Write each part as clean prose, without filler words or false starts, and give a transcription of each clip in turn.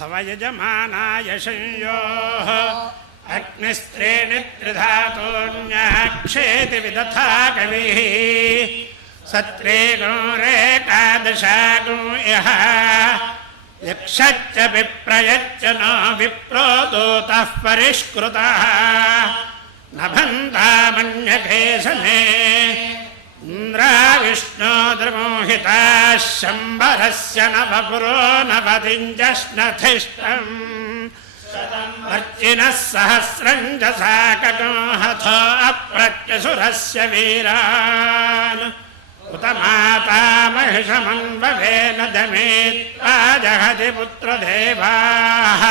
भवयजमानाय संयोः अग्निस्त्रीणि त्रिधातोऽन्यः क्षेति विदथा कविः सत्रे गौरेकादशागो यः यक्षच्च विप्रयच्च न विप्रो दूतः परिष्कृतः न भन्तामन्यकेशने इंद्रा विष्णो द्रमोहिताः शम्बरस्य नवपुरो नवतिञ्जश्नथिष्टम् अर्चिनः सहस्रं च साकगो हथो अप्रत्यसुरस्य वीरान् उत माता महिषमन्ववेन दमेत्वा जहति पुत्रदेवाः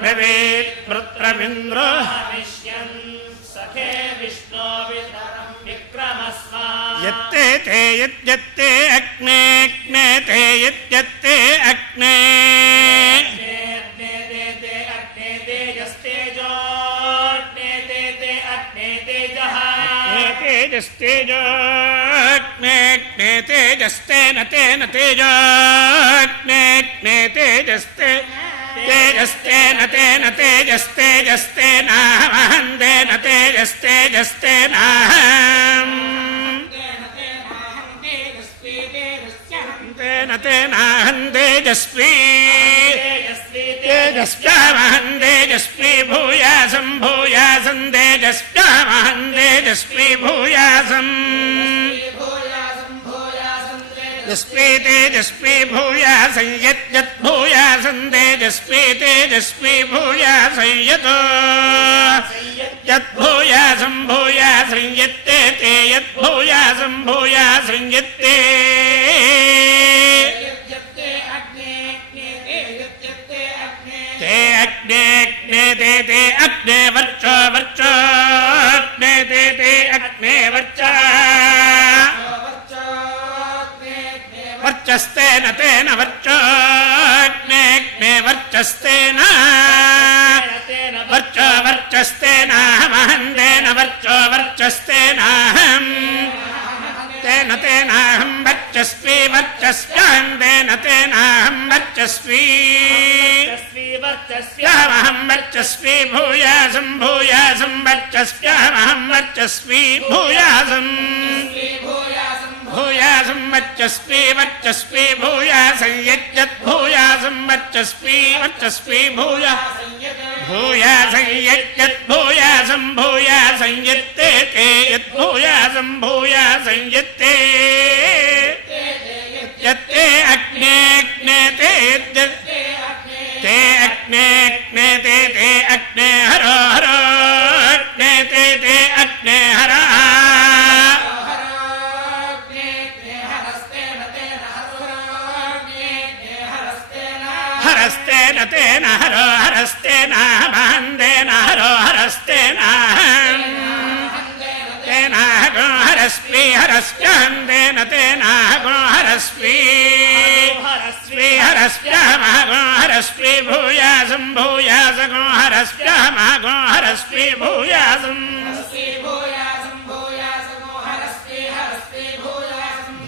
ब्रवीत् पुत्रमिन्द्रो यत्ते ते यद्यत्ते अग्ने अग्ने ते यद्यत्ते अग्ने तेजस्तेजो अग्ने अग्ने तेजस्तेन तेन तेजो अग्ने अग्ने तेजस्ते तेजस्तेन तेन तेजस्तेजस्तेनाहमहं तेन तेजस्तेजस्तेनाहम् तेन तेनाहं तेजस्वी तेजस्व्यामहं तेजस्वी भूयासं भूयासं तेजस्व्यामहं तेजस्वी भूयासम् तेजस्वी तेजस्वी भूयासं यद्यत् भूयासं तेजस्वी तेजस्वी भूयासं यतो यद्भूयासं भूयासं यत्ते ते यद्भूयासं भूयासं यत्ते ते अग्ने अग्ने ते अग्ने वर्चो वर्चो अग्ने ते अग्ने वर्चा वर्चस्तेन तेन वर्चोऽग्ने अग्ने वर्चस्तेन वर्चो वर्चस्तेनाहमहं तेन वर्चो वर्चस्तेनाहम् तेन तेनाहं वर्चस्वी वर्चस्याहं तेन तेनाहं वर्चस्वी वर्चस्यामहं वर्चस्वी भूयासं भूयासं वर्चस्यामहं वर्चस्वी भूयासम् भूयासं वर्चस्वी वर्चस्वी भूयासं यद्यत् भूयासं वर्चस्वी वर्चस्वी भूयासं यद्यत् भूयासं भूयासं यत्ते ते यद्भूयासं भूयासं यत्ते यत्ते अग्ने अग्ने ते यद्यत् ते अग्ने अग्ने ते अग्ने हरो हरो अग्ने ते अग्ने हरः हरस्तेन तेन हरो हरस्तेनाहमहं तेन हरो हरस्तेनाहम् तेनाहगो हरस्वी हरस्याहं तेन तेनाहगो हरस्वी हरस्यामहगो हरस्वी भूयासं भूयासगो हरस्यामहगो हरस्वी भूयासम्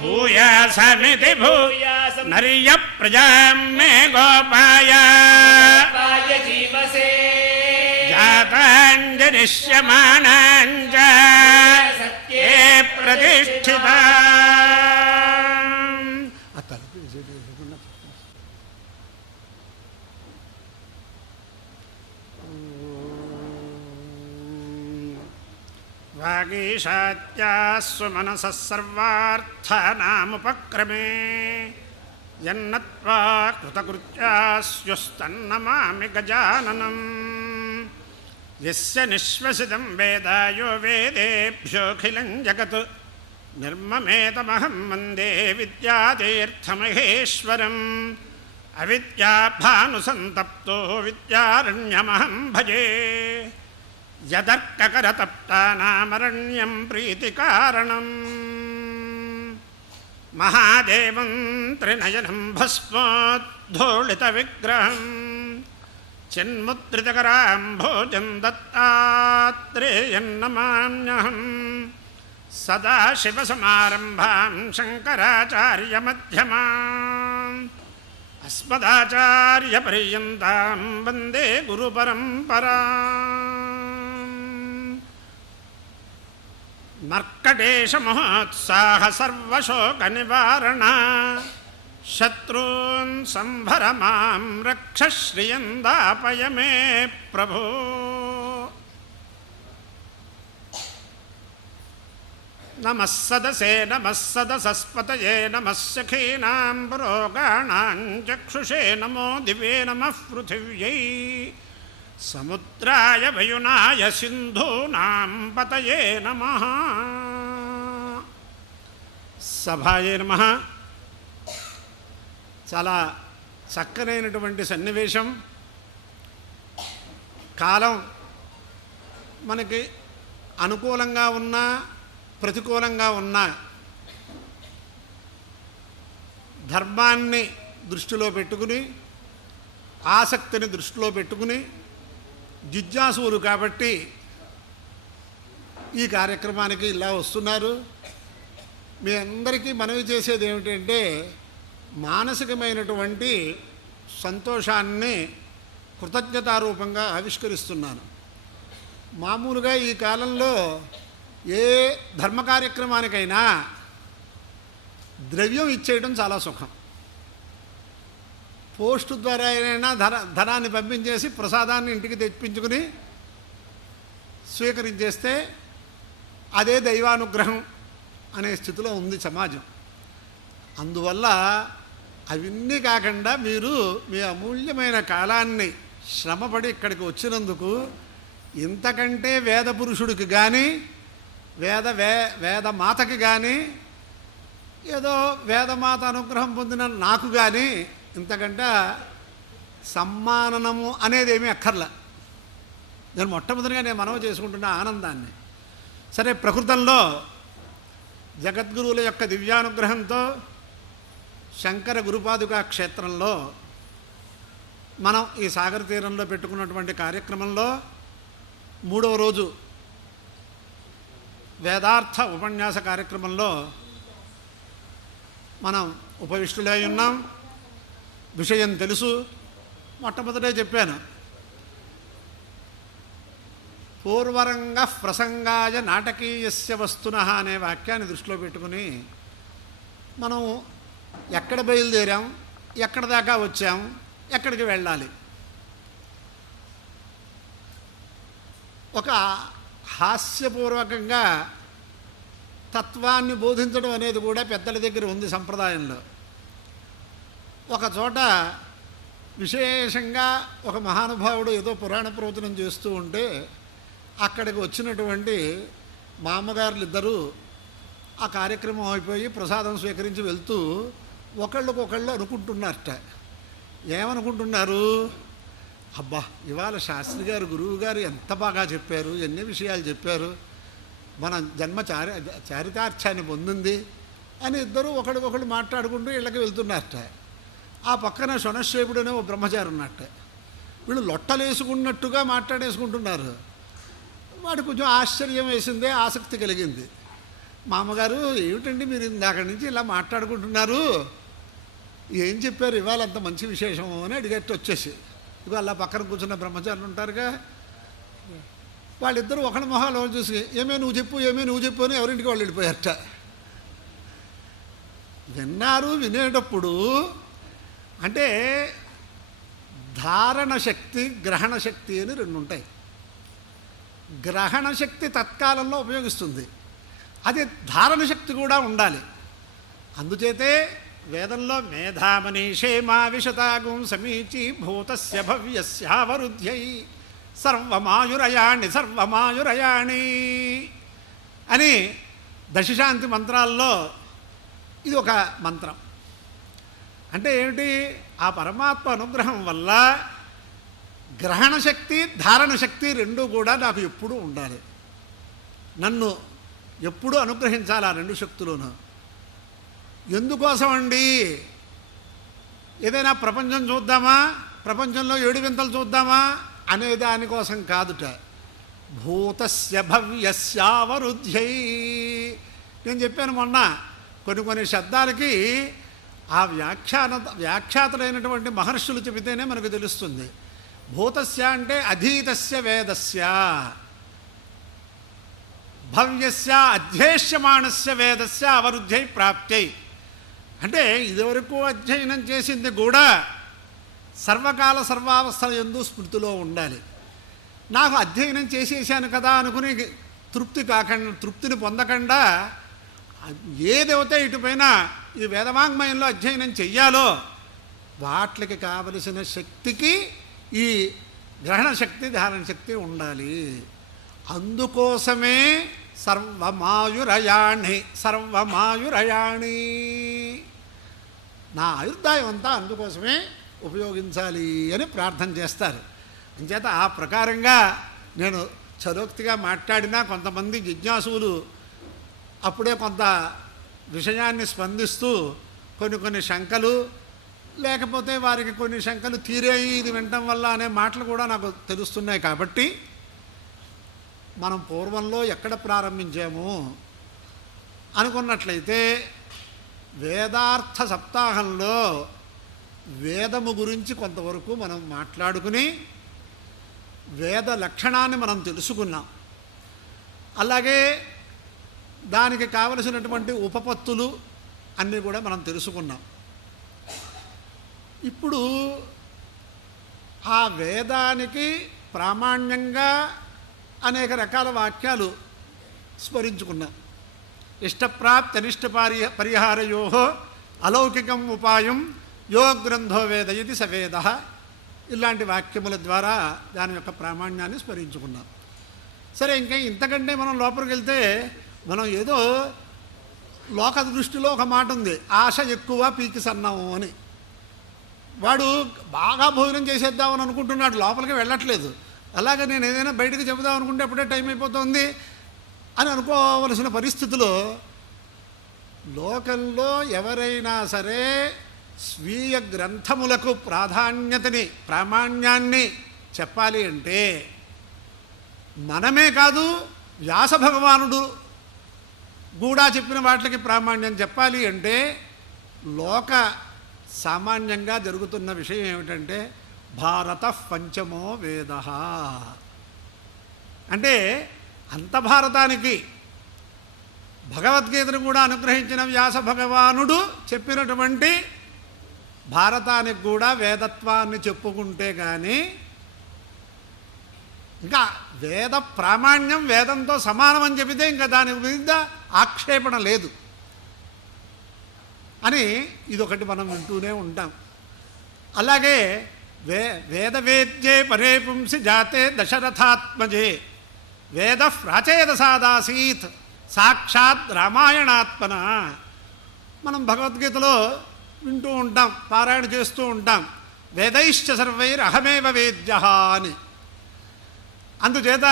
भूयासमिति भूयासं नर्य प्रजां मे गोपाय जीवसे जाताञ्जनिष्यमाणाञ्च सत्ये प्रतिष्ठिता వాగీశాత్యాస్సు మనసః సర్వార్థానాముపక్రమే యన్నత్వా కృతకృత్యాస్యుస్తన్నమామి గజాననం యస్య నిశ్వసితం వేద యో వేదేభ్యోఖిలం జగత్ నిర్మమేతమహం వందే విద్యాతీర్థమహేశ్వరం అవిద్యాభానుసంతప్తో విద్యారణ్యమహం భజే యదర్కకరతప్తానామరణ్యం ప్రీతికారణం మహాదేవం త్రినయనం భస్మోద్ధూళితవిగ్రహం చిన్ముద్రితకరాంభోజం దత్తాత్రేయం నమామ్యహం సదాశివసమారంభాం శంకరాచార్యమధ్యమాం అస్మదాచార్యపర్యంతాం వందే గురుపరంపరాం. మర్కటేశమహోత్సాహ సర్వశోకనివారణ శత్రూన్ సంభర మాం రక్ష శ్రియందాపయ మే ప్రభో. నమః సదసే నమః సదసస్పతయే నమః సఖీనాం పురోగాణాం చక్షుషే నమో దివే నమః పృథివ్యై సముద్రాయ వయునాయ సింధూనాం పతయే నమః. సభాయే నమః. చాలా చక్కనైనటువంటి సన్నివేశం. కాలం మనకి అనుకూలంగా ఉన్నా ప్రతికూలంగా ఉన్నా ధర్మాన్ని దృష్టిలో పెట్టుకుని ఆసక్తిని దృష్టిలో పెట్టుకుని జిజ్ఞాసువులు కాబట్టి ఈ కార్యక్రమానికి ఇలా వస్తున్నారు. మీ అందరికీ మనవి చేసేది ఏమిటంటే మానసికమైనటువంటి సంతోషాన్ని కృతజ్ఞతారూపంగా ఆవిష్కరిస్తున్నాను. మామూలుగా ఈ కాలంలో ఏ ధర్మ కార్యక్రమానికైనా ద్రవ్యం ఇచ్చేయడం చాలా సుఖం. పోస్టు ద్వారా అయినా ధనాన్ని పంపించేసి ప్రసాదాన్ని ఇంటికి తెప్పించుకుని స్వీకరించేస్తే అదే దైవానుగ్రహం అనే స్థితిలో ఉంది సమాజం. అందువల్ల అవన్నీ కాకుండా మీరు మీ అమూల్యమైన కాలాన్ని శ్రమపడి ఇక్కడికి వచ్చినందుకు ఇంతకంటే వేద పురుషుడికి కానీ వేదమాతకి కానీ ఏదో వేదమాత అనుగ్రహం పొందిన నాకు కానీ ఇంతకంటే సమ్మాననము అనేది ఏమీ అక్కర్లా. నేను మొట్టమొదటిగా నేను మనవి చేసుకుంటున్న ఆనందాన్ని. సరే, ప్రకృతంలో జగద్గురువుల యొక్క దివ్యానుగ్రహంతో శంకర గురుపాదుకా క్షేత్రంలో మనం ఈ సాగర తీరంలో పెట్టుకున్నటువంటి కార్యక్రమంలో 3వ రోజు వేదార్థ ఉపన్యాస కార్యక్రమంలో మనం ఉపవిష్టులై ఉన్నాం. విషయం తెలుసు. మొట్టమొదటే చెప్పాను, పూర్వరంగ ప్రసంగాయ నాటకీయస్య వస్తునః అనే వాక్యాన్ని దృష్టిలో పెట్టుకుని మనం ఎక్కడ బయలుదేరాం, ఎక్కడ దాకా వచ్చాం, ఎక్కడికి వెళ్ళాలి. ఒక హాస్యపూర్వకంగా తత్వాన్ని బోధించడం అనేది కూడా పెద్దల దగ్గర ఉంది సంప్రదాయంలో. ఒక చోట విశేషంగా ఒక మహానుభావుడు ఏదో పురాణ ప్రవచనం చేస్తూ ఉంటే అక్కడికి వచ్చినటువంటి మా అమ్మగారులు ఇద్దరు ఆ కార్యక్రమం అయిపోయి ప్రసాదం స్వీకరించి వెళ్తూ ఒకళ్ళకొకళ్ళు అనుకుంటున్నారట. ఏమనుకుంటున్నారు? అబ్బా, ఇవాళ శాస్త్రి గారు గురువు గారు ఎంత బాగా చెప్పారు, ఎన్ని విషయాలు చెప్పారు, మన జన్మ చారితార్థ్యాన్ని పొందింది అని ఇద్దరు ఒకళ్ళకొకళ్ళు మాట్లాడుకుంటూ ఇళ్ళకి వెళ్తున్నారట. ఆ పక్కన శునశ్శేపుడనే ఓ బ్రహ్మచారి ఉన్నట్ట. వీళ్ళు లొట్టలేసుకున్నట్టుగా మాట్లాడేసుకుంటున్నారు. వాడు కొంచెం ఆశ్చర్యం వేసిందే, ఆసక్తి కలిగింది. మామగారు, ఏమిటండి మీరు ఇందాక నుంచి ఇలా మాట్లాడుకుంటున్నారు, ఏం చెప్పారు ఇవాళ అంత మంచి విశేషము అని అడిగట్టు వచ్చేసి, ఇక అలా పక్కన కూర్చున్న బ్రహ్మచారులు ఉంటారుగా, వాళ్ళిద్దరూ ఒకళ్ళ మొహాలు చూసి ఏమే నువ్వు చెప్పు అని ఎవరింటికి వాళ్ళు వెళ్ళిపోయారట. విన్నారు. వినేటప్పుడు అంటే ధారణ శక్తి, గ్రహణ శక్తి అని రెండు ఉంటాయి. గ్రహణ శక్తి తత్కాలంలో ఉపయోగిస్తుంది, అది ధారణ శక్తి కూడా ఉండాలి. అందుచేతే వేదంలో మేధామనీషేమా విశతాగుం సమీచీ భూతస్య భవ్యస్యావరుధ్యై సర్వమాయురయాణి సర్వమాయురయాణి అని దశశాంతి మంత్రాల్లో ఇది ఒక మంత్రం. అంటే ఏమిటి? ఆ పరమాత్మ అనుగ్రహం వల్ల గ్రహణ శక్తి ధారణ శక్తి రెండూ కూడా నాకు ఎప్పుడూ ఉండాలి. నన్ను ఎప్పుడూ అనుగ్రహించాలి ఆ రెండు శక్తులను. ఎందుకోసం అండి? ఏదైనా ప్రపంచం చూద్దామా, ప్రపంచంలో 7 వింతలు చూద్దామా అనే దానికోసం కాదుట. భూతస్య భవ్యస్యావరుధ్యై. నేను చెప్పాను మొన్న, కొన్ని శబ్దాలకి ఆ వ్యాఖ్యాతలైనటువంటి మహర్షులు చెబితేనే మనకు తెలుస్తుంది. భూతస్య అంటే అధీతస్య వేదస్య, భవ్యస్య అధ్యేష్యమాణస్య వేదస్య అవరుధ్యై ప్రాప్త్యై. అంటే ఇదివరకు అధ్యయనం చేసింది కూడా సర్వకాల సర్వావస్థల యందు స్మృతిలో ఉండాలి. నాకు అధ్యయనం చేసేసాను కదా అనుకుని తృప్తిని పొందకుండా ఏదైతే ఇటుపైన ఈ వేదవాంగ్మయంలో అధ్యయనం చెయ్యాలో వాటికి కావలసిన శక్తికి ఈ గ్రహణ శక్తి ధారణ శక్తి ఉండాలి. అందుకోసమే సర్వమాయురయాణి సర్వమాయురయాణి, నా ఆయుర్దాయం అంతా అందుకోసమే ఉపయోగించాలి అని ప్రార్థన చేస్తారు. అంచేత ఆ ప్రకారంగా నేను చరోక్తిగా మాట్లాడినా కొంతమంది జిజ్ఞాసువులు అప్పుడే కొంత విషయాన్ని స్పందిస్తూ కొన్ని శంకలు, లేకపోతే వారికి కొన్ని శంకలు తీరాయి ఇది వినటం వల్ల అనే మాటలు కూడా నాకు తెలుస్తున్నాయి. కాబట్టి మనం పూర్వంలో ఎక్కడ ప్రారంభించాము అనుకున్నట్లయితే వేదార్థ సప్తాహంలో వేదము గురించి కొంతవరకు మనం మాట్లాడుకుని వేద లక్షణాన్ని మనం తెలుసుకున్నాం. అలాగే దానికి కావలసినటువంటి ఉపపత్తులు అన్నీ కూడా మనం తెలుసుకున్నాం. ఇప్పుడు ఆ వేదానికి ప్రామాణ్యంగా అనేక రకాల వాక్యాలు స్మరించుకున్నాం. ఇష్టప్రాప్తి అనిష్ట పరిహారయో అలౌకికం ఉపాయం యో గ్రంథో వేద ఇది సవేద, ఇలాంటి వాక్యముల ద్వారా దాని యొక్క ప్రామాణ్యాన్ని స్మరించుకున్నాం. సరే, ఇంకా ఇంతకంటే మనం లోపలికి వెళ్తే మనం ఏదో లోక దృష్టిలో ఒక మాట ఉంది, ఆశ ఎక్కువ పీకి సన్నాము అని. వాడు బాగా భోజనం చేసేద్దామని అనుకుంటున్నాడు, లోపలికి వెళ్ళట్లేదు. అలాగే నేను ఏదైనా బయటకు చెబుదాం అనుకుంటే అప్పుడే టైం అయిపోతుంది అని అనుకోవలసిన పరిస్థితిలో లోకంలో ఎవరైనా సరే స్వీయ గ్రంథములకు ప్రామాణ్యాన్ని చెప్పాలి అంటే మనమే కాదు, వ్యాస భగవానుడు కూడా చెప్పిన వాటికి ప్రామాణ్యం చెప్పాలి అంటే లోక సామాన్యంగా జరుగుతున్న విషయం ఏమిటంటే భారత పంచమో వేద అంటే అంత భారతానికి భగవద్గీతను కూడా అనుగ్రహించిన వ్యాస భగవానుడు చెప్పినటువంటి భారతానికి కూడా వేదత్వాన్ని చెప్పుకుంటే కానీ ఇంకా వేద ప్రామాణ్యం వేదంతో సమానమని చెబితే ఇంకా దాని మీద ఆక్షేపణ లేదు అని ఇదొకటి మనం వింటూనే ఉంటాం. అలాగే వేదవేద్యే పరే పుంసి జాతే దశరథాత్మజే వేద ప్రాచేదసాదాసీత్ సాక్షాత్ రామాయణాత్మన. మనం భగవద్గీతలో వింటూ ఉంటాం, పారాయణ చేస్తూ ఉంటాం, వేదైశ్చ సర్వైరహమేవ వేద్యః అని. అందుచేత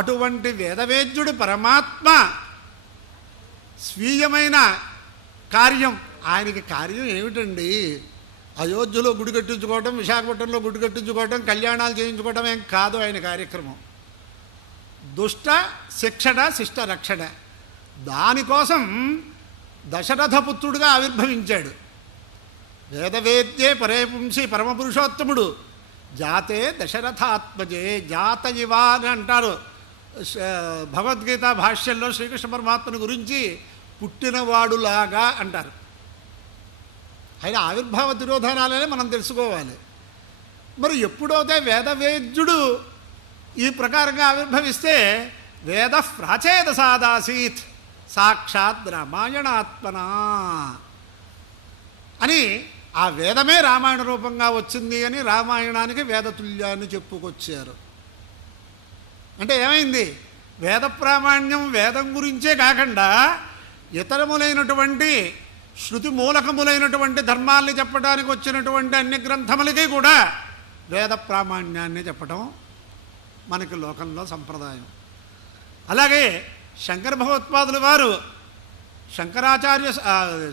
అటువంటి వేదవేద్యుడు పరమాత్మ స్వీయమైన కార్యం, ఆయనకి కార్యం ఏమిటండి? అయోధ్యలో గుడి కట్టించుకోవటం, విశాఖపట్నంలో గుడి కట్టించుకోవటం, కళ్యాణాలు చేయించుకోవటం ఏం కాదు ఆయన కార్యక్రమం. దుష్ట శిక్షణ శిష్ట రక్షణ, దానికోసం దశరథపుత్రుడుగా ఆవిర్భవించాడు. వేదవేద్యే పరే పుంసి పరమపురుషోత్తముడు జాతే దశరథాత్మజే జాత ఇవ అని అంటారు భగవద్గీత భాష్యంలో. శ్రీకృష్ణ పరమాత్మని గురించి పుట్టినవాడులాగా అంటారు. ఆయన ఆవిర్భావ తిరోధానాలనే మనం తెలుసుకోవాలి. మరి ఎప్పుడైతే వేదవేద్యుడు ఈ ప్రకారంగా ఆవిర్భవిస్తే వేద ప్రాచేదసాదాసీత్ సాక్షాత్ రామాయణాత్మనా అని ఆ వేదమే రామాయణ రూపంగా వచ్చింది అని రామాయణానికి వేదతుల్యాన్ని చెప్పుకొచ్చారు. అంటే ఏమైంది? వేద ప్రామాణ్యం వేదం గురించే కాకుండా ఇతరములైనటువంటి శృతి మూలకములైనటువంటి ధర్మాల్ని చెప్పడానికి వచ్చినటువంటి అన్ని గ్రంథములకి కూడా వేద ప్రామాణ్యాన్ని చెప్పటం మనకి లోకంలో సంప్రదాయం. అలాగే శంకర భగవత్పాదుల వారు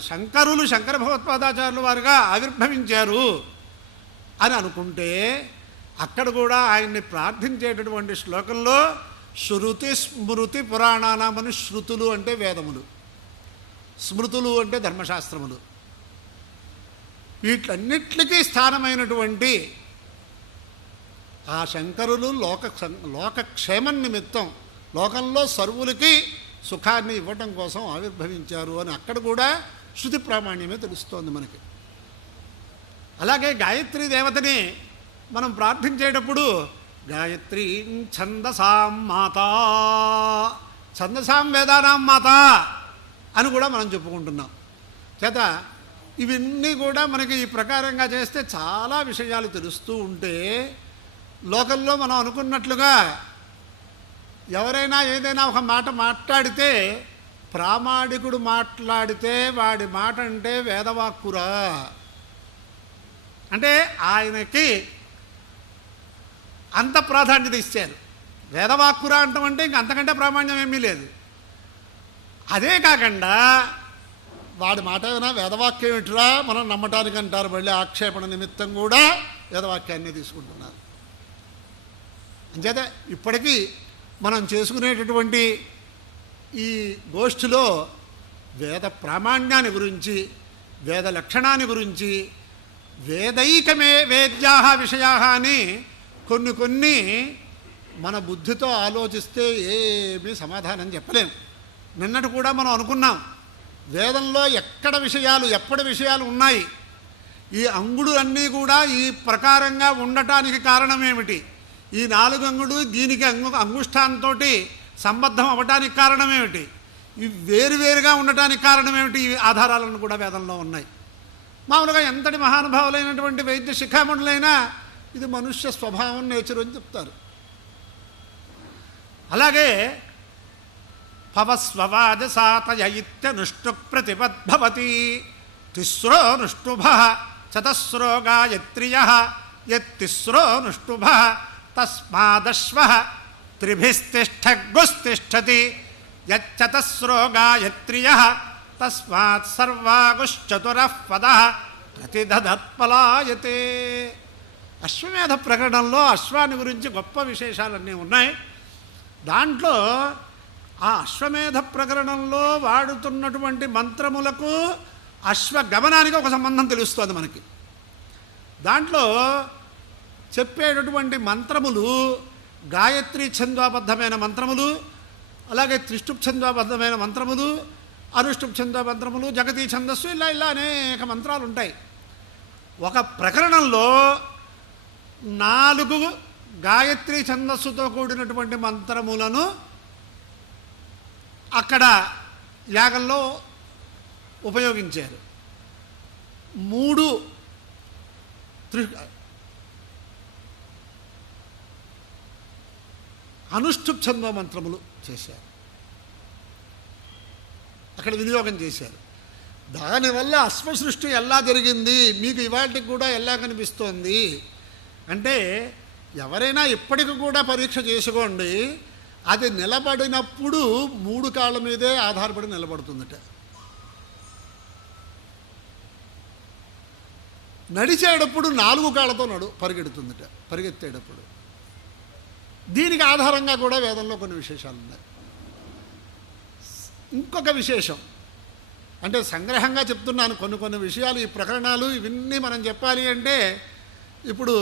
శంకరులు శంకర భగవత్పాదాచార్యుల వారుగా ఆవిర్భవించారు అని అనుకుంటే అక్కడ కూడా ఆయన్ని ప్రార్థించేటటువంటి శ్లోకంలో శృతి స్మృతి పురాణానామని, శృతులు అంటే వేదములు, స్మృతులు అంటే ధర్మశాస్త్రములు, వీటన్నిటికీ స్థానమైనటువంటి ఆ శంకరులు లోకక్షేమం నిమిత్తం లోకంలో సర్వులకి సుఖాన్ని ఇవ్వటం కోసం ఆవిర్భవించారు అని అక్కడ కూడా శృతి ప్రామాణ్యమే తెలుస్తోంది మనకి. అలాగే గాయత్రీ దేవతని మనం ప్రార్థించేటప్పుడు గాయత్రీ ఛందసాం మాతా, ఛందసాం వేదానాం మాత అని కూడా మనం చెప్పుకుంటున్నాం. చేత ఇవన్నీ కూడా మనకి ఈ ప్రకారంగా చేస్తే చాలా విషయాలు తెలుస్తూ ఉంటే లోకంలో మనం అనుకున్నట్లుగా ఎవరైనా ఏదైనా ఒక మాట మాట్లాడితే ప్రామాణికుడు మాట్లాడితే వాడి మాట అంటే వేదవాక్కురా అంటే ఆయనకి అంత ప్రాధాన్యత ఇచ్చారు. వేదవాక్కురా అంటామంటే ఇంక అంతకంటే ప్రామాణ్యం ఏమీ లేదు. అదే కాకుండా వాడి మాట ఏమైనా వేదవాక్యం ఏమిట్రా మనం నమ్మటానికి అంటారు. మళ్ళీ ఆక్షేపణ నిమిత్తం కూడా వేదవాక్యాన్ని తీసుకుంటున్నారు. అంచేత ఇప్పటికీ మనం చేసుకునేటటువంటి ఈ గోష్ఠిలో వేద ప్రామాణ్యాన్ని గురించి, వేద లక్షణాన్ని గురించి, వేదైకమే వేద్యాహ విషయాహ అని కొన్ని మన బుద్ధితో ఆలోచిస్తే ఏమీ సమాధానం చెప్పలేం. నిన్నటి కూడా మనం అనుకున్నాం వేదంలో ఎప్పటి విషయాలు ఉన్నాయి, ఈ అంగుడులన్నీ కూడా ఈ ప్రకారంగా ఉండటానికి కారణం ఏమిటి, ఈ 4 అంగుడు దీనికి అంగుష్టాంతో సంబద్ధం అవ్వటానికి కారణం ఏమిటి, ఇవి వేరువేరుగా ఉండటానికి కారణం ఏమిటి, ఈ ఆధారాలను కూడా వేదంలో ఉన్నాయి. మామూలుగా ఎంతటి మహానుభావులైనటువంటి వైద్య శిఖామణులైనా ఇది మనుష్య స్వభావం, నేచర్ అని చెప్తారు. అలాగే పవస్వవాజసాతయ ఇత్యనుష్టు ప్రతిపద్భవతి తిస్రో నుష్టుభ చతస్రో గాయత్రియః యత్తిస్రో నుష్టుభ తస్మాదశ్వ త్రిభిస్తిష్ఠగ్గుస్తిష్ఠతి యచ్చతస్రో గాయత్రియః తస్మాత్ సర్వాగుశ్చతురః పదః ప్రతిదధత్పలాయతే. అశ్వమేధ ప్రకటనలో అశ్వాన్ని గురించి గొప్ప విశేషాలన్నీ ఉన్నాయి. దాంట్లో ఆ అశ్వమేధ ప్రకరణంలో వాడుతున్నటువంటి మంత్రములకు అశ్వగమనానికి ఒక సంబంధం తెలుస్తుంది మనకి. దాంట్లో చెప్పేటటువంటి మంత్రములు గాయత్రి ఛందోబద్ధమైన మంత్రములు, అలాగే త్రిష్టుప్ ఛందోబద్ధమైన మంత్రములు, అనుష్టుప్ ఛందో మంత్రములు, జగతీ ఛందస్సు, ఇలా అనేక మంత్రాలు ఉంటాయి. ఒక ప్రకరణంలో 4 గాయత్రి ఛందస్సుతో కూడినటువంటి మంత్రములను అక్కడ యాగంలో ఉపయోగించారు. 3 అనుష్ఠుప్ ఛందో మంత్రములు చేశారు, అక్కడ వినియోగం చేశారు. దానివల్ల అశ్వసృష్టి ఎలా జరిగింది మీకు ఇవాటికి కూడా ఎలా కనిపిస్తోంది అంటే, ఎవరైనా ఇప్పటికి కూడా పరీక్ష చేసుకోండి, అది నిలబడినప్పుడు 3 కాళ్ళ మీదే ఆధారపడి నిలబడుతుందట. నడిచేటప్పుడు 4 కాళ్ళతో పరిగెడుతుందట, పరిగెత్తేటప్పుడు. దీనికి ఆధారంగా కూడా వేదంలో కొన్ని విశేషాలు ఉన్నాయి. ఇంకొక విశేషం అంటే సంగ్రహంగా చెప్తున్నాను, కొన్ని విషయాలు, ఈ ప్రకరణాలు ఇవన్నీ మనం చెప్పాలి అంటే ఇప్పుడు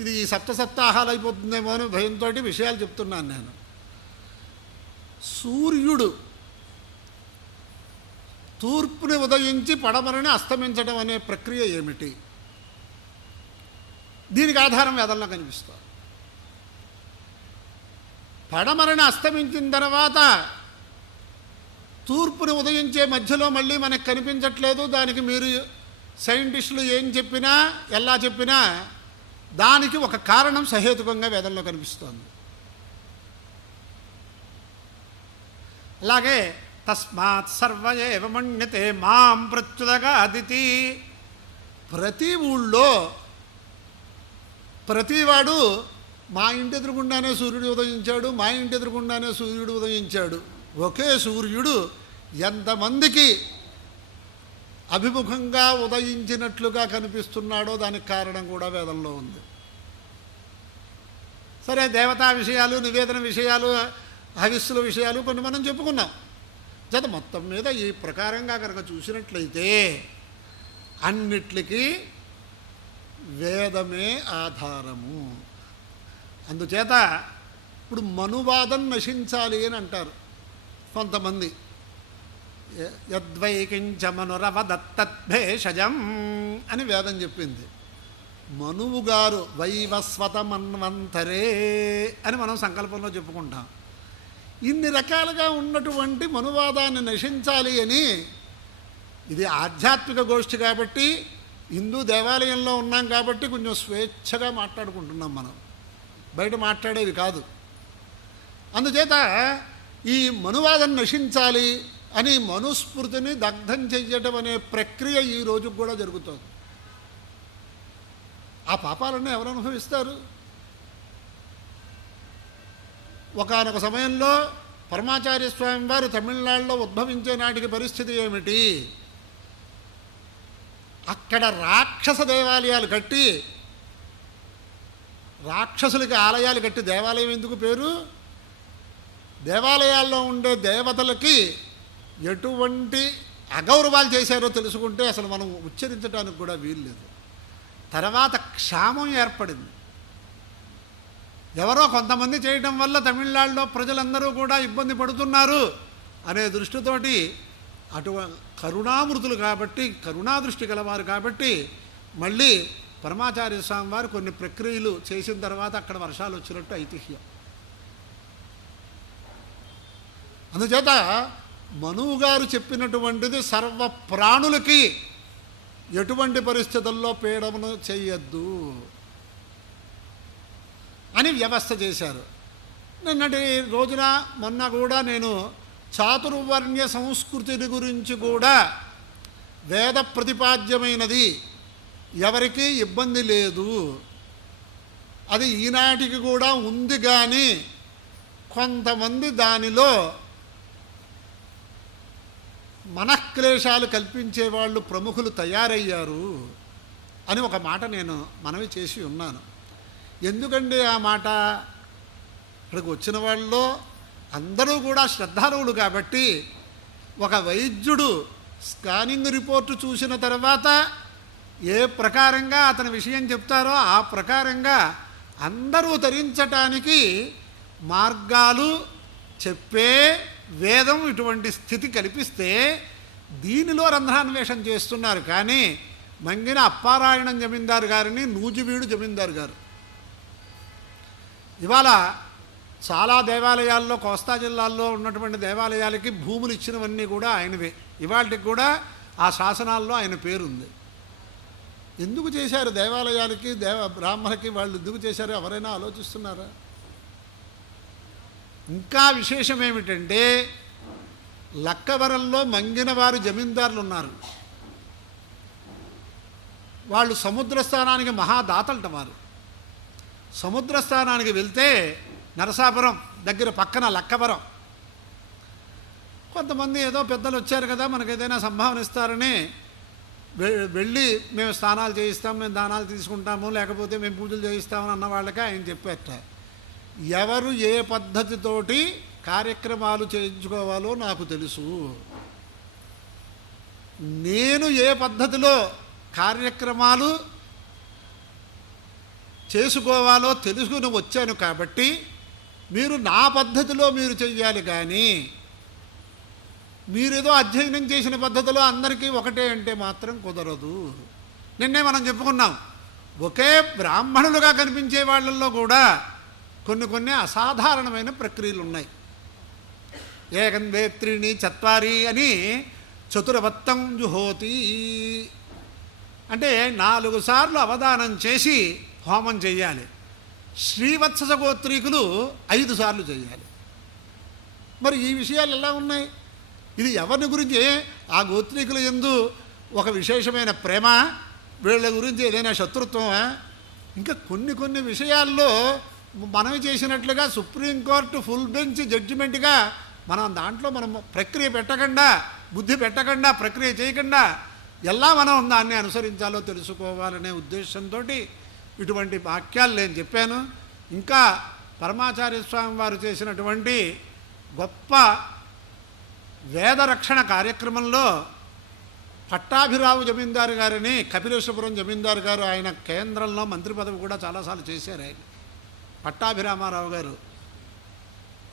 ఇది ఈ సప్తసప్తాహాలు అయిపోతుందేమో అని భయంతో విషయాలు చెప్తున్నాను నేను. సూర్యుడు తూర్పుని ఉదయించి పడమరని అస్తమించడం అనే ప్రక్రియ ఏమిటి, దీనికి ఆధారం వేదంలో కనిపిస్తుంది. పడమరని అస్తమించిన తర్వాత తూర్పుని ఉదయించే మధ్యలో మళ్ళీ మనకు కనిపించట్లేదు. దానికి మీరు సైంటిస్టులు ఏం చెప్పినా ఎలా చెప్పినా దానికి ఒక కారణం సహేతుకంగా వేదంలో కనిపిస్తోంది. అలాగే తస్మాత్ సర్వ ఏవ మన్యతే మాం ప్రత్యుదగాదితి. ప్రతి ఊళ్ళో ప్రతివాడు మా ఇంటి ఎదురుగుండానే సూర్యుడు ఉదయించాడు, మా ఇంటి ఎదురుగుండానే సూర్యుడు ఉదయించాడు. ఒకే సూర్యుడు ఎంతమందికి అభిముఖంగా ఉదయించినట్లుగా కనిపిస్తున్నాడో దానికి కారణం కూడా వేదంలో ఉంది. సరే, దేవతా విషయాలు, నివేదన విషయాలు, హవిస్సుల విషయాలు కొన్ని మనం చెప్పుకున్నాం. జత మొత్తం మీద ఈ ప్రకారంగా కనుక చూసినట్లయితే అన్నిట్లికీ వేదమే ఆధారము. అందుచేత ఇప్పుడు మనువాదం నశించాలి అని అంటారు కొంతమంది. యద్వైకించ మనురవదత్తద్భేషజం అని వేదం చెప్పింది. మనువు గారు వైవస్వతమన్వంతరే అని మనం సంకల్పంలో చెప్పుకుంటాం. ఇన్ని రకాలుగా ఉన్నటువంటి మనువాదాన్ని నశించాలి అని, ఇది ఆధ్యాత్మిక గోష్ఠి కాబట్టి, హిందూ దేవాలయంలో ఉన్నాం కాబట్టి కొంచెం స్వేచ్ఛగా మాట్లాడుకుంటున్నాం, మనం బయట మాట్లాడేవి కాదు. అందుచేత ఈ మనువాదం నశించాలి అని మనుస్మృతిని దగ్ధం చెయ్యటం అనే ప్రక్రియ ఈ రోజుకు కూడా జరుగుతుంది. ఆ పాపాలన్నీ ఎవరు అనుభవిస్తారు? ఒకానొక సమయంలో పరమాచార్య స్వామి వారు తమిళనాడులో ఉద్భవించే నాటికి పరిస్థితి ఏమిటి? అక్కడ రాక్షస దేవాలయాలు కట్టి, రాక్షసులకి ఆలయాలు కట్టి, దేవాలయం ఎందుకు పేరు? దేవాలయాల్లో ఉండే దేవతలకి ఎటువంటి అగౌరవాలు చేశారో తెలుసుకుంటే అసలు మనం ఉచ్చరించడానికి కూడా వీల్లేదు. తర్వాత క్షామం ఏర్పడింది. ఎవరో కొంతమంది చేయడం వల్ల తమిళనాడులో ప్రజలందరూ కూడా ఇబ్బంది పడుతున్నారు అనే దృష్టితోటి, కరుణామృతులు కాబట్టి, కరుణాదృష్టి గలవారు కాబట్టి మళ్ళీ పరమాచార్య స్వామి వారు కొన్ని ప్రక్రియలు చేసిన తర్వాత అక్కడ వర్షాలు వచ్చినట్టు ఐతిహ్యం. అందుచేత మనువు గారు చెప్పినటువంటిది సర్వ ప్రాణులకి ఎటువంటి పరిస్థితుల్లో పీడమను చెయ్యొద్దు అని వ్యవస్థ చేశారు. నిన్నటి రోజున మొన్న కూడా నేను చాతుర్వర్ణ్య సంస్కృతిని గురించి కూడా వేద ప్రతిపాద్యమైనది, ఎవరికీ ఇబ్బంది లేదు, అది ఈనాటికి కూడా ఉంది. కానీ కొంతమంది దానిలో మనఃక్లేశాలు కల్పించేవాళ్ళు ప్రముఖులు తయారయ్యారు అని ఒక మాట నేను మనవి చేసి ఉన్నాను. ఎందుకండి ఆ మాట? ఇక్కడికి వచ్చిన వాళ్ళలో అందరూ కూడా శ్రద్ధాళువులు కాబట్టి, ఒక వైద్యుడు స్కానింగ్ రిపోర్టు చూసిన తర్వాత ఏ ప్రకారంగా అతని విషయం చెప్తారో ఆ ప్రకారంగా అందరూ తరించటానికి మార్గాలు చెప్పే వేదం ఇటువంటి స్థితి కల్పిస్తే దీనిలో రంధ్రాన్వేషణ చేస్తున్నారు. కానీ మంగిన అప్పారాయణం జమీందారు గారిని నూజివీడు జమీందారు గారు ఇవాళ చాలా దేవాలయాల్లో, కోస్తా జిల్లాల్లో ఉన్నటువంటి దేవాలయాలకి భూములు ఇచ్చినవన్నీ కూడా ఆయనవే. ఇవాళకి కూడా ఆ శాసనాల్లో ఆయన పేరుంది. ఎందుకు చేశారు దేవాలయాలకి, బ్రాహ్మణకి వాళ్ళు ఎందుకు చేశారు? ఎవరైనా ఆలోచిస్తున్నారా? ఇంకా విశేషం ఏమిటంటే, లక్కవరంలో మంగినవారు జమీందారులు ఉన్నారు. వాళ్ళు సముద్రస్థానానికి మహాదాతలట. వారు సముద్రస్థానానికి వెళ్తే నరసాపురం దగ్గర పక్కన లక్కవరం, కొంతమంది ఏదో పెద్దలు వచ్చారు కదా, మనకు ఏదైనా సంభావన ఇస్తారని వెళ్ళి మేము స్నానాలు చేయిస్తాం, మేము దానాలు తీసుకుంటాము, లేకపోతే మేము పూజలు చేయిస్తామని అన్న వాళ్ళకే ఆయన చెప్పారట, ఎవరు ఏ పద్ధతితోటి కార్యక్రమాలు చేయించుకోవాలో నాకు తెలుసు, నేను ఏ పద్ధతిలో కార్యక్రమాలు చేసుకోవాలో తెలుసుకుని వచ్చాను కాబట్టి మీరు నా పద్ధతిలో మీరు చెయ్యాలి. కానీ మీరేదో అధ్యయనం చేసిన పద్ధతిలో అందరికీ ఒకటే అంటే మాత్రం కుదరదు. నిన్నే మనం చెప్పుకున్నాం, ఒకే బ్రాహ్మణులుగా కనిపించే వాళ్ళల్లో కూడా కొన్ని అసాధారణమైన ప్రక్రియలు ఉన్నాయి. ఏకం వేత్రిని చత్వారి అని చతురవత్తం జుహోతి అంటే 4 సార్లు అవధానం చేసి హోమం చేయాలి. శ్రీవత్స గోత్రీకులు 5 సార్లు చేయాలి. మరి ఈ విషయాలు ఎలా ఉన్నాయి? ఇది ఎవరిని గురించి? ఆ గోత్రీకుల యందు ఒక విశేషమైన ప్రేమ, వీళ్ళ గురించి ఏదైనా శత్రుత్వమా? ఇంకా కొన్ని విషయాల్లో మనవి చేసినట్లుగా సుప్రీంకోర్టు ఫుల్ బెంచ్ జడ్జిమెంట్గా మనం దాంట్లో మనం ప్రక్రియ పెట్టకుండా, బుద్ధి పెట్టకుండా, ప్రక్రియ చేయకుండా ఎలా మనం దాన్ని అనుసరించాలో తెలుసుకోవాలనే ఉద్దేశంతో ఇటువంటి వాక్యాలు నేను చెప్పాను. ఇంకా పరమాచార్య స్వామి వారు చేసినటువంటి గొప్ప వేదరక్షణ కార్యక్రమంలో పట్టాభిరావు జమీందారు గారిని, కపిలేశ్వపురం జమీందారు గారు, ఆయన కేంద్రంలో మంత్రి పదవి కూడా చాలాసార్లు చేశారు. ఆయన పట్టాభిరామారావు గారు,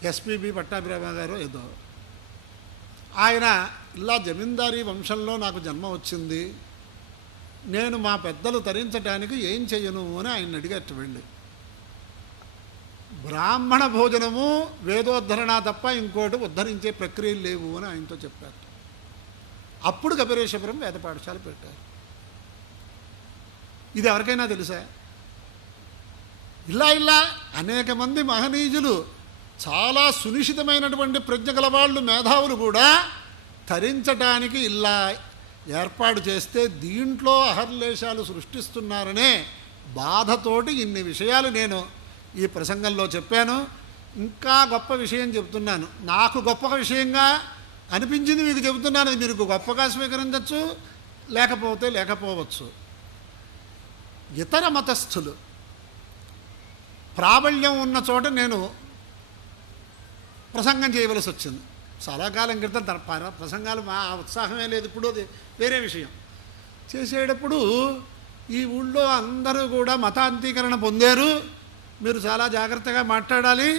ఎస్పీబీ పట్టాభిరామారావు గారు ఏదో, ఆయన ఇలా జమీందారీ వంశంలో నాకు జన్మ వచ్చింది, నేను మా పెద్దలు తరించడానికి ఏం చెయ్యను అని ఆయన అడిగట్టు వెళ్ళి. బ్రాహ్మణ భోజనము వేదోద్ధరణ తప్ప ఇంకోటి ఉద్ధరించే ప్రక్రియలు లేవు అని ఆయనతో చెప్పారు. అప్పుడు కపిలేశ్వపురం వేద పాఠశాల పెట్టారు. ఇది ఎవరికైనా తెలుసా? ఇలా అనేక మంది మహనీయులు, చాలా సునిశ్చితమైనటువంటి ప్రజ్ఞ గల వాళ్ళు, మేధావులు కూడా తరించడానికి ఇలా ఏర్పాటు చేస్తే దీంట్లో అహర్లేశాలు సృష్టిస్తున్నారనే బాధతోటి ఇన్ని విషయాలు నేను ఈ ప్రసంగంలో చెప్పాను. ఇంకా గొప్ప విషయం చెప్తున్నాను. నాకు గొప్ప విషయంగా అనిపించింది మీకు చెబుతున్నాను. మీరు గొప్పగా స్వీకరించవచ్చు, లేకపోవచ్చు. ఇతర మతస్థులు ప్రాబల్యం ఉన్న చోట నేను ప్రసంగం చేయవలసి వచ్చింది. చాలా కాలం క్రితం ప్రసంగాలు మా ఉత్సాహమే లేదు. ఇప్పుడు అది వేరే విషయం. చేసేటప్పుడు ఈ ఊళ్ళో అందరూ కూడా మతాంతీకరణ పొందారు, మీరు చాలా జాగ్రత్తగా మాట్లాడాలి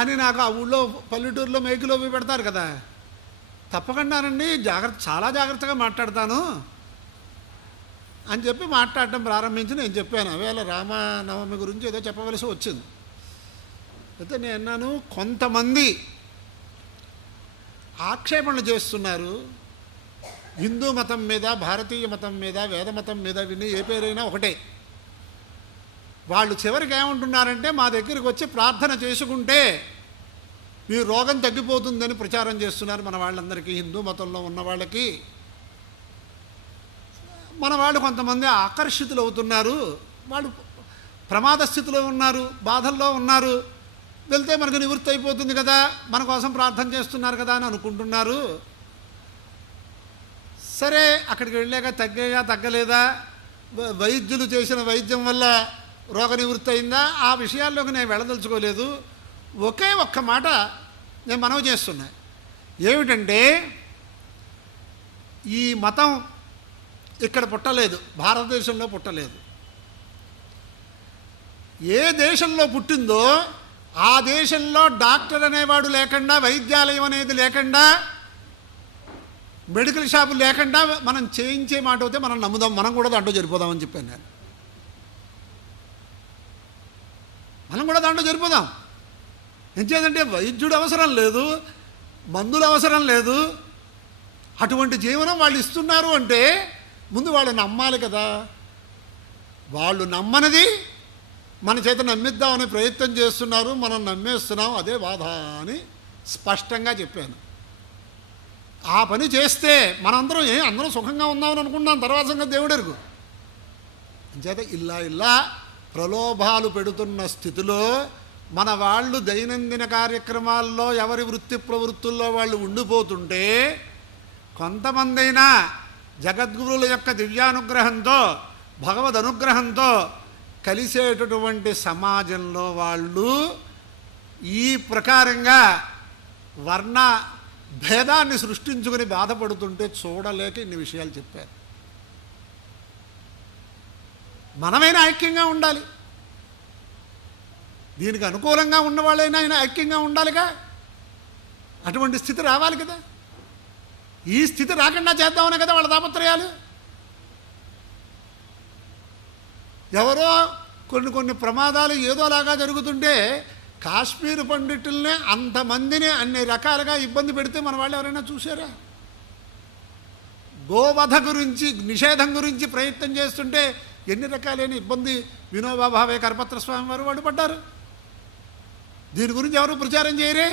అని నాకు ఆ ఊళ్ళో పల్లెటూరులో మైకులో పెడతారు కదా, తప్పకుండానండి చాలా జాగ్రత్తగా మాట్లాడతాను అని చెప్పి మాట్లాడటం ప్రారంభించి నేను చెప్పాను. అవేళ రామనవమి గురించి ఏదో చెప్పవలసి వచ్చింది. అయితే నేను అన్నాను, కొంతమంది ఆక్షేపణలు చేస్తున్నారు హిందూ మతం మీద, భారతీయ మతం మీద, వేద మతం మీద, విని ఏ పేరైనా ఒకటే. వాళ్ళు చివరికి ఏమంటున్నారంటే, మా దగ్గరికి వచ్చి ప్రార్థన చేసుకుంటే మీ రోగం తగ్గిపోతుందని ప్రచారం చేస్తున్నారు మన వాళ్ళందరికీ. హిందూ మతంలో ఉన్న వాళ్ళకి మన వాళ్ళు కొంతమంది ఆకర్షితులు అవుతున్నారు, వాళ్ళు ప్రమాద స్థితిలో ఉన్నారు, బాధల్లో ఉన్నారు, వెళ్తే మనకు నివృత్తి అయిపోతుంది కదా, మన కోసం ప్రార్థన చేస్తున్నారు కదా అని అనుకుంటున్నారు. సరే, అక్కడికి వెళ్ళాక తగ్గలేదా, వైద్యులు చేసిన వైద్యం వల్ల రోగ నివృత్తి అయిందా, ఆ విషయాల్లోకి నేను వెళ్ళదలుచుకోలేదు. ఒకే ఒక్క మాట నేను మనవి చేస్తున్నా. ఏమిటంటే, ఈ మతం ఇక్కడ పుట్టలేదు, భారతదేశంలో పుట్టలేదు. ఏ దేశంలో పుట్టిందో ఆ దేశంలో డాక్టర్ అనేవాడు లేకుండా, వైద్యాలయం అనేది లేకుండా, మెడికల్ షాపు లేకుండా మనం చేయించే మాట అయితే మనం నమ్ముదాం, మనం కూడా దాంట్లో జరిపోదామని చెప్పాను నేను. మనం కూడా దాంట్లో జరిపోదాం. ఎంచేదంటే వైద్యుడు అవసరం లేదు, మందులు అవసరం లేదు. అటువంటి జీవనం వాళ్ళు ఇస్తున్నారు అంటే ముందు వాళ్ళు నమ్మాలి కదా. వాళ్ళు నమ్మనిది మన చేత నమ్మిద్దామని ప్రయత్నం చేస్తున్నారు, మనం నమ్మేస్తున్నాం, అదే బాధ అని స్పష్టంగా చెప్పాను. ఆ పని చేస్తే మనందరం అందరం సుఖంగా ఉందామని అనుకున్నాం, తర్వాత సంగతి దేవుడెరుగు. అంచేత ఇలా ప్రలోభాలు పెడుతున్న స్థితిలో మన వాళ్ళు దైనందిన కార్యక్రమాల్లో ఎవరి వృత్తి ప్రవృత్తుల్లో వాళ్ళు ఉండిపోతుంటే, కొంతమందైనా జగద్గురుల యొక్క దివ్యానుగ్రహంతో, భగవద్ అనుగ్రహంతో కలిసేటటువంటి సమాజంలో వాళ్ళు ఈ ప్రకారంగా వర్ణ భేదాన్ని సృష్టించుకుని బాధపడుతుంటే చూడలేక ఇన్ని విషయాలు చెప్పారు. మనమైనా ఐక్యంగా ఉండాలి, దీనికి అనుకూలంగా ఉన్నవాళ్ళైనా ఆయన ఐక్యంగా ఉండాలిగా. అటువంటి స్థితి రావాలి కదా. ఈ స్థితి రాకుండా చేద్దామనే కదా వాళ్ళ తాపత్రయాలు. ఎవరో కొన్ని ప్రమాదాలు ఏదోలాగా జరుగుతుంటే కాశ్మీర్ పండితుల్నే అంతమందిని అన్ని రకాలుగా ఇబ్బంది పెడితే మన వాళ్ళు ఎవరైనా చూసారా? గోవధ గురించి నిషేధం గురించి ప్రయత్నం చేస్తుంటే ఎన్ని రకాలైన ఇబ్బంది వినోబా భావే కరపత్ర స్వామి వారు వాళ్ళు పడ్డారు. దీని గురించి ఎవరు ప్రచారం చేయరే?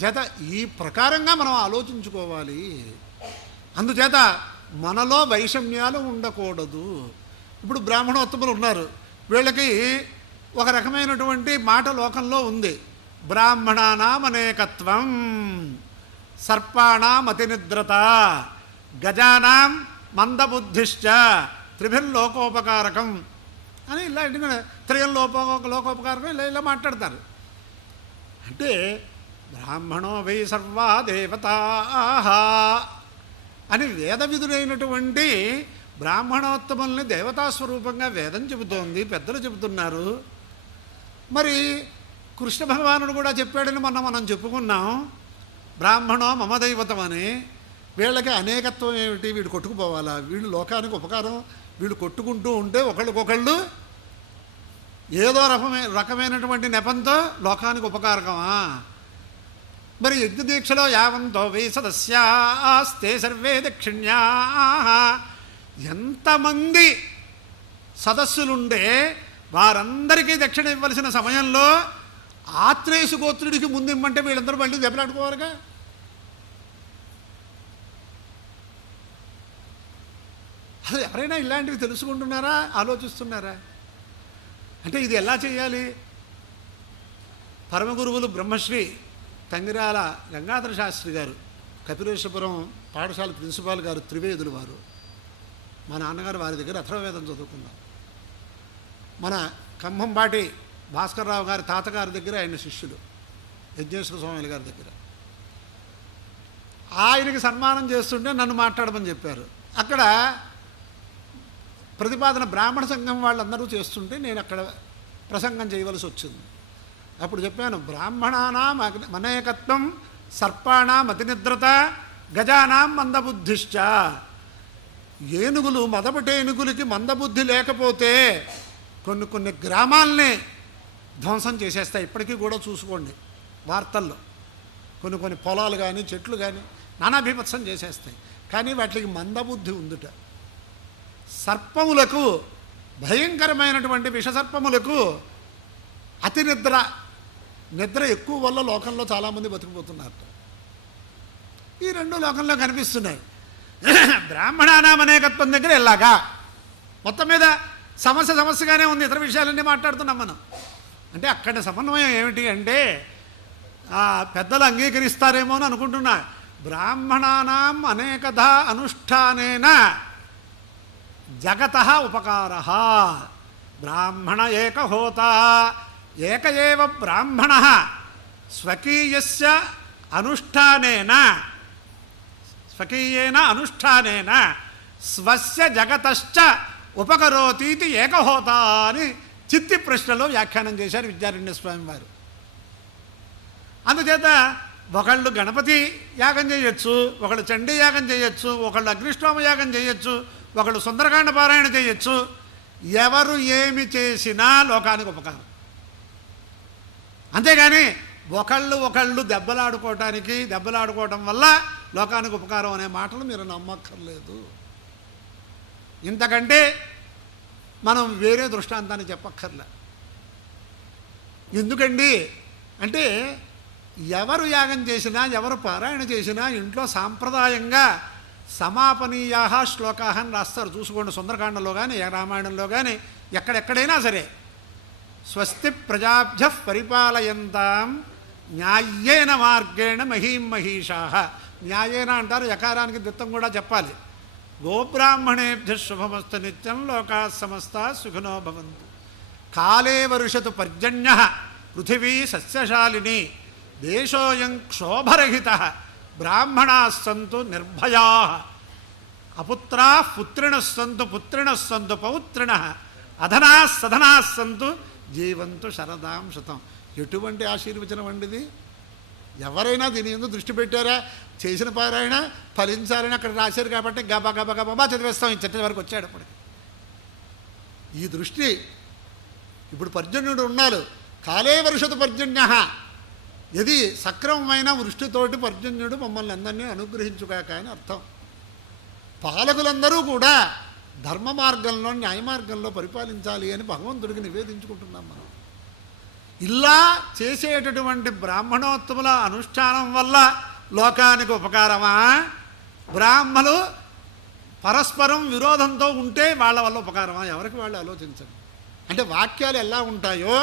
చేత ఈ ప్రకారంగా మనం ఆలోచించుకోవాలి. అందుచేత మనలో వైషమ్యాలు ఉండకూడదు. ఇప్పుడు బ్రాహ్మణోత్తములు ఉన్నారు, వీళ్ళకి ఒక రకమైనటువంటి మాట లోకంలో ఉంది, బ్రాహ్మణానాం అనేకత్వం, సర్పాణాం అతినిద్రత, గజానాం మందబుద్ధిశ్చ, త్రిభిర్లోకోపకారకం అని ఇలాంటి త్రయం లోకోపకారకం ఇలా మాట్లాడతారు. అంటే బ్రాహ్మణో వై సర్వా దేవతా అని వేద విధులైనటువంటి బ్రాహ్మణోత్తముల్ని దేవతాస్వరూపంగా వేదం చెబుతోంది, పెద్దలు చెబుతున్నారు. మరి కృష్ణ భగవానుడు కూడా చెప్పాడని మనం చెప్పుకున్నాం, బ్రాహ్మణో మమ దైవతం అని. వీళ్ళకి అనేకత్వం ఏమిటి? వీడు కొట్టుకుపోవాలా? వీళ్ళు లోకానికి ఉపకారం, వీళ్ళు కొట్టుకుంటూ ఉంటే ఒకళ్ళకొకళ్ళు ఏదో రకమైనటువంటి నెపంతో లోకానికి ఉపకారకమా? మరి యజ్ఞదీక్షలో యావంతో వై సదస్యాస్తే సర్వే దక్షిణ్యా, ఎంతమంది సదస్సులుండే వారందరికీ దక్షిణ ఇవ్వాల్సిన సమయంలో ఆత్రేయసు గోత్రుడికి ముందు ఇమ్మంటే వీళ్ళందరూ మళ్ళీ దెబ్బలాడుకోవాలిగా. అసలు ఎవరైనా ఇలాంటివి తెలుసుకుంటున్నారా, ఆలోచిస్తున్నారా? అంటే ఇది ఎలా చేయాలి? పరమగురువులు బ్రహ్మశ్రీ తంగిరాల గంగాధర శాస్త్రి గారు, కపిలేశ్వపురం పాఠశాల ప్రిన్సిపాల్ గారు, త్రివేదులు వారు, మా నాన్నగారు వారి దగ్గర అథర్వవేదం చదువుకున్నాం. మన కంభంపాటి భాస్కర్రావు గారి తాతగారి దగ్గర ఆయన శిష్యులు, యజ్ఞేశ్వర స్వామి గారి దగ్గర. ఆయనకి సన్మానం చేస్తుంటే నన్ను మాట్లాడమని చెప్పారు. అక్కడ ప్రతిపాదన బ్రాహ్మణ సంఘం వాళ్ళందరూ చేస్తుంటే నేను అక్కడ ప్రసంగం చేయవలసి వచ్చింది. అప్పుడు చెప్పాను, బ్రాహ్మణానాం అనేకత్వం, సర్పాణాం అతినిద్రత, గజానాం మందబుద్ధిశ్చ. ఏనుగులు, మదపటేనుగులకి మందబుద్ధి లేకపోతే కొన్ని గ్రామాల్ని ధ్వంసం చేసేస్తాయి. ఇప్పటికీ కూడా చూసుకోండి వార్తల్లో, కొన్ని పొలాలు కానీ చెట్లు కానీ నానాభీభత్సం చేసేస్తాయి. కానీ వాటికి మందబుద్ధి ఉందిట. సర్పములకు, భయంకరమైనటువంటి విషసర్పములకు అతి నిద్ర ఎక్కువ వల్ల లోకంలో చాలామంది బతికిపోతున్నారు. ఈ రెండు లోకంలో కనిపిస్తున్నాయి. బ్రాహ్మణానాం అనేకత్వం దగ్గర ఎలాగా మొత్తం మీద సమస్యగానే ఉంది. ఇతర విషయాలన్నీ మాట్లాడుతున్నాం మనం. అంటే అక్కడ సమన్వయం ఏమిటి అంటే పెద్దలు అంగీకరిస్తారేమో అని అనుకుంటున్నా. బ్రాహ్మణానాం అనేకధ అనుష్ఠానేన జగత ఉపకార. బ్రాహ్మణ ఏకహోత ఏక ఏవ బ్రాహ్మణ స్వకీయస్య అనుష్ఠానేన అనుష్ఠానేన స్వస్య జగతశ్చ ఉపకరోతీతి ఏకహోత అని చిత్తి ప్రశ్నలో వ్యాఖ్యానం చేశారు విద్యారణ్య స్వామి వారు. అందుచేత ఒకళ్ళు గణపతి యాగం చేయొచ్చు, ఒకళ్ళు చండీ యాగం చేయొచ్చు, ఒకళ్ళు అగ్నిష్టోమ యాగం చేయొచ్చు, ఒకళ్ళు సుందరకాండ పారాయణ చేయొచ్చు. ఎవరు ఏమి చేసినా లోకానికి ఉపకారం. అంతేగాని ఒకళ్ళు దెబ్బలాడుకోవటం వల్ల లోకానికి ఉపకారం అనే మాటలు మీరు నమ్మక్కర్లేదు. ఇంతకంటే మనం వేరే దృష్టాంతాన్ని చెప్పక్కర్లే. ఎందుకండి అంటే ఎవరు యాగం చేసినా, ఎవరు పారాయణ చేసినా ఇంట్లో సాంప్రదాయంగా సమాపనీయా శ్లోకా అని రాస్తారు. చూసుకోండి, సుందరకాండలో కానీ రామాయణంలో కానీ ఎక్కడెక్కడైనా సరే. స్వస్తి ప్రజాభ్య పరిపాలయంతాం న్యాయేన మార్గేణ మహీం మహిషా. న్యాయేన అంటారు, యకారానికి దిత్తం కూడా చెప్పాలి. గోబ్రాహ్మణేభ్య శుభమస్తు నిత్యం లోకా సమస్తా సుఖినో భవంతు. కాలే వర్షతు పర్జన్య పృథివీ సస్యశాలిని దేశోయం క్షోభరహిత బ్రాహ్మణాస్సంతు నిర్భయా అపుత్రా పుత్రిణస్సంతు పుత్రిణస్సంతు పౌత్రిణః అధనాः సధనాः సంతు జీవంతు శరదాం శతం. ఎటువంటి ఆశీర్వచనం అండిది! ఎవరైనా దీని ఎందుకు దృష్టి పెట్టారా? చేసిన పారాయణ ఫలించాలని అక్కడ రాశారు కాబట్టి గబా చదివేస్తాం. ఈ చర్చ వరకు వచ్చేటప్పటికి ఈ దృష్టి ఇప్పుడు పర్జన్యుడు ఉన్నాడు. కాలే వర్షతు పర్జన్య, ఇది సక్రమమైన వృష్టితోటి పర్జన్యుడు మమ్మల్ని అందరినీ అనుగ్రహించుగాక అని అర్థం. పాలకులందరూ కూడా ధర్మ మార్గంలో న్యాయ మార్గంలో పరిపాలించాలి అని భగవంతుడికి నివేదించుకుంటున్నాం మనం. ఇలా చేసేటటువంటి బ్రాహ్మణోత్తముల అనుష్ఠానం వల్ల లోకానికి ఉపకారమా? బ్రాహ్మలు పరస్పరం విరోధంతో ఉంటే వాళ్ళ వల్ల ఉపకారమా? ఎవరికి వాళ్ళు ఆలోచించండి. అంటే వాక్యాలు ఎలా ఉంటాయో,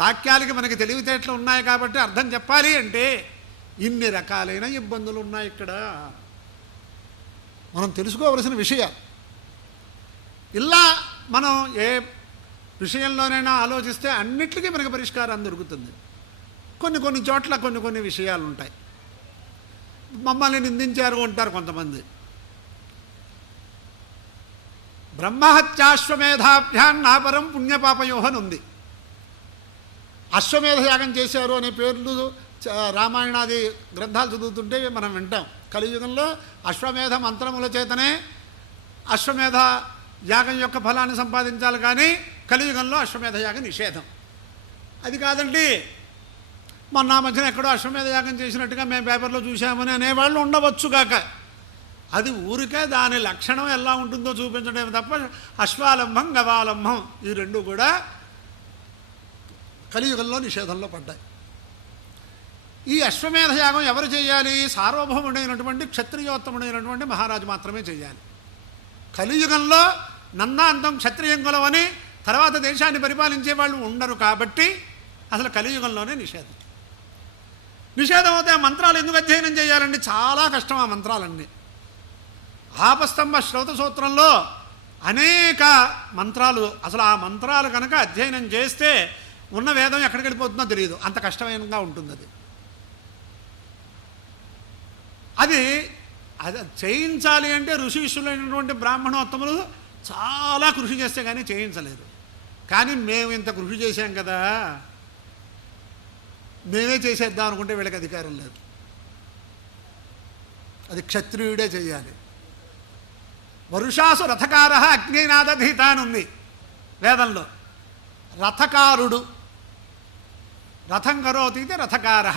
వాక్యాలకి మనకి తెలివితేటలు ఉన్నాయి కాబట్టి అర్థం చెప్పాలి అంటే ఇన్ని రకాలైన ఇబ్బందులు ఉన్నాయి ఇక్కడ. మనం తెలుసుకోవలసిన విషయాలు. ఇలా మనం ఏ విషయంలోనైనా ఆలోచిస్తే అన్నిటికీ మనకి పరిష్కారం దొరుకుతుంది. కొన్ని చోట్ల కొన్ని విషయాలు ఉంటాయి. మమ్మల్ని నిందించారు అంటారు కొంతమంది. బ్రహ్మహత్యాశ్వమేధాభ్యాం నాపరం పుణ్యపాపయో అని ఉంది. అశ్వమేధ యాగం చేశారు అనే పేర్లు రామాయణాది గ్రంథాలు చదువుతుంటే మనం వింటాం. కలియుగంలో అశ్వమేధ మంత్రముల చేతనే అశ్వమేధ యాగం యొక్క ఫలాన్ని సంపాదించాలి, కానీ కలియుగంలో అశ్వమేధ యాగం నిషేధం. అది కాదండి, మొన్న మధ్యన ఎక్కడో అశ్వమేధ యాగం చేసినట్టుగా మేము పేపర్లో చూసామని అనేవాళ్ళు ఉండవచ్చుగాక. అది ఊరికే దాని లక్షణం ఎలా ఉంటుందో చూపించడమే తప్ప అశ్వాలంభం గవాలంభం ఈ రెండు కూడా కలియుగంలో నిషేధంలో పడ్డాయి. ఈ అశ్వమేధ యాగం ఎవరు చేయాలి? సార్వభౌముడైనటువంటి క్షత్రియోత్తముడైనటువంటి మహారాజు మాత్రమే చేయాలి. కలియుగంలో నందాంతం క్షత్రియం కులమని తర్వాత దేశాన్ని పరిపాలించే వాళ్ళు ఉండరు కాబట్టి అసలు కలియుగంలోనే నిషేధం. నిషేధం అవుతే ఆ మంత్రాలు ఎందుకు అధ్యయనం చేయాలండి? చాలా కష్టం ఆ మంత్రాలన్నీ. ఆపస్తంభ శ్రౌత సూత్రంలో అనేక మంత్రాలు, అసలు ఆ మంత్రాలు కనుక అధ్యయనం చేస్తే ఉన్న వేదం ఎక్కడికి వెళ్ళిపోతుందో తెలియదు, అంత కష్టమైనగా ఉంటుంది అది. అది చేయించాలి అంటే ఋషిష్యులైనటువంటి బ్రాహ్మణోత్తములు చాలా కృషి చేస్తే కానీ చేయించలేదు. కానీ మేము ఇంత కృషి చేశాం కదా, మేమే చేసేద్దాం అనుకుంటే వీళ్ళకి అధికారం లేదు. అది క్షత్రియుడే చేయాలి. వరుషాసు రథకార అగ్నినాదధీత అని ఉంది వేదంలో. రథకారుడు, రథం కరోతి ఇది రథకార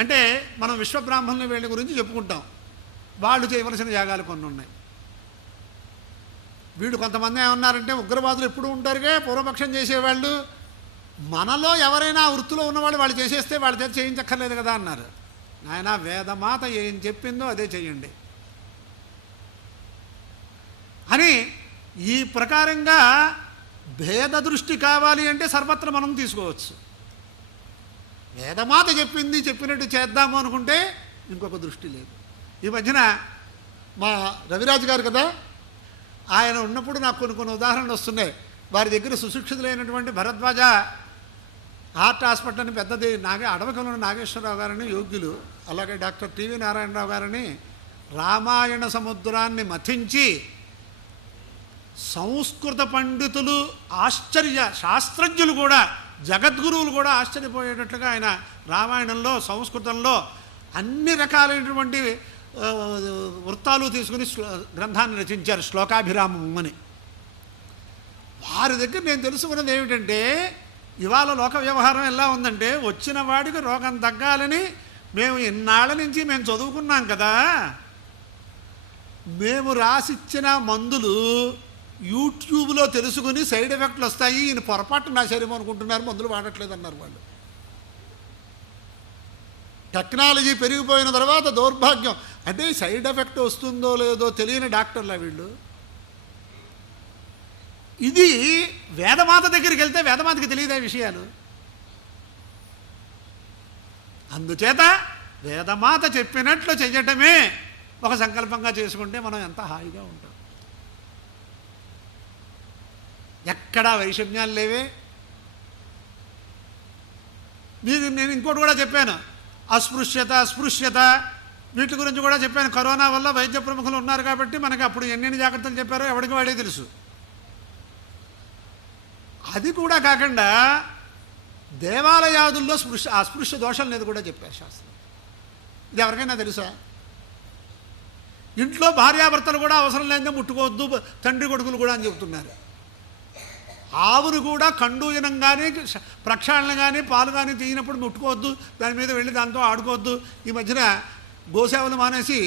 అంటే మనం విశ్వబ్రాహ్మణుల వీళ్ళ గురించి చెప్పుకుంటాం. వాళ్ళు చేయవలసిన యాగాలు కొన్ని ఉన్నాయి. వీడు కొంతమంది ఏమన్నారంటే ఉగ్రవాదులు ఎప్పుడు ఉంటారుగా పూర్వపక్షం చేసేవాళ్ళు, మనలో ఎవరైనా వృత్తిలో ఉన్నవాళ్ళు వాళ్ళు చేసేస్తే వాళ్ళ చేత చేయించక్కర్లేదు కదా అన్నారు. నాయన వేదమాత ఏం చెప్పిందో అదే చెయ్యండి అని. ఈ ప్రకారంగా భేద దృష్టి కావాలి అంటే సర్వత్ర మనం తీసుకోవచ్చు. వేదమాత చెప్పింది చెప్పినట్టు చేద్దాము అనుకుంటే ఇంకొక దృష్టి లేదు. ఈ మధ్యన మా రవిరాజు గారు కదా, ఆయన ఉన్నప్పుడు నాకు కొన్ని ఉదాహరణలు వస్తున్నాయి. వారి దగ్గర సుశిక్షితులైనటువంటి భరద్వాజ హార్ట్ హాస్పిటల్ అని పెద్దది అడవకంలో నాగేశ్వరరావు గారని యోగ్యులు, అలాగే డాక్టర్ టివి నారాయణరావు గారని రామాయణ సముద్రాన్ని మథించి సంస్కృత పండితులు శాస్త్రజ్ఞులు కూడా జగద్గురువులు కూడా ఆశ్చర్యపోయేటట్లుగా ఆయన రామాయణంలో సంస్కృతంలో అన్ని రకాలైనటువంటి వృత్తాలు తీసుకుని గ్రంథాన్ని రచించారు, శ్లోకాభిరామం అని. వారి దగ్గర నేను తెలుసుకున్నది ఏమిటంటే, ఇవాళ లోక వ్యవహారం ఎలా ఉందంటే, వచ్చిన వాడికి రోగం తగ్గాలని మేము ఇన్నాళ్ళ నుంచి మేము చదువుకున్నాం కదా, మేము రాసిచ్చిన మందులు యూట్యూబ్లో తెలుసుకుని సైడ్ ఎఫెక్ట్లు వస్తాయి, ఈయన పొరపాటు రాశారేమో అనుకుంటున్నారు, మందులు వాడట్లేదు అన్నారు వాళ్ళు. టెక్నాలజీ పెరిగిపోయిన తర్వాత దౌర్భాగ్యం అంటే సైడ్ ఎఫెక్ట్ వస్తుందో లేదో తెలియని డాక్టర్లా వీళ్ళు. ఇది వేదమాత దగ్గరికి వెళ్తే వేదమాతకి తెలియదే విషయాలు. అందుచేత వేదమాత చెప్పినట్లు చెయ్యటమే ఒక సంకల్పంగా చేసుకుంటే మనం ఎంత హాయిగా ఉంటాం. ఎక్కడా వైషమ్యాలు లేవే. నేను ఇంకోటి కూడా చెప్పాను, అస్పృశ్యత వీటి గురించి కూడా చెప్పాను. కరోనా వల్ల వైద్య ప్రముఖులు ఉన్నారు కాబట్టి మనకి అప్పుడు ఎన్ని జాగ్రత్తలు చెప్పారో ఎవరికి వాడే తెలుసు. అది కూడా కాకుండా దేవాలయాదుల్లో అస్పృశ్య దోషం లేదు కూడా చెప్పారు శాస్త్రం. ఇది ఎవరికైనా తెలుసా? ఇంట్లో భార్యాభర్తలు కూడా అవసరం లేదే ముట్టుకోవద్దు, తండ్రి కొడుకులు కూడా అని చెబుతున్నారు. ఆవును కూడా కండూయనం కానీ ప్రక్షాళన కానీ పాలు కానీ తీసినప్పుడు ముట్టుకోవద్దు, దాని మీద వెళ్ళి దాంతో ఆడుకోవద్దు. ఈ మధ్యన గోసేవలు మానేసి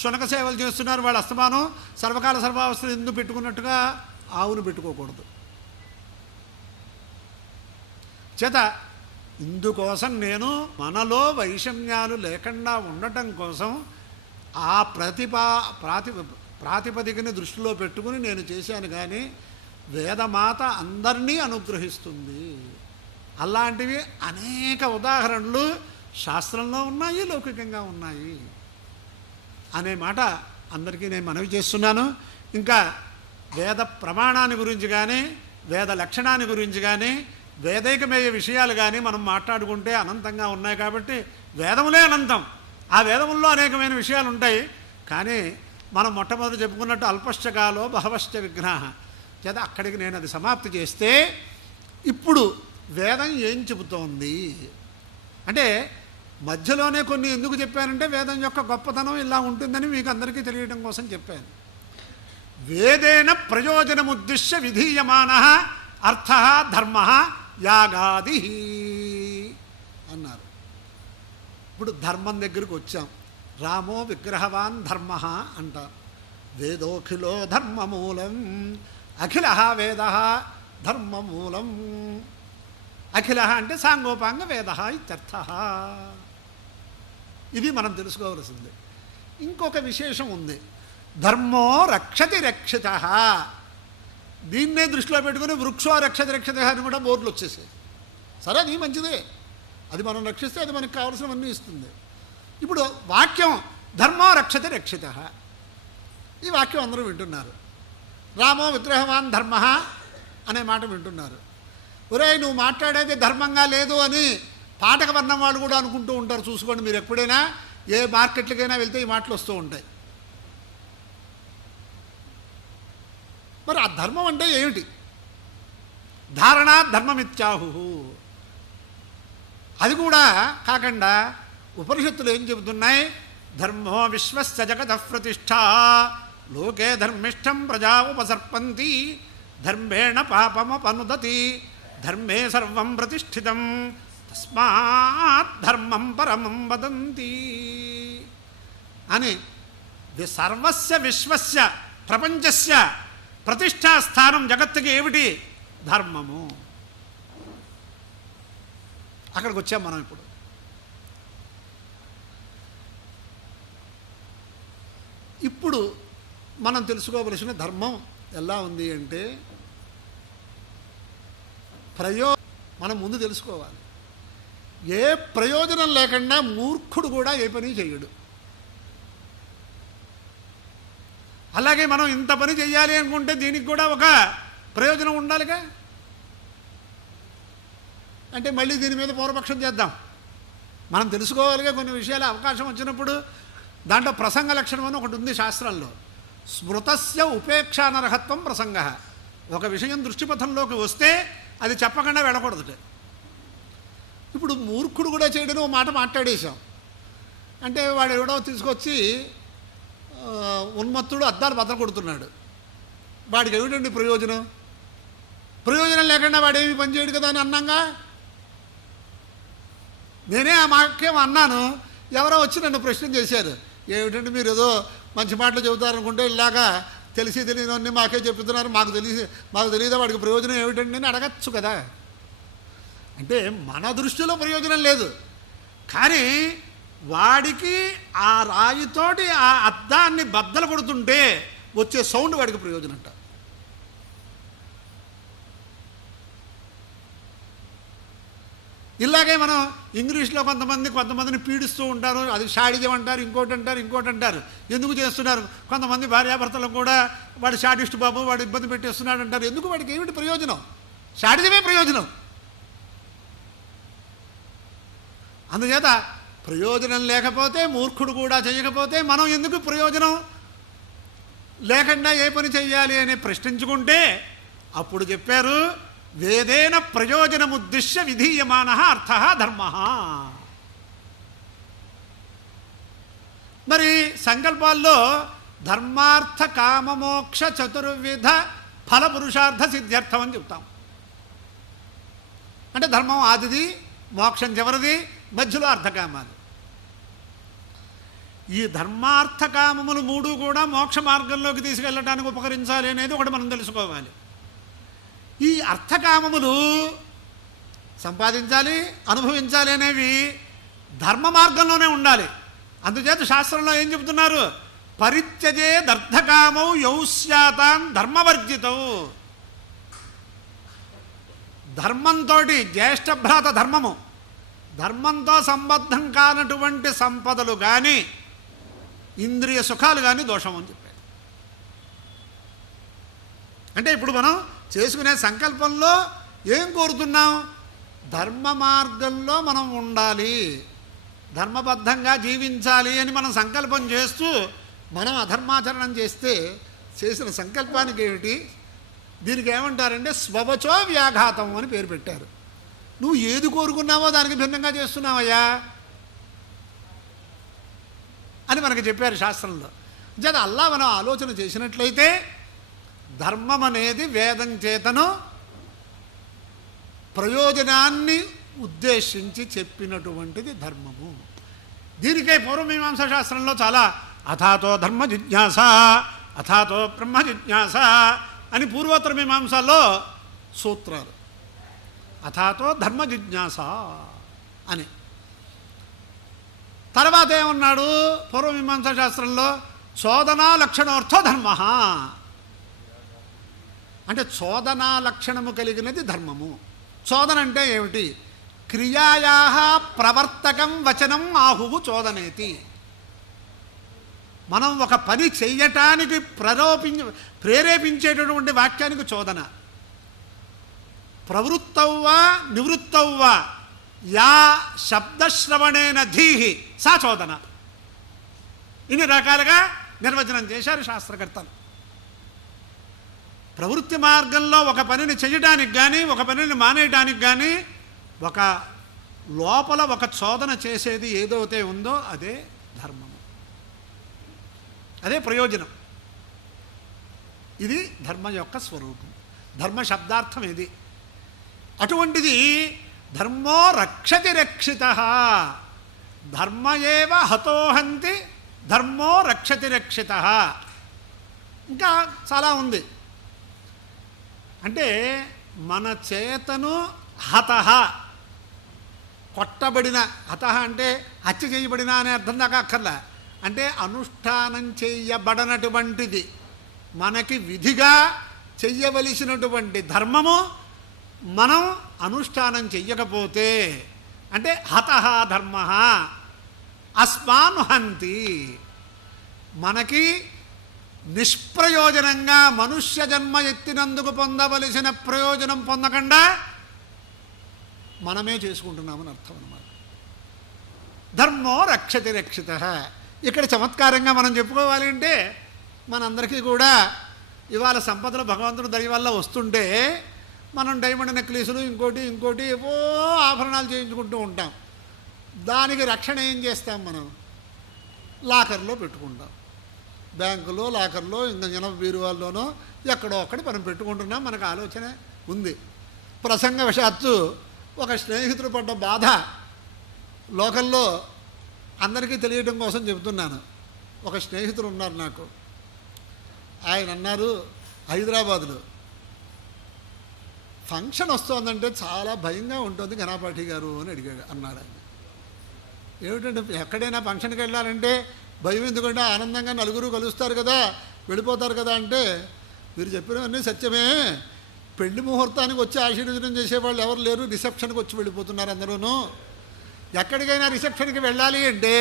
శునక సేవలు చేస్తున్నారు. వాళ్ళు అస్తమానం సర్వకాల సర్వావస్థలు ఎందుకు పెట్టుకున్నట్టుగా ఆవును పెట్టుకోకూడదు. చేత ఇందుకోసం నేను మనలో వైషమ్యాలు లేకుండా ఉండటం కోసం ఆ ప్రాతిపదికని దృష్టిలో పెట్టుకుని నేను చేశాను. కానీ వేదమాత అందరినీ అనుగ్రహిస్తుంది. అలాంటివి అనేక ఉదాహరణలు శాస్త్రంలో ఉన్నాయి, లౌకికంగా ఉన్నాయి అనే మాట అందరికీ నేను మనవి చేస్తున్నాను. ఇంకా వేద ప్రమాణాన్ని గురించి కానీ వేద లక్షణాన్ని గురించి కానీ వేదైకమయ్యే విషయాలు కానీ మనం మాట్లాడుకుంటే అనంతంగా ఉన్నాయి. కాబట్టి వేదములే అనంతం. ఆ వేదముల్లో అనేకమైన విషయాలు ఉంటాయి. కానీ మనం మొట్టమొదటి చెప్పుకున్నట్టు అల్పశ్చకాలో బహవశ్చ విఘ్నాః చేత అక్కడికి నేను అది సమాప్తి చేస్తే ఇప్పుడు వేదం ఏం చెబుతోంది అంటే మధ్యలోనే కొన్ని ఎందుకు చెప్పానంటే వేదం యొక్క గొప్పతనం ఇలా ఉంటుందని మీకు అందరికీ తెలియడం కోసం చెప్పాను. వేదేన ప్రయోజనముద్దిశ్య విధీయమానః అర్థః ధర్మః యాగాది అన్నారు. ఇప్పుడు ధర్మం దగ్గరికి వచ్చాం. రామో విగ్రహవాన్ ధర్మ అంటారు. వేదోఖిలో ధర్మమూలం అఖిల వేద ధర్మమూలం. అఖిల అంటే సాంగోపాంగ వేద ఇత్యర్థ. ఇది మనం తెలుసుకోవలసింది. ఇంకొక విశేషం ఉంది. ధర్మో రక్షతి రక్షిత. దీన్నే దృష్టిలో పెట్టుకుని వృక్షో రక్షతి రక్షిత అని కూడా బోర్డులు వచ్చేసాయి. సరే, అది మంచిదే. అది మనం రక్షిస్తే అది మనకు కావాల్సినవన్నీ ఇస్తుంది. ఇప్పుడు వాక్యం ధర్మో రక్షతి రక్షిత. ఈ వాక్యం అందరూ వింటున్నారు. రామో విగ్రహవాన్ ధర్మ అనే మాట వింటున్నారు. ఒరేయ్, నువ్వు మాట్లాడేది ధర్మంగా లేదు అని పాఠక వర్ణం వాళ్ళు కూడా అనుకుంటూ ఉంటారు. చూసుకోండి, మీరు ఎప్పుడైనా ఏ మార్కెట్లకైనా వెళ్తే ఈ మాటలు వస్తూ ఉంటాయి. మరి ఆ ధర్మం అంటే ఏమిటి? ధారణా ధర్మమిత్యాహు. అది కూడా కాకుండా ఉపనిషత్తులు ఏం చెబుతున్నాయి? ధర్మో విశ్వస్య జగతః ప్రతిష్ఠా లోకే ధర్మిష్టం ప్రజా ఉపసర్పంతి ధర్మేణ పాపమపనుదతి ధర్మే సర్వం ప్రతిష్ఠితం తస్మాత్ ధర్మం పరమం వదంతి అని. సర్వస్య విశ్వస్య ప్రపంచస్య ప్రతిష్టాస్థానం జగత్తుకి ఏమిటి? ధర్మము. అక్కడికి వచ్చాం మనం. ఇప్పుడు మనం తెలుసుకోవలసిన ధర్మం ఎలా ఉంది అంటే మనం ముందు తెలుసుకోవాలి. ఏ ప్రయోజనం లేకుండా మూర్ఖుడు కూడా ఏ పని చేయడు. అలాగే మనం ఇంత పని చెయ్యాలి అనుకుంటే దీనికి కూడా ఒక ప్రయోజనం ఉండాలిగా. అంటే మళ్ళీ దీని మీద పూర్వపక్షం చేద్దాం. మనం తెలుసుకోవాలిగా కొన్ని విషయాలు. అవకాశం వచ్చినప్పుడు దాంట్లో ప్రసంగ లక్షణం అని ఒకటి ఉంది శాస్త్రంలో. స్మృతస్య ఉపేక్షానర్హత్వం ప్రసంగ. ఒక విషయం దృష్టిపథంలోకి వస్తే అది చెప్పకుండా వెళ్ళకూడదు. ఇప్పుడు మూర్ఖుడు కూడా చేయడం ఓ మాట మాట్లాడేశాం అంటే వాడు ఎవడో తీసుకొచ్చి ఉన్మత్తుడు అద్దాలు బద్దలు కొడుతున్నాడు. వాడికి ఏమిటండి ప్రయోజనం? ప్రయోజనం లేకుండా వాడేమి పని చేయడు కదా అని అన్నాగా. నేనే ఆ వాక్యం అన్నాను. ఎవరో వచ్చి నన్ను ప్రశ్న చేశారు. ఏమిటంటే మీరు ఏదో మంచి మాటలు చెబుతారనుకుంటే ఇలాగా తెలిసి తెలియని మాకే చెప్తున్నారు, మాకు తెలియదా వాడికి ప్రయోజనం ఏమిటండి అని అడగచ్చు కదా. అంటే మన దృష్టిలో ప్రయోజనం లేదు, కానీ వాడికి ఆ రాయితోటి ఆ అద్దాన్ని బద్దలు కొడుతుంటే వచ్చే సౌండ్ వాడికి ప్రయోజనం అంట. ఇలాగే మనం ఇంగ్లీష్లో కొంతమందిని పీడిస్తూ ఉంటారు. అది షాడిజం అంటారు, ఇంకోటి అంటారు. ఎందుకు చేస్తున్నారు? కొంతమంది భార్యాభర్తలకు కూడా వాడు షాడిస్ట్ బాబు, వాడు ఇబ్బంది పెట్టేస్తున్నాడు అంటారు. ఎందుకు? వాడికి ఏమిటి ప్రయోజనం? షాడిజమే ప్రయోజనం. అందుచేత ప్రయోజనం లేకపోతే, మూర్ఖుడు కూడా చేయకపోతే మనం ఎందుకు ప్రయోజనం లేకుండా ఏ పని చెయ్యాలి అని ప్రశ్నించుకుంటే అప్పుడు చెప్పారు వేదేన ప్రయోజనముద్దిశ్య విధీయమానః అర్థః ధర్మః. మరి సంకల్పాల్లో ధర్మార్థ కామమోక్ష చతుర్విధ ఫల పురుషార్థ సిద్ధ్యర్థం అని చెప్తాం. అంటే ధర్మం ఆదిది, మోక్షం చివరిది, మధ్యలో అర్థకామాలు. ఈ ధర్మార్థకామములు మూడు కూడా మోక్ష మార్గంలోకి తీసుకెళ్ళటానికి ఉపకరించాలి అనేది ఒకటి మనం తెలుసుకోవాలి. ఈ అర్థకామములు సంపాదించాలి, అనుభవించాలి అనేవి ధర్మ మార్గంలోనే ఉండాలి. అందుచేత శాస్త్రంలో ఏం చెబుతున్నారు? పరిత్యజే దర్థకామౌ యౌస్యాతాం ధర్మవర్జితౌ. ధర్మంతో, జ్యేష్ఠభ్రాత ధర్మము, ధర్మంతో సంబద్ధం కానటువంటి సంపదలు కానీ ఇంద్రియ సుఖాలు కానీ దోషం అని చెప్పారు. అంటే ఇప్పుడు మనం చేసుకునే సంకల్పంలో ఏం కోరుతున్నాం? ధర్మ మార్గంలో మనం ఉండాలి, ధర్మబద్ధంగా జీవించాలి అని మనం సంకల్పం చేస్తూ మనం అధర్మాచరణం చేస్తే చేసిన సంకల్పానికి ఏమిటి? దీనికి ఏమంటారంటే స్వవచో వ్యాఘాతం అని పేరు పెట్టారు. నువ్వు ఏది కోరుకున్నావో దానికి భిన్నంగా చేస్తున్నావయ్యా అని మనకి చెప్పారు శాస్త్రంలో. జద అల్లా మనం ఆలోచన చేసినట్లయితే ధర్మం అనేది వేదం చేతను ప్రయోజనాన్ని ఉద్దేశించి చెప్పినటువంటిది ధర్మము. దీనికై పూర్వమీమాంసా శాస్త్రంలో చాలా అథాతో ధర్మ జిజ్ఞాస, అథాతో బ్రహ్మ జిజ్ఞాస అని పూర్వోత్తర మీమాంసాల్లో సూత్రాలు. అథాతో ధర్మ జిజ్ఞాస అని. తర్వాత ఏమన్నాడు పూర్వమీమాంసా శాస్త్రంలో? చోదనా లక్షణార్థో ధర్మ. అంటే చోదనా లక్షణము కలిగినది ధర్మము. చోదన అంటే ఏమిటి? క్రియాయా ప్రవర్తకం వచనం ఆహువు చోదనేతి. మనం ఒక పని చెయ్యటానికి ప్రేరేపించేటటువంటి వాక్యానికి చోదన. ప్రవృత్తౌవా నివృత్తౌవా యా శబ్దశ్రవణేన ధీహి సా చోదన. ఇన్ని రకాలుగా నిర్వచనం చేశారు శాస్త్రకర్తలు. ప్రవృత్తి మార్గంలో ఒక పనిని చేయడానికి కానీ ఒక పనిని మానేయటానికి కానీ ఒక లోపల ఒక చోదన చేసేది ఏదైతే ఉందో అదే ధర్మము, అదే ప్రయోజనం. ఇది ధర్మం యొక్క స్వరూపం, ధర్మ శబ్దార్థం ఇది. అటువంటిది ధర్మో రక్షతి రక్షిత. ధర్మ ఏవ హతోహంతి ధర్మో రక్షతి రక్షిత. ఇంకా చాలా ఉంది. అంటే మన చేతను హతః కొట్టబడిన, హతః అంటే హత్య చేయబడిన అనే అర్థం దాకా అక్కర్లా. అంటే అనుష్ఠానం చెయ్యబడనటువంటిది, మనకి విధిగా చెయ్యవలసినటువంటి ధర్మము మనం అనుష్ఠానం చెయ్యకపోతే అంటే హతః ధర్మ అస్మాన్ హంతి. మనకి నిష్ప్రయోజనంగా మనుష్య జన్మ ఎత్తినందుకు పొందవలసిన ప్రయోజనం పొందకుండా మనమే చేసుకుంటున్నామని అర్థం అన్నమాట. ధర్మో రక్షతి రక్షిత. ఇక్కడ చమత్కారంగా మనం చెప్పుకోవాలి అంటే మనందరికీ కూడా ఇవాళ సంపదలు భగవంతుడు దయ వల్ల వస్తుంటే మనం డైమండ్ నెక్లెస్లు ఇంకోటి ఇంకోటి ఏవో ఆభరణాలు చేయించుకుంటూ ఉంటాం. దానికి రక్షణ ఏం చేస్తాం? మనం లాకర్లో పెట్టుకుంటాం. బ్యాంకులో, లాకర్లో, ఇంకా జనప బీరువాల్లోనో ఎక్కడో ఒక్కడి మనం పెట్టుకుంటున్నాం. మనకు ఆలోచన ఉంది. ప్రసంగవశాత్తు ఒక స్నేహితుడు పడ్డ బాధ లోకల్లో అందరికీ తెలియడం కోసం చెబుతున్నాను. ఒక స్నేహితుడు ఉన్నారు నాకు. ఆయన అన్నారు, హైదరాబాదులో ఫంక్షన్ వస్తుందంటే చాలా భయంగా ఉంటుంది ఘనాపాటి గారు అని అన్నాడు ఆయన. ఏమిటంటే ఎక్కడైనా ఫంక్షన్కి వెళ్ళాలంటే భయం ఎందుకంటే ఆనందంగా నలుగురు కలుస్తారు కదా, వెళ్ళిపోతారు కదా అంటే, మీరు చెప్పినవన్నీ సత్యమే. పెళ్లి ముహూర్తానికి వచ్చి ఆశీర్వదనం చేసేవాళ్ళు ఎవరు లేరు, రిసెప్షన్కి వచ్చి వెళ్ళిపోతున్నారు అందరూను. ఎక్కడికైనా రిసెప్షన్కి వెళ్ళాలి అంటే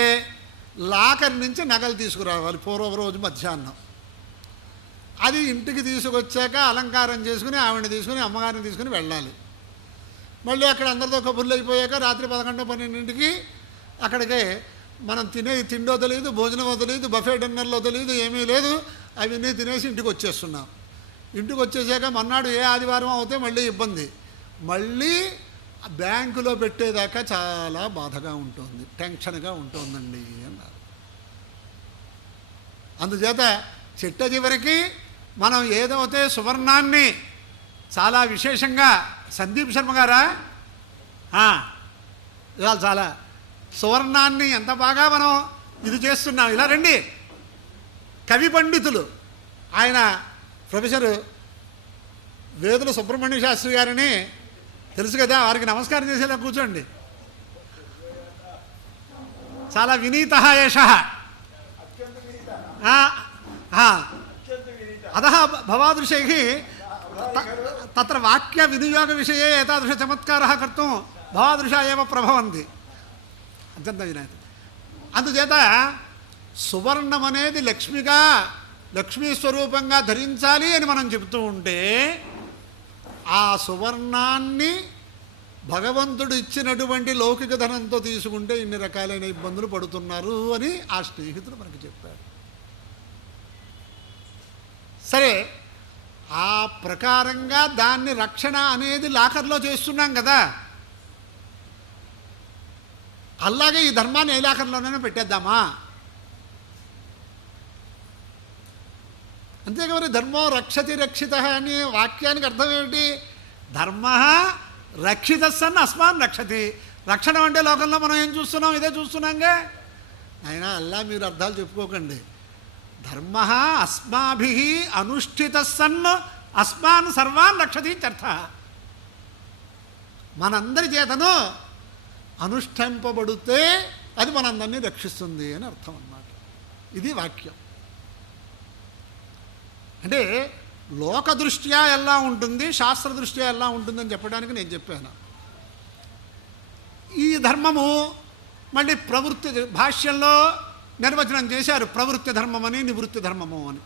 లాకర్ నుంచి నగలు తీసుకురావాలి పూర్వ రోజు మధ్యాహ్నం. అది ఇంటికి తీసుకొచ్చాక అలంకారం చేసుకుని ఆవిడని తీసుకుని అమ్మగారిని తీసుకుని వెళ్ళాలి. మళ్ళీ అక్కడ అందరితో కబుర్లు అయిపోయాక రాత్రి 11, 12ంటికి అక్కడికే మనం తినేది తిండో తెలియదు, భోజనమో తెలియదు, బఫే డిన్నర్లో తెలియదు, ఏమీ లేదు. అవన్నీ తినేసి ఇంటికి వచ్చేస్తున్నాం. ఇంటికి వచ్చేసాక మన్నాడు ఏ ఆదివారం అవుతే మళ్ళీ ఇబ్బంది. మళ్ళీ బ్యాంకులో పెట్టేదాకా చాలా బాధగా ఉంటుంది, టెన్షన్గా ఉంటుందండి అన్నారు. అందుచేత చిట్ట చివరికి మనం ఏదైతే సువర్ణాన్ని చాలా విశేషంగా సందీప్ శర్మ గారా ఇవాళ చాలా సువర్ణాన్ని ఎంత బాగా మనం ఇది చేస్తున్నాం. ఇలా రండి, కవి పండితులు ఆయన ప్రొఫెసర్ వేదుల సుబ్రహ్మణ్య శాస్త్రి గారిని తెలుసు కదా, వారికి నమస్కారం చేసేలా కూర్చోండి. చాలా వినీత ఏష. అతः భవాదృశైः తత్ర వాక్య వినియోగ విషయే ఏతాదృశ చమత్కారः కర్తుం భవాదృశా ఏవ ప్రభవంతి. అత్యంత వినయత. అందుచేత సువర్ణం అనేది లక్ష్మిగా, లక్ష్మీ స్వరూపంగా ధరించాలి అని మనం చెబుతూ ఉంటే, ఆ సువర్ణాన్ని భగవంతుడు ఇచ్చినటువంటి లౌకిక ధనంతో తీసుకుంటే ఇన్ని రకాలైన ఇబ్బందులు పడుతున్నారు అని ఆ స్నేహితుడు మనకు చెప్పారు. సరే, ఆ ప్రకారంగా దాన్ని రక్షణ అనేది లాకర్లో చేస్తున్నాం కదా, అలాగే ఈ ధర్మాన్ని ఏ లాకర్లోనైనా పెట్టేద్దామా? అంతేగా మరి ధర్మో రక్షతి రక్షిత అనే వాక్యానికి అర్థం ఏమిటి? ధర్మ రక్షిత సన్ అస్మాన్ రక్షతి. రక్షణ అంటే లోకంలో మనం ఏం చూస్తున్నాం? ఇదే చూస్తున్నాంగా. అయినా అల్లా మీరు అర్థాలు చెప్పుకోకండి. ధర్మ అస్మాభి అనుష్ఠిత సన్ అస్మాన్ సర్వాన్ రక్షతి అర్థ. మనందరి చేతను అనుష్ఠింపబడితే అది మనందరినీ రక్షిస్తుంది అని అర్థం అన్నమాట. ఇది వాక్యం. అంటే లోకదృష్ట్యా ఎలా ఉంటుంది, శాస్త్రదృష్ట్యా ఎలా ఉంటుందని చెప్పడానికి నేను చెప్పాను. ఈ ధర్మము మళ్ళీ ప్రవృత్తి భాష్యంలో నిర్వచనం చేశారు. ప్రవృత్తి ధర్మమని, నివృత్తి ధర్మము అని.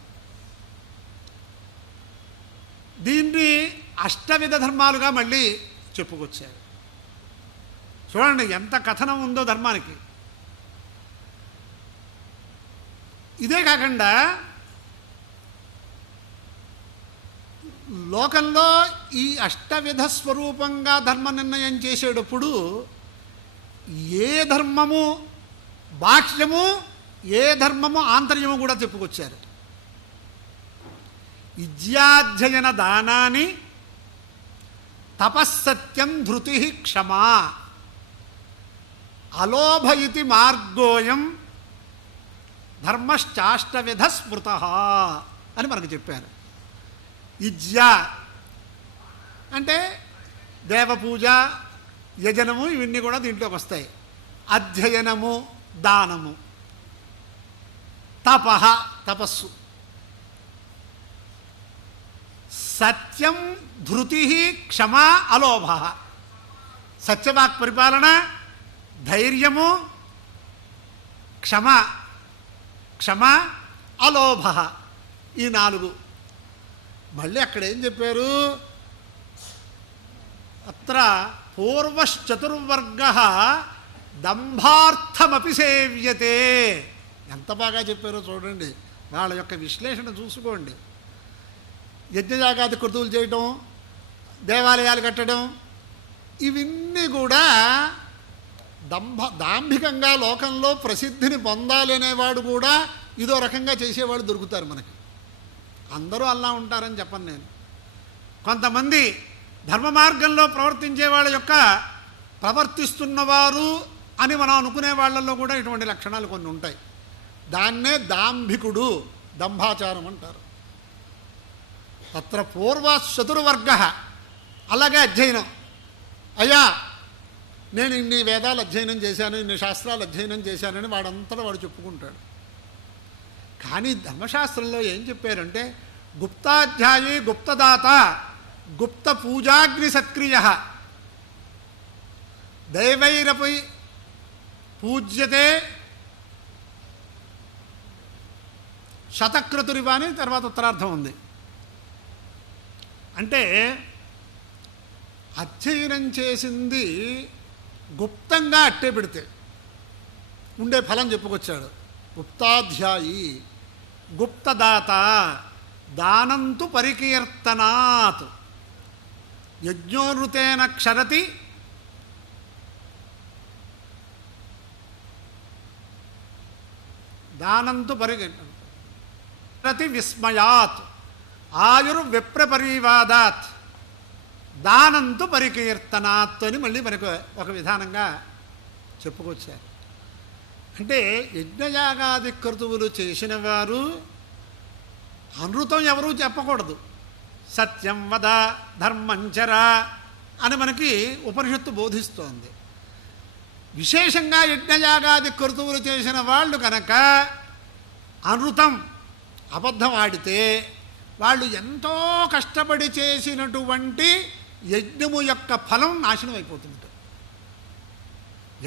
దీన్ని అష్టవిధ ధర్మాలుగా మళ్ళీ చెప్పుకొచ్చారు. చూడండి ఎంత కథనం ఉందో ధర్మానికి. ఇదే కాకుండా లోకంలో ఈ అష్టవిధ స్వరూపంగా ధర్మ నిర్ణయం చేసేటప్పుడు ఏ ధర్మము బాహ్యము, ఏ ధర్మము ఆంతర్యము కూడా చెప్పుకొచ్చారు. విద్యాధ్యయన దానాని తపస్సత్యం ధృతి క్షమా అలోభ ఇతి మార్గోయం ధర్మశ్చాష్టవిధ స్మృత అని మనకు చెప్పారు. విద్య అంటే దేవపూజ, యజనము ఇవన్నీ కూడా దీంట్లోకి వస్తాయి. అధ్యయనము, దానము, తపః తపస్సు, సత్యం ధృతి క్షమా అలోభ, సత్యవాక్ పరిపాలన, ధైర్యము, క్షమ అలోభ, ఈ 4. మళ్ళీ అక్కడ ఏం చెప్పారు? అత్ర పూర్వశ్చతుర్వర్గ దంభార్థమపి సేవ్యతే. ఎంత బాగా చెప్పారో చూడండి. వాళ్ళ యొక్క విశ్లేషణ చూసుకోండి. యజ్ఞయాగాది కృతువులు చేయటం, దేవాలయాలు కట్టడం, ఇవన్నీ కూడా దాంభికంగా లోకంలో ప్రసిద్ధిని పొందాలి అనేవాడు కూడా ఇదో రకంగా చేసేవాడు దొరుకుతారు మనకి. అందరూ అలా ఉంటారని చెప్పను నేను. కొంతమంది ధర్మ మార్గంలో ప్రవర్తించే వాళ్ళ యొక్క ప్రవర్తిస్తున్నవారు అని మనం అనుకునే వాళ్ళల్లో కూడా ఇటువంటి లక్షణాలు కొన్ని ఉంటాయి. దాన్నే దాంభికుడు, దంభాచారం అంటారు. తత్ర పూర్వచతుర్వర్గ. అలాగే అధ్యయనం. అయ్యా నేను ఇన్ని వేదాలు అధ్యయనం చేశాను, ఇన్ని శాస్త్రాలు అధ్యయనం చేశానని వాడంతటా వాడు చెప్పుకుంటాడు. కానీ ధర్మశాస్త్రంలో ఏం చెప్పారంటే గుప్తాధ్యాయీ గుప్తదాత గుప్త పూజాగ్ని సత్క్రియ దైవైరపై పూజ్యతే శతక్రతురివ అని తర్వాత ఉత్తరార్థం ఉంది. అంటే అధ్యయనం చేసింది గుప్తంగా అట్టే పెడితే ఉండే ఫలం చెప్పుకొచ్చాడు. గుప్తాధ్యాయి, గుప్తదాత, దానంతు పరికీర్తనాత్, యజ్ఞోనృతేన క్షరతి దానంతు పరికీర్తన, 'ప్రతి విస్మయాత్ ఆయుర్విప్రపరీవాదాత్ దానంతు పరికీర్తనాత్ అని మళ్ళీ మనకు ఒక విధానంగా చెప్పుకొచ్చారు. అంటే యజ్ఞయాగాది క్రతువులు చేసిన వారు అనృతం ఎవరూ చెప్పకూడదు. సత్యం వద ధర్మంచర అని మనకి ఉపనిషత్తు బోధిస్తోంది. విశేషంగా యజ్ఞయాగాది క్రతువులు చేసిన వాళ్ళు కనుక అనృతం అబద్ధం ఆడితే వాళ్ళు ఎంతో కష్టపడి చేసినటువంటి యజ్ఞము యొక్క ఫలం నాశనం అయిపోతుంది.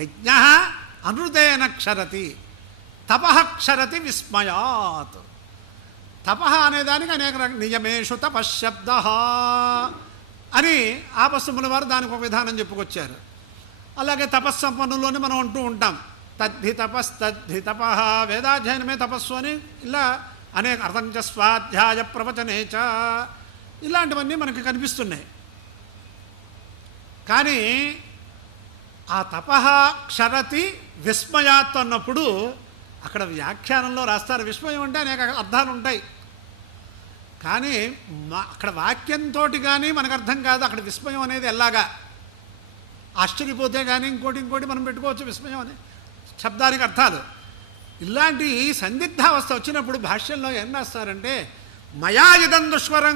యజ్ఞ అనృతేన క్షరతి తపః క్షరతి విస్మయాత్. తపః అనేదానికి అనేక నియమేషు తపశ్శబ్ద అని ఆపస్సముల వారు దానికి ఒక విధానం చెప్పుకొచ్చారు. అలాగే తపస్సంపన్నులోని మనం అంటూ ఉంటాం తద్ధి తపస్తద్ధి తపః, వేదాధ్యయనమే తపస్సు అని ఇలా అనేక అర్థంచ స్వాధ్యాయ ప్రవచనేచ ఇలాంటివన్నీ మనకి కనిపిస్తున్నాయి. కానీ ఆ తపః క్షరతి విస్మయాత్ అన్నప్పుడు అక్కడ వ్యాఖ్యానంలో రాస్తారు. విస్మయం అంటే అనేక అర్థాలు ఉంటాయి, కానీ అక్కడ వాక్యంతో కానీ మనకు అర్థం కాదు. అక్కడ విస్మయం అనేది ఎలాగా ఆశ్చర్యపోతే కానీ ఇంకోటి మనం పెట్టుకోవచ్చు విస్మయం అనే శబ్దానికి అర్థాలు. ఇలాంటి సందిగ్ధావస్థ వచ్చినప్పుడు భాష్యంలో ఏం రాస్తారంటే మయా ఇదం దుష్వరం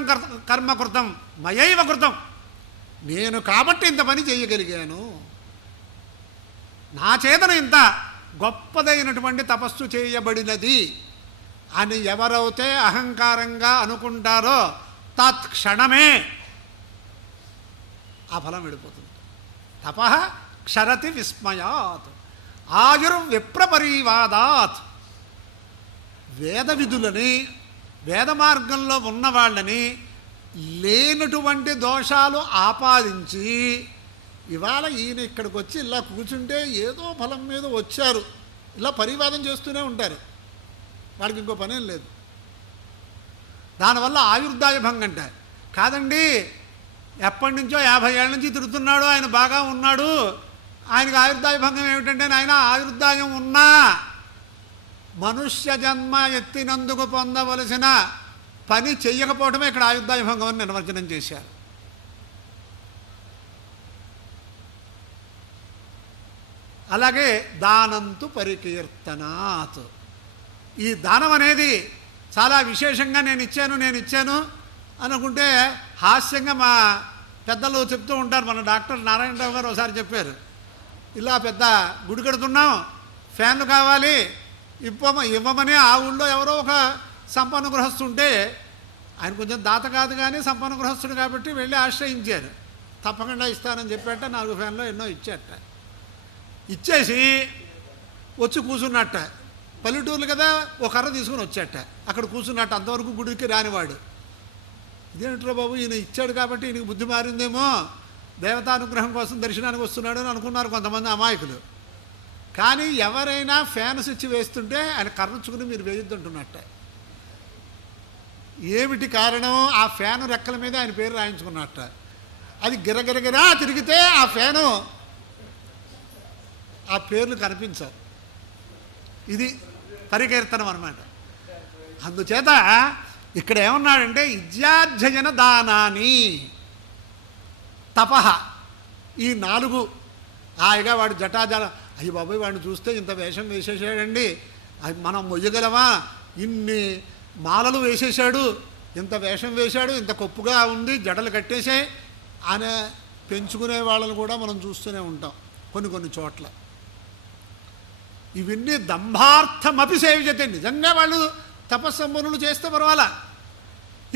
కర్మ కృతం మయైవ కృతం, నేను కాబట్టి ఇంత పని చేయగలిగాను, నా చేతన ఇంత గొప్పదైనటువంటి తపస్సు చేయబడినది అని ఎవరైతే అహంకారంగా అనుకుంటారో తత్క్షణమే ఆ ఫలం వెళ్ళిపోతుంది. తపః క్షరతి విస్మయాత్ ఆయుర్విప్రపరీవాదాత్. వేద విధులని వేద మార్గంలో ఉన్న వాళ్ళని లేనటువంటి దోషాలు ఆపాదించి ఇవాళ ఈయన ఇక్కడికి వచ్చి ఇలా కూర్చుంటే ఏదో ఫలం మీద వచ్చారు ఇలా పరివాదం చేస్తూనే ఉంటారు. వాడికి ఇంకో పనేం లేదు. దానివల్ల ఆయుర్దాయ భంగం అంటే కాదండి, ఎప్పటి నుంచో 50 ఏళ్ళ నుంచి తిరుగుతున్నాడు, ఆయన బాగా ఉన్నాడు, ఆయనకు ఆయుర్దాయ భంగం ఏమిటంటే ఆయన ఆయుర్దాయం ఉన్నా మనుష్య జన్మ ఎత్తినందుకు పొందవలసిన పని చెయ్యకపోవడమే ఇక్కడ ఆయుర్దాయ భంగం అని నిర్వచనం చేశారు. అలాగే దానంతు పరికీర్తనాత్. ఈ దానం అనేది చాలా విశేషంగా నేను ఇచ్చాను అనుకుంటే హాస్యంగా మా పెద్దలు చెప్తూ ఉంటారు. మన డాక్టర్ నారాయణరావు గారు ఒకసారి చెప్పారు, ఇలా పెద్ద గుడి కడుతున్నాం, ఫ్యాన్లు కావాలి ఇవ్వమని ఆ ఊళ్ళో ఎవరో ఒక సంపన్న గృహస్థుంటే ఆయన కొంచెం దాత కాదు కానీ సంపన్న గృహస్థుడు కాబట్టి వెళ్ళి ఆశ్రయించారు. తప్పకుండా ఇస్తానని చెప్పాట 4 ఫ్యాన్లో ఎన్నో ఇచ్చాట. ఇచ్చేసి వచ్చి కూర్చున్నట్ట. పల్లెటూర్లు కదా, ఒక కర్ర తీసుకుని వచ్చాట, అక్కడ కూర్చున్నట్ట. అంతవరకు గుడికి రానివాడు. ఇదేంట్రా బాబు, ఈయన ఇచ్చాడు కాబట్టి ఈయనకి బుద్ధి మారిందేమో, దేవతానుగ్రహం కోసం దర్శనానికి వస్తున్నాడు అని అనుకున్నారు కొంతమంది అమాయకులు. కానీ ఎవరైనా ఫ్యాన్ స్విచ్ వేస్తుంటే ఆయన కర్రచుకుని మీరు వేయొద్దంటున్నట్ట. ఏమిటి కారణం? ఆ ఫ్యాను రెక్కల మీద ఆయన పేరు రాయించుకున్నట్ట. అది గిరగిరగిరా తిరిగితే ఆ ఫ్యాను ఆ పేర్లు కనిపించవు. ఇది పరికీర్తనం అన్నమాట. అందుచేత ఇక్కడ ఏమన్నాడంటే ఇజ్యాధ్యయన దానాని తపః, ఈ 4 హాయిగా వాడు జటాజల అయ్యి బాబాయ్ వాడిని చూస్తే ఇంత వేషం వేసేసాడండి, అది మనం మొయ్యగలమా, ఇన్ని మాలలు వేసేసాడు, ఇంత వేషం వేశాడు, ఇంత కొప్పుగా ఉంది, జడలు కట్టేసాయి అని పెంచుకునే వాళ్ళని కూడా మనం చూస్తూనే ఉంటాం కొన్ని చోట్ల. ఇవన్నీ దంభార్థమపి సేవియతే. నిజంగా వాళ్ళు తపస్సంపన్నులు చేస్తే పర్వాలా,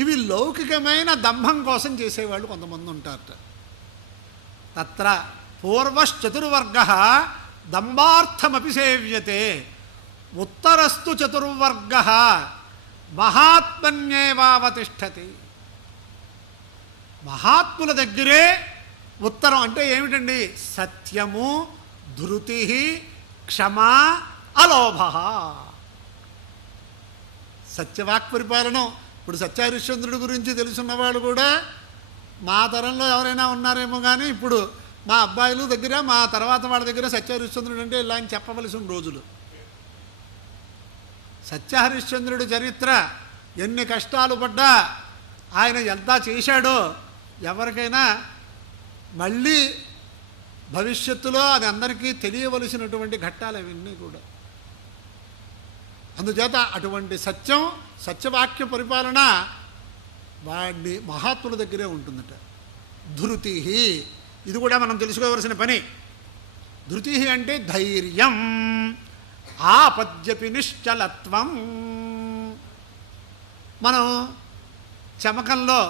ఇవి లౌకికమైన దంభం కోసం చేసేవాళ్ళు కొంతమంది ఉంటారట. తత్ర పూర్వశ్చతుర్వర్గ దంభార్థమపి సేవ్యతే ఉత్తరస్తు చతుర్వర్గ మహాత్మన్యేవావతిష్టతి. మహాత్ముల దగ్గరే ఉత్తరం అంటే ఏమిటండి? సత్యము, ధృతి, క్షమా, అలోభ. సత్యవాక్ పరిపాలనం. ఇప్పుడు సత్యహరిశ్చంద్రుడి గురించి తెలుసున్నవాళ్ళు కూడా మా తరంలో ఎవరైనా ఉన్నారేమో, కానీ ఇప్పుడు మా అబ్బాయిలు దగ్గర మా తర్వాత వాళ్ళ దగ్గర సత్యహరిశ్చంద్రుడు అంటే ఇలా అని చెప్పవలసిన రోజులు. సత్యహరిశ్చంద్రుడి చరిత్ర ఎన్ని కష్టాలు పడ్డా ఆయన ఎంత చేశాడో ఎవరికైనా మళ్ళీ భవిష్యత్తులో అది అందరికీ తెలియవలసినటువంటి ఘట్టాలు అవన్నీ కూడా. అందుచేత అటువంటి సత్యవాక్య పరిపాలన వాడిని మహాత్ముల దగ్గరే ఉంటుందట. ధృతి, ఇది కూడా మనం తెలుసుకోవలసిన పని. ధృతి అంటే ధైర్యం, ఆపద్యపి నిశ్చలత్వం. మనం చమకంలో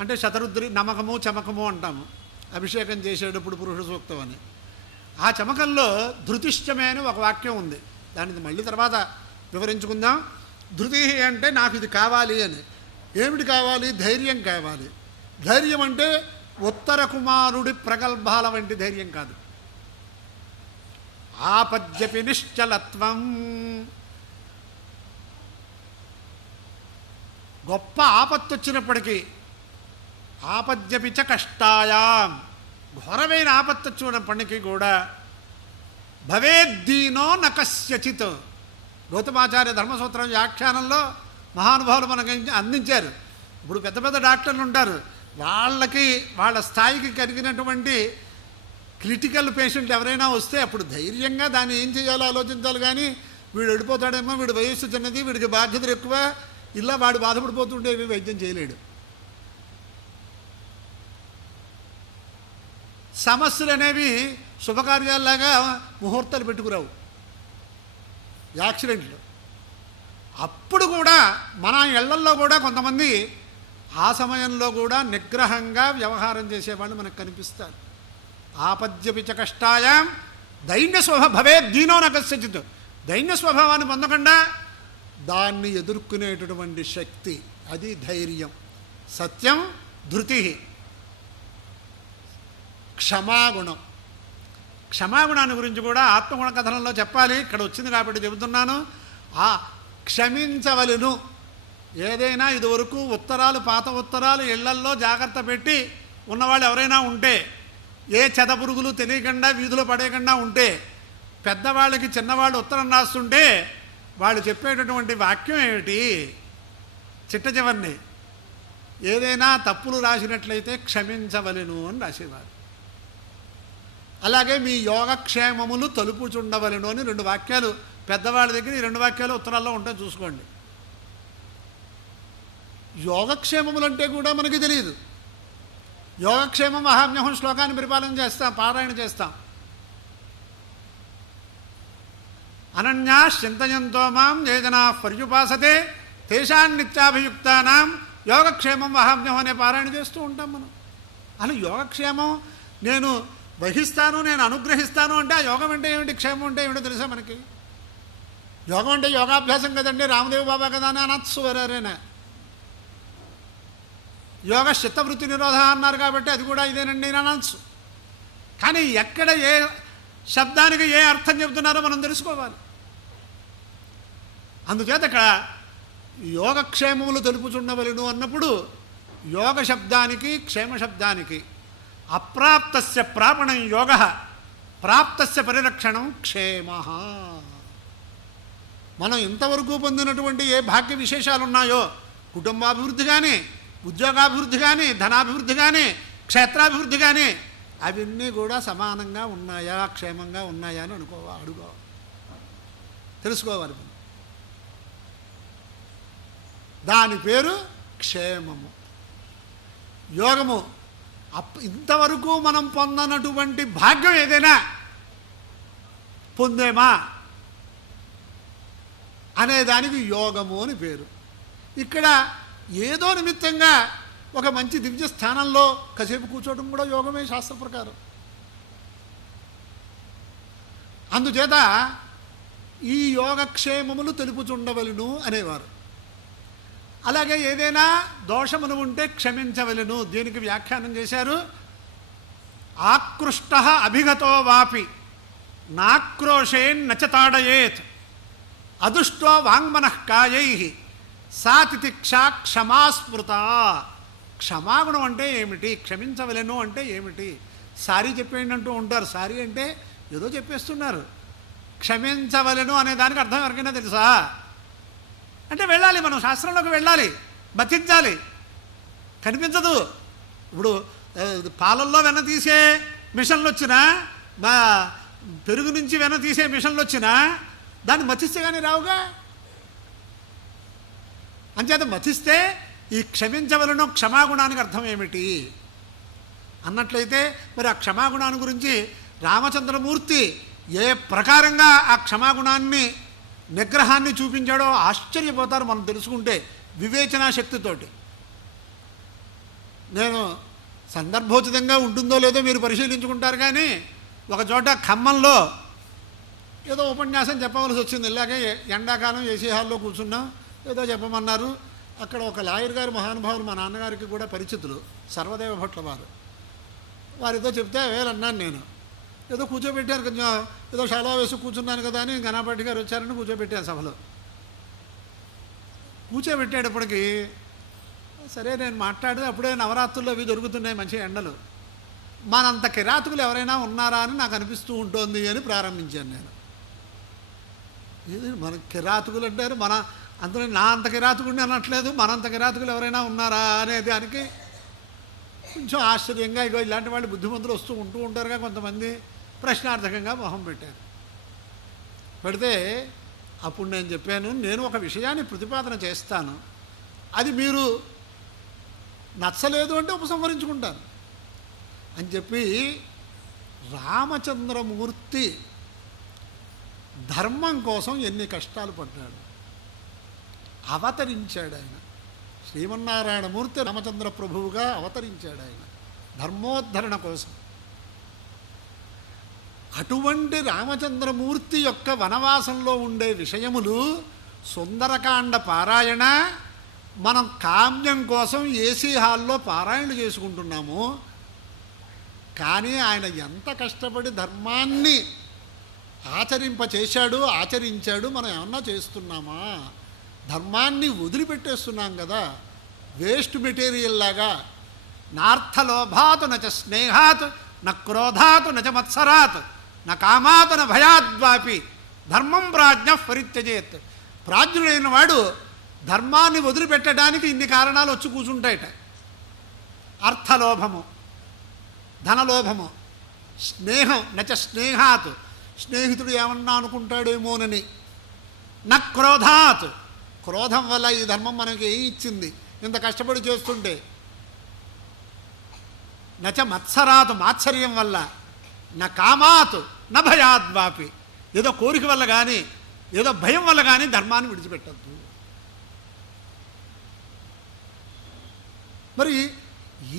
అంటే శతరుద్రి నమకము చమకము అంటాము, అభిషేకం చేసేటప్పుడు పురుష సూక్తం అని. ఆ చమకంలో ధృతిష్టమే అని ఒక వాక్యం ఉంది, దానిని మళ్ళీ తర్వాత వివరించుకుందాం. ధృతి అంటే నాకు ఇది కావాలి అని. ఏమిటి కావాలి? ధైర్యం కావాలి. ధైర్యం అంటే ఉత్తర కుమారుడి ప్రగల్భాల వంటి ధైర్యం కాదు. ఆపద్యపి నిశ్చలత్వం, గొప్ప ఆపత్తు వచ్చినప్పటికీ, ఆపద్యపి చ కష్టాయాం, ఘోరమైన ఆపత్తు వచ్చినప్పటికీ కూడా భవేద్దీనో న కస్యచిత్. గౌతమాచార్య ధర్మసూత్రం వ్యాఖ్యానంలో మహానుభావులు మనకు అందించారు. ఇప్పుడు పెద్ద పెద్ద డాక్టర్లు ఉంటారు, వాళ్ళ స్థాయికి కలిగినటువంటి క్రిటికల్ పేషెంట్ ఎవరైనా వస్తే అప్పుడు ధైర్యంగా దాన్ని ఏం చేయాలో ఆలోచించాలి. కానీ వీడు వెళ్ళిపోతాడేమో, వీడు వయస్సు చిన్నది, వీడికి బాధ్యతలు ఎక్కువ, ఇలా వాడు బాధపడిపోతుంటే వైద్యం చేయలేడు. సమస్యలు అనేవి శుభకార్యాల్లాగా ముహూర్తాలు పెట్టుకురావు, యాక్సిడెంట్లు. అప్పుడు కూడా మన ఇళ్లల్లో కూడా కొంతమంది ఆ సమయంలో కూడా నిగ్రహంగా వ్యవహారం చేసేవాళ్ళు మనకు కనిపిస్తారు. ఆపద్యపిచ కష్టాయాం దైన్య స్వభావ భవే దీనో న కస్యచిత్. దైన్య స్వభావాన్ని పొందకుండా దాన్ని ఎదుర్కొనేటటువంటి శక్తి, అది ధైర్యం. సత్యం ధృతి. క్షమాగుణం, క్షమాగుణాన్ని గురించి కూడా ఆత్మగుణ కథనంలో చెప్పాలి, ఇక్కడ వచ్చింది కాబట్టి చెబుతున్నాను. ఆ క్షమించవలను. ఏదైనా ఇదివరకు ఉత్తరాలు, పాత ఉత్తరాలు ఇళ్లల్లో జాగ్రత్త పెట్టి ఉన్నవాళ్ళు ఎవరైనా ఉంటే, ఏ చెదపురుగులు తెలియకుండా వీధిలో పడేయకుండా ఉంటే, పెద్దవాళ్ళకి చిన్నవాళ్ళు ఉత్తరం రాస్తుంటే వాళ్ళు చెప్పేటటువంటి వాక్యం ఏమిటి? చిట్ట చివరిని ఏదైనా తప్పులు రాసినట్లయితే క్షమించవలెను అని రాసేవారు. అలాగే మీ యోగక్షేమములు తలుపుచుండవలెను అని 2 వాక్యాలు పెద్దవాళ్ళ దగ్గర, ఈ 2 వాక్యాలు ఉత్తరాల్లో ఉంటాయి, చూసుకోండి. యోగక్షేమములు అంటే కూడా మనకి తెలియదు. యోగక్షేమం మహామ్యహం శ్లోకాన్ని పరిపాలన చేస్తాం, పారాయణ చేస్తాం. అనన్యా చింతయంతో మాం ఏ జనా పర్యుపాసతే తేషాన్ నిత్యాభియుక్తానాం యోగక్షేమం మహామ్యహం అనే పారాయణ చేస్తూ ఉంటాం మనం. అలా యోగక్షేమం నేను వహిస్తాను, నేను అనుగ్రహిస్తాను అంటే ఆ యోగం అంటే ఏమిటి, క్షేమం అంటే ఏమిటో తెలుసా మనకి? యోగం అంటే యోగాభ్యాసం కదండి, రామదేవ్ బాబా కదా అని అనొచ్చు వరేనా. యోగ చిత్తవృత్తి నిరోధ అన్నారు కాబట్టి అది కూడా ఇదేనండి నేను అనొచ్చు. కానీ ఎక్కడ ఏ శబ్దానికి ఏ అర్థం చెబుతున్నారో మనం తెలుసుకోవాలి. అందుచేత ఇక్కడ యోగక్షేమములు తెలుపుచుండవలను అన్నప్పుడు యోగ శబ్దానికి క్షేమ శబ్దానికి అప్రాప్తస్య ప్రాపణం యోగ, ప్రాప్తస్య పరిరక్షణం క్షేమ. మనం ఇంతవరకు పొందినటువంటి ఏ భాగ్య విశేషాలు ఉన్నాయో, కుటుంబాభివృద్ధి కానీ, ఉద్యోగాభివృద్ధి కానీ, ధనాభివృద్ధి కానీ, క్షేత్రాభివృద్ధి కానీ, అవన్నీ కూడా సమానంగా ఉన్నాయా, క్షేమంగా ఉన్నాయా అని అడుగో తెలుసుకోవాలి. దాని పేరు క్షేమము. యోగము ఇంతవరకు మనం పొందనటువంటి భాగ్యం ఏదైనా పొందేమా అనేదానికి యోగము అని పేరు. ఇక్కడ ఏదో నిమిత్తంగా ఒక మంచి దివ్య స్థానంలో కాసేపు కూర్చోవడం కూడా యోగమే శాస్త్ర ప్రకారం. అందుచేత ఈ యోగక్షేమములు తెలుపుచుండవలను అనేవారు. అలాగే ఏదైనా దోషమును ఉంటే క్షమించవలను. దీనికి వ్యాఖ్యానం చేశారు, ఆకృష్ట అభిగతో వాపి నాక్రోశేన్ నచతాడయేత్ అదుష్టో వాంగ్మనః కాయై సా తితిక్షా క్షమాస్మృత. క్షమాగుణం అంటే ఏమిటి, క్షమించవలను అంటే ఏమిటి? సారీ చెప్పేయండి అంటూ ఉంటారు. సారీ అంటే ఏదో చెప్పేస్తున్నారు. క్షమించవలను అనే దానికి అర్థం ఎవరికైనా తెలుసా? అంటే వెళ్ళాలి, మనం శాస్త్రంలోకి వెళ్ళాలి, బతించాలి. కనిపించదు. ఇప్పుడు పాలల్లో వెన్న తీసే మిషన్లు వచ్చినా, పెరుగు నుంచి వెన్న తీసే మిషన్లు వచ్చినా దాన్ని మతిస్తే కానీ రావుగా. అంచేత మతిస్తే ఈ క్షమించవలను క్షమాగుణానికి అర్థం ఏమిటి అన్నట్లయితే, మరి ఆ క్షమాగుణాన్ని గురించి రామచంద్రమూర్తి ఏ ప్రకారంగా ఆ క్షమాగుణాన్ని నిగ్రహాన్ని చూపించాడో ఆశ్చర్యపోతారు మనం తెలుసుకుంటే వివేచనా శక్తితోటి. నేను సందర్భోచితంగా ఉంటుందో లేదో మీరు పరిశీలించుకుంటారు, కానీ ఒక చోట ఖమ్మంలో ఏదో ఉపన్యాసం చెప్పవలసి వచ్చింది. ఇలాగే ఎండాకాలం ఏసీ హాల్లో కూర్చున్నాం, ఏదో చెప్పమన్నారు. అక్కడ ఒక లాయర్ గారు మహానుభావులు మా నాన్నగారికి కూడా పరిచితులు, సర్వదేవ భట్ల వారితో చెప్తే వేలన్నాను. నేను ఏదో కూర్చోబెట్టారు, కొంచెం ఏదో షాలో వేసి కూర్చున్నాను కదా అని గణపాటి గారు వచ్చారని కూర్చోబెట్టారు సభలో. కూర్చోబెట్టేటప్పటికి సరే నేను మాట్లాడితే అప్పుడే నవరాత్రుల్లో అవి దొరుకుతున్నాయి మంచి ఎండలు, మనంత కిరాతకులు ఎవరైనా ఉన్నారా అని నాకు అనిపిస్తూ ఉంటుంది అని ప్రారంభించాను నేను. ఇది మన కిరాతకులు అంటారు, మన అందులో నా అంత కిరాతకుడిని అనట్లేదు, మనంత కిరాతకులు ఎవరైనా ఉన్నారా అనే దానికి కొంచెం ఆశ్చర్యంగా ఇగో ఇలాంటి వాళ్ళు బుద్ధిమంతులు వస్తూ ఉంటూ ఉంటారుగా కొంతమంది ప్రశ్నార్థకంగా మొహం పెట్టారు. పెడితే అప్పుడు నేను చెప్పాను, నేను ఒక విషయాన్ని ప్రతిపాదన చేస్తాను, అది మీరు నచ్చలేదు అంటే ఉపసంహరించుకుంటాను అని చెప్పి, రామచంద్రమూర్తి ధర్మం కోసం ఎన్ని కష్టాలు పడ్డాడు. అవతరించాడు ఆయన, శ్రీమన్నారాయణమూర్తి రామచంద్ర ప్రభువుగా అవతరించాడు ఆయన ధర్మోద్ధరణ కోసం. అటువంటి రామచంద్రమూర్తి యొక్క వనవాసంలో ఉండే విషయములు సుందరకాండ పారాయణ మనం కామ్యం కోసం ఏసీ హాల్లో పారాయణ చేసుకుంటున్నాము. కానీ ఆయన ఎంత కష్టపడి ధర్మాన్ని ఆచరించాడు, మనం ఏమన్నా చేస్తున్నామా? ధర్మాన్ని వదిలిపెట్టేస్తున్నాం కదా, వేస్ట్ మెటీరియల్ లాగా. నార్థలోభాతు నచ స్నేహాత్ న క్రోధాతు నచ మత్సరాత్ న కామాతు న భయాద్వాపి ధర్మం ప్రాజ్ఞ పరిత్యజేత్. ప్రాజ్ఞుడైన వాడు ధర్మాన్ని వదిలిపెట్టడానికి ఇన్ని కారణాలు వచ్చి కూర్చుంటాయట. అర్థలోభము, ధనలోభము, స్నేహం నచ స్నేహాత్, స్నేహితుడు ఏమన్నా అనుకుంటాడేమోనని, న క్రోధాత్, క్రోధం వల్ల ఈ ధర్మం మనకి ఏం ఇచ్చింది ఇంత కష్టపడి చేస్తుంటే, నచ మత్సరాత్, మాత్సర్యం వల్ల, న కామాత్ న భయాద్వాపి, ఏదో కోరిక వల్ల కానీ ఏదో భయం వల్ల కానీ ధర్మాన్ని విడిచిపెట్టద్దు. మరి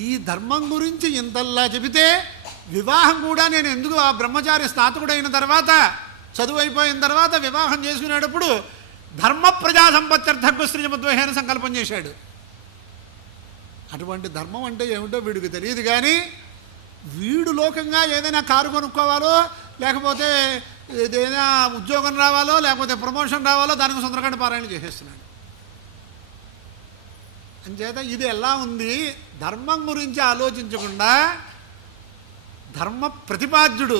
ఈ ధర్మం గురించి ఇంతల్లా చెబితే వివాహం కూడా నేను ఎందుకు ఆ బ్రహ్మచారి స్నాతకుడైన తర్వాత చదువు అయిపోయిన తర్వాత వివాహం చేసుకునేటప్పుడు ధర్మ ప్రజా సంపత్త్యర్థ శ్రీమద్వహేన సంకల్పం చేశాడు. అటువంటి ధర్మం అంటే ఏమిటో వీడికి తెలియదు, కానీ వీడు లోకంగా ఏదైనా కారు కొనుక్కోవాలో, లేకపోతే ఏదైనా ఉద్యోగం రావాలో, లేకపోతే ప్రమోషన్ రావాలో దానికి సుందరకాండ పారాయణ చేసేస్తున్నాడు. అంచేత ఇది ఎలా ఉంది, ధర్మం గురించి ఆలోచించకుండా ధర్మ ప్రతిపాద్యుడు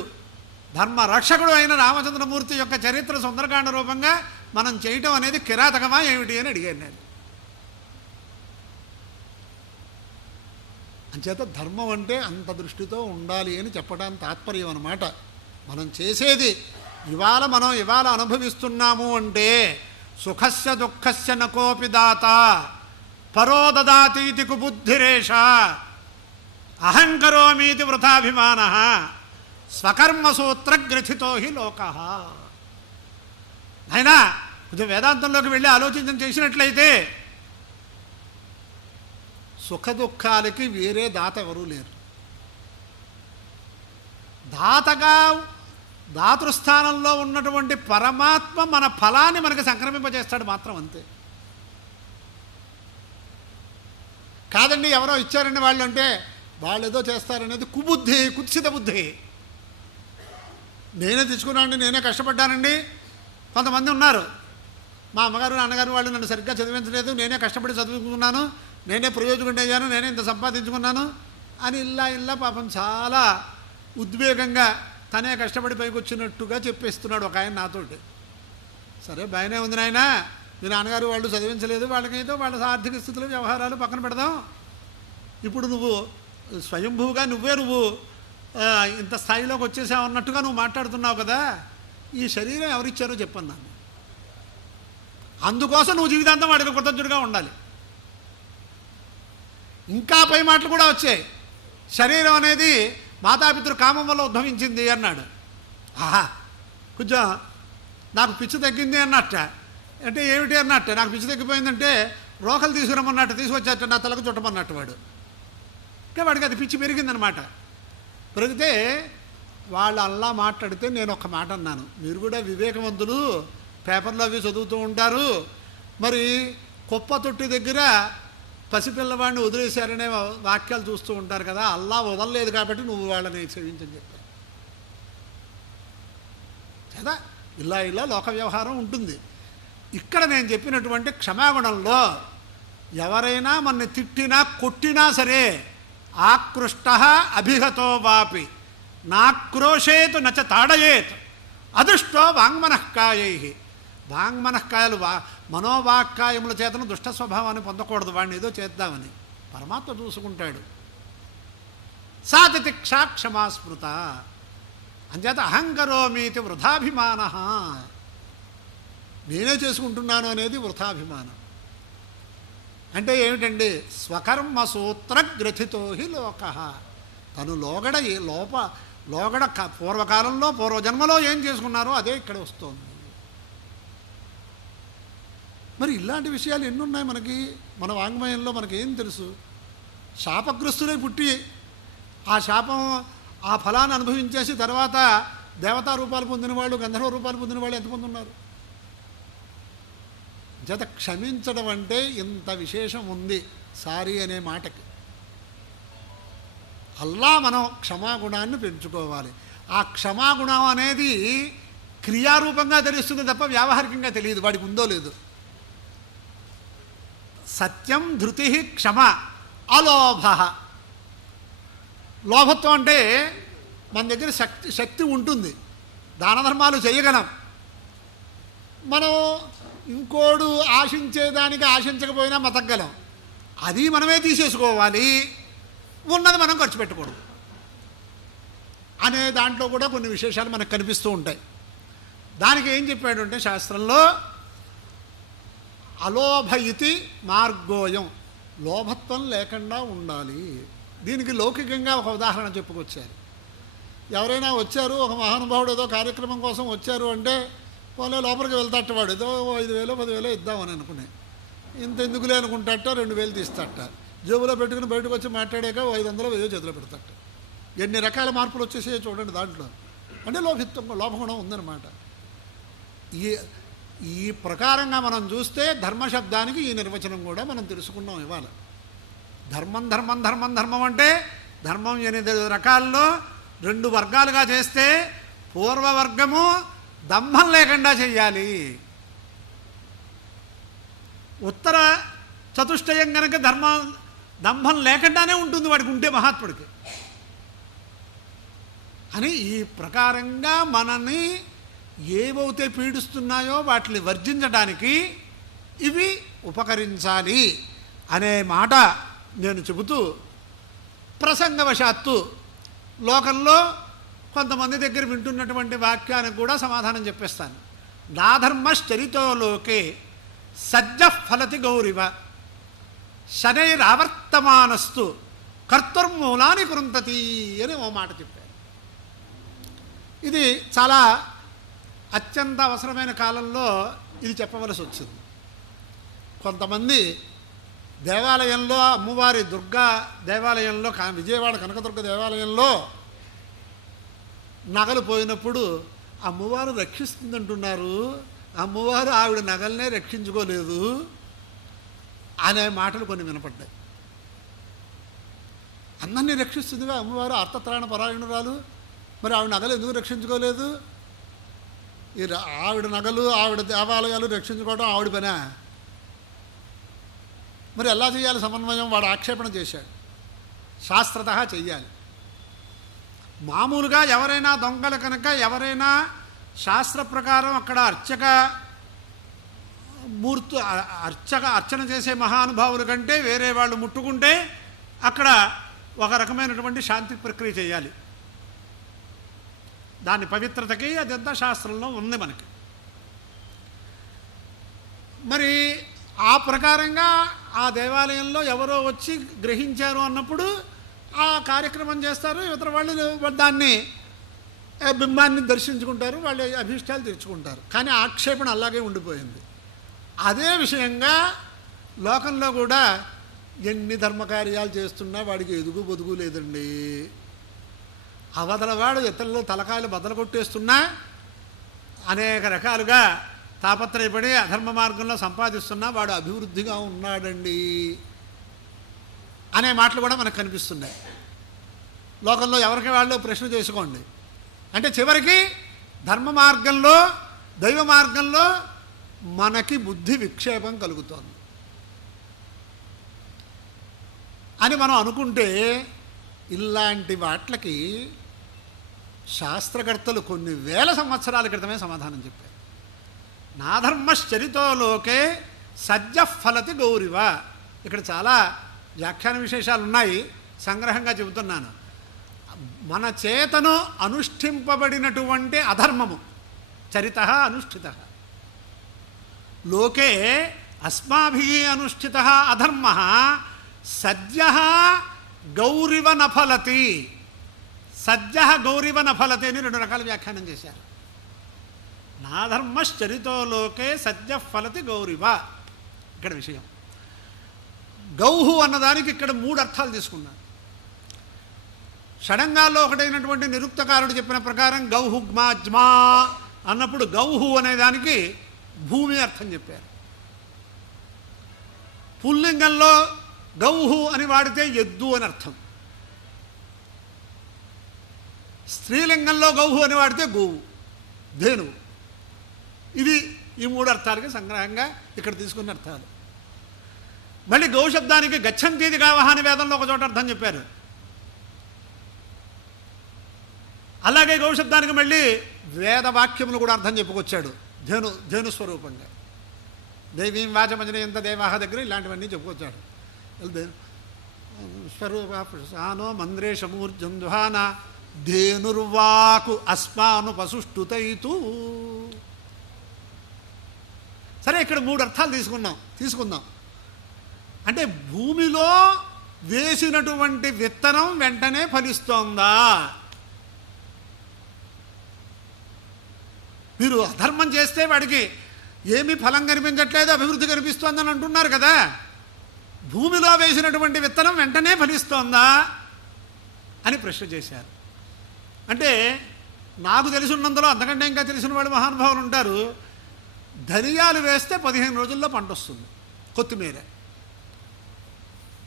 ధర్మ రక్షకుడు అయిన రామచంద్రమూర్తి యొక్క చరిత్ర సుందరకాండ రూపంగా మనం చేయటం అనేది కిరాతకమా ఏమిటి అని అడిగాను నేను. అంచేత ధర్మం అంటే అంత దృష్టితో ఉండాలి అని చెప్పడానికి తాత్పర్యం అన్నమాట. మనం చేసేది మనం ఇవాళ అనుభవిస్తున్నాము అంటే సుఖస్య దుఃఖస్య నకోపి దాత పరో దదాతీతి కుబుద్ధిరేష అహంకరోమీతి వృథాభిమాన స్వకర్మసూత్రగ్రథితో హి లోక. అయినా కొంచెం వేదాంతంలోకి వెళ్ళి ఆలోచించడం చేసినట్లయితే సుఖ దుఃఖాలకి వేరే దాత ఎవరూ లేరు. దాతృస్థానంలో ఉన్నటువంటి పరమాత్మ మన ఫలాన్ని మనకి సంక్రమింపజేస్తాడు మాత్రం, అంతే. కాదండి ఎవరో ఇచ్చారండి వాళ్ళు అంటే వాళ్ళు ఏదో చేస్తారనేది కుబుద్ధి, కుత్సిత బుద్ధి. నేనే తెచ్చుకున్నానండి, నేనే కష్టపడ్డానండి. కొంతమంది ఉన్నారు, మా అమ్మగారు నాన్నగారు వాళ్ళు నన్ను సరిగ్గా చదివించలేదు, నేనే కష్టపడి చదువుకున్నాను, నేనే ప్రయోజకుడిని అయ్యాను, నేనే ఇంత సంపాదించుకున్నాను అని ఇలా పాపం చాలా ఉద్వేగంగా తనే కష్టపడి పైకి వచ్చినట్టుగా చెప్పేస్తున్నాడు ఒక ఆయన నాతోటి. సరే బాగానే ఉంది నాయన, మీ నాన్నగారు వాళ్ళు చదివించలేదు, వాళ్ళకైతే వాళ్ళ ఆర్థిక స్థితులు వ్యవహారాలు పక్కన పెడదాం. ఇప్పుడు నువ్వు స్వయంభూగా నువ్వు ఇంత స్థాయిలోకి వచ్చేసావు అన్నట్టుగా నువ్వు మాట్లాడుతున్నావు కదా, ఈ శరీరం ఎవరిచ్చారో చెప్పన్నాను. అందుకోసం నువ్వు జీవితాంతం వాడికి కృతజ్ఞుడిగా ఉండాలి. ఇంకా పై మాటలు కూడా వచ్చాయి. శరీరం అనేది మాతాపితృ కామం వల్ల ఉద్భవించింది అన్నాడు. ఆహా, కొంచెం నాకు పిచ్చి తగ్గింది అన్నట్ట. అంటే ఏమిటి అన్నట్ట, నాకు పిచ్చి తగ్గిపోయిందంటే రోకలు తీసుకురమ్మన్నట్టు తీసుకొచ్చాట, నా తలకు చుట్టమన్నట్టు వాడు. ఇంకా వాడికి అది పిచ్చి పెరిగిందనమాట. పెరిగితే వాళ్ళు అలా మాట్లాడితే నేను ఒక మాట అన్నాను, మీరు కూడా వివేకవంతులు, పేపర్లో అవి చదువుతూ ఉంటారు, మరి కుప్ప తొట్టి దగ్గర పసిపిల్లవాడిని వదిలేశారనే వాక్యాలు చూస్తూ ఉంటారు కదా, అల్లా వదలలేదు కాబట్టి నువ్వు వాళ్ళని సేవించని చెప్పారు కదా. ఇలా లోక వ్యవహారం ఉంటుంది. ఇక్కడ నేను చెప్పినటువంటి క్షమాగుణంలో ఎవరైనా మనని తిట్టినా కొట్టినా సరే, ఆకృష్ట అభిగతో వాపి నాక్రోశేతు నచ తాడయేత్ అదుష్టో వాంగ్మనఃకాయై. వాంగ్మనఃకాయలు మనోవాక్కాయముల చేతను దుష్ట స్వభావాన్ని పొందకూడదు, వాడిని ఏదో చేద్దామని. పరమాత్మ చూసుకుంటాడు. సాతితిక్షా క్షమాస్మృత. అంచేత అహంకరోమీతి వృథాభిమాన, నేనే చేసుకుంటున్నాను అనేది వృథాభిమానం. అంటే ఏమిటండి, స్వకర్మ సూత్రగ్రథితో హి లోక. తను లోగడ పూర్వకాలంలో పూర్వజన్మలో ఏం చేసుకున్నారో అదే ఇక్కడ వస్తుంది. మరి ఇలాంటి విషయాలు ఎన్నున్నాయి మనకి, మన వాంగ్మయంలో మనకేం తెలుసు. శాపగ్రస్తులై పుట్టి ఆ శాపం ఆ ఫలాన్ని అనుభవించేసి తర్వాత దేవతా రూపాలు పొందిన వాళ్ళు, గంధర్వ రూపాలు పొందిన వాళ్ళు ఎంతమంది ఉన్నారు. జత క్షమించడం అంటే ఇంత విశేషం ఉంది సారీ అనే మాటకి. అల్లా మనం క్షమాగుణాన్ని పెంచుకోవాలి. ఆ క్షమాగుణం అనేది క్రియారూపంగా తెలుస్తుంది తప్ప వ్యావహారికంగా తెలియదు, వాడికి ఉందో లేదు. సత్యం, ధృతి, క్షమ, అలోభ. లోభత్వం అంటే మన దగ్గర శక్తి ఉంటుంది, దాన ధర్మాలు చేయగలం, మనం ఇంకోడు ఆశించేదానికి ఆశించకపోయినా బతకగలం. అది మనమే తీసేసుకోవాలి, ఉన్నది మనం ఖర్చు పెట్టకూడదు అనే దాంట్లో కూడా కొన్ని విశేషాలు మనకు కనిపిస్తూ ఉంటాయి. దానికి ఏం చెప్పాడు అంటే శాస్త్రంలో, అలోభ ఇతి మార్గోయం, లోభత్వం లేకుండా ఉండాలి. దీనికి లౌకికంగా ఒక ఉదాహరణ చెప్పుకొచ్చారు. ఎవరైనా వచ్చారు, ఒక మహానుభావుడు ఏదో కార్యక్రమం కోసం వచ్చారు అంటే వాళ్ళే లోపలికి వెళ్తాట, వాడు ఏదో 5,000 10,000 ఇద్దామని అనుకునే, ఇంత ఎందుకులే అనుకుంటాట, 2,000 తీస్తాట, జేబులో పెట్టుకుని బయటకు వచ్చి మాట్లాడాక 500 1000 చేతిలో పెడతాట. ఎన్ని రకాల మార్పులు వచ్చేసాయో చూడండి దాంట్లో. అంటే లోభగుణం ఉందన్నమాట. ఈ ప్రకారంగా మనం చూస్తే ధర్మశబ్దానికి ఈ నిర్వచనం కూడా మనం తెలుసుకున్నాం ఇవాళ. ధర్మం అంటే ధర్మం 8 రకాల్లో 2 వర్గాలుగా చేస్తే, పూర్వవర్గము దంభం లేకుండా చెయ్యాలి, ఉత్తర చతుష్టయం కనుక దంభం లేకుండానే ఉంటుంది వాడికి, ఉంటే మహాత్ముడికి అని. ఈ ప్రకారంగా మనని ఏవైతే పీడిస్తున్నాయో వాటిని వర్జించడానికి ఇవి ఉపకరించాలి అనే మాట నేను చెబుతూ, ప్రసంగవశాత్తు లోకంలో కొంతమంది దగ్గర వింటున్నటువంటి వాక్యానికి కూడా సమాధానం చెప్పేస్తాను. నాధర్మశ్చరితో లోకే సజ్జ ఫలతి గౌరివ శనైరావర్తమానస్తు కర్తుర్మూలాని కృంతతి అని ఓ మాట చెప్పారు. ఇది చాలా అత్యంత అవసరమైన కాలంలో ఇది చెప్పవలసి వచ్చింది. కొంతమంది దేవాలయంలో, అమ్మవారి దుర్గా దేవాలయంలో, విజయవాడ కనకదుర్గ దేవాలయంలో నగలు పోయినప్పుడు అమ్మవారు రక్షిస్తుందంటున్నారు, అమ్మవారు ఆవిడ నగలనే రక్షించుకోలేదు అనే మాటలు కొన్ని వినపడ్డాయి. అందరినీ రక్షిస్తుందిగా అమ్మవారు, అర్థత్రాణ పరాయణురాలు, మరి ఆవిడ నగలు ఎందుకు రక్షించుకోలేదు? ఆవిడ నగలు, ఆవిడ దేవాలయాలు రక్షించుకోవడం ఆవిడ పనా? మరి ఎలా చేయాలి సమన్వయం? వాడు ఆక్షేపణ చేశాడు. శాస్త్రత చెయ్యాలి. మామూలుగా ఎవరైనా దొంగలు కనుక, ఎవరైనా శాస్త్ర ప్రకారం అక్కడ అర్చన చేసే మహానుభావుల కంటే వేరే వాళ్ళు ముట్టుకుంటే అక్కడ ఒక రకమైనటువంటి శాంతి ప్రక్రియ చేయాలి. దాని పవిత్రతకి అదంతా శాస్త్రంలో ఉంది మనకి. మరి ఆ ప్రకారంగా ఆ దేవాలయంలో ఎవరో వచ్చి గ్రహించారు అన్నప్పుడు ఆ కార్యక్రమం చేస్తారు. ఇతర వాళ్ళు దాన్ని బింబాన్ని దర్శించుకుంటారు, వాళ్ళ అభీష్టాలు తీర్చుకుంటారు. కానీ ఆక్షేపణ అలాగే ఉండిపోయింది. అదే విషయంగా లోకంలో కూడా ఎన్ని ధర్మకార్యాలు చేస్తున్నా వాడికి ఎదుగు బొదుగు లేదండి. అవతలవాడు ఇతరులు తలకాయలు బద్దలు కొట్టేస్తున్నా అనేక రకాలుగా తాపత్రయపడి అధర్మ మార్గంలో సంపాదిస్తున్నా వాడు అభివృద్ధిగా ఉన్నాడండి అనే మాటలు కూడా మనకు కనిపిస్తున్నాయి. లోకంలో ఎవరికి వాళ్ళు ప్రశ్న చేసుకోండి. అంటే చివరికి ధర్మ మార్గంలో దైవ మార్గంలో మనకి బుద్ధి విక్షేపం కలుగుతోంది అని మనం అనుకుంటే ఇలాంటి వాట్లకి శాస్త్రకర్తలు కొన్ని వేల సంవత్సరాల క్రితమే సమాధానం చెప్పారు. నాధర్మశ్చరితో లోకే సజ్జ ఫలతి గౌరివ. ఇక్కడ చాలా వ్యాఖ్యాన విశేషాలు ఉన్నాయి, సంగ్రహంగా చెబుతున్నాను. మన చేతను అనుష్ఠింపబడినటువంటి అధర్మము చరిత అనుష్ఠిత, లోకే అస్మాభిः అనుష్ఠిత అధర్మ సద్య గౌరివ నఫలతి. సద్య గౌరివ నఫలతి అని 2 రకాల వ్యాఖ్యానం చేశారు. నాధర్మశ్చరితో లోకే సద్య ఫలతి గౌరివ. ఇక్కడ విషయం గౌహు అన్నదానికి ఇక్కడ 3 అర్థాలు తీసుకున్నారు. షడంగాల్లో ఒకటైనటువంటి నిరుక్తకారుడు చెప్పిన ప్రకారం గౌహుగ్మాజ్మా అన్నప్పుడు గౌహు అనేదానికి భూమి అర్థం చెప్పారు. పుల్లింగంలో గౌహు అని వాడితే ఎద్దు అని అర్థం, స్త్రీలింగంలో గౌహు అని వాడితే గోవు, ధేనువు. ఇది ఈ 3 అర్థాలకి సంగ్రహంగా ఇక్కడ తీసుకున్న అర్థాలు. మళ్ళీ గౌ శబ్దానికి గచ్చంతీది గావహ అని వేదంలో ఒక చోట అర్థం చెప్పారు. అలాగే గౌ శబ్దానికి మళ్ళీ వేదవాక్యములు కూడా అర్థం చెప్పుకొచ్చాడు ధేనుస్వరూపంగా. దైవీం వాచమజనయంత దేవాహ దగ్గర ఇలాంటివన్నీ చెప్పుకొచ్చాడు. స్వరూపానో మంద్రేశమూర్జం దుహాన ధేనుర్వాకు అస్మాను పసుష్టుతైతూ. సరే, ఇక్కడ 3 అర్థాలు తీసుకుందాం. అంటే భూమిలో వేసినటువంటి విత్తనం వెంటనే ఫలిస్తోందా? మీరు అధర్మం చేస్తే వాడికి ఏమీ ఫలం కనిపించట్లేదు, అభివృద్ధి కనిపిస్తోందని అంటున్నారు కదా. భూమిలో వేసినటువంటి విత్తనం వెంటనే ఫలిస్తోందా అని ప్రశ్న చేశారు. అంటే నాకు తెలిసినందులో అంతకంటే ఇంకా తెలిసిన వాళ్ళు మహానుభావులు ఉంటారు. ధనియాలు వేస్తే 15 రోజుల్లో పంట వస్తుంది. కొత్తిమీర,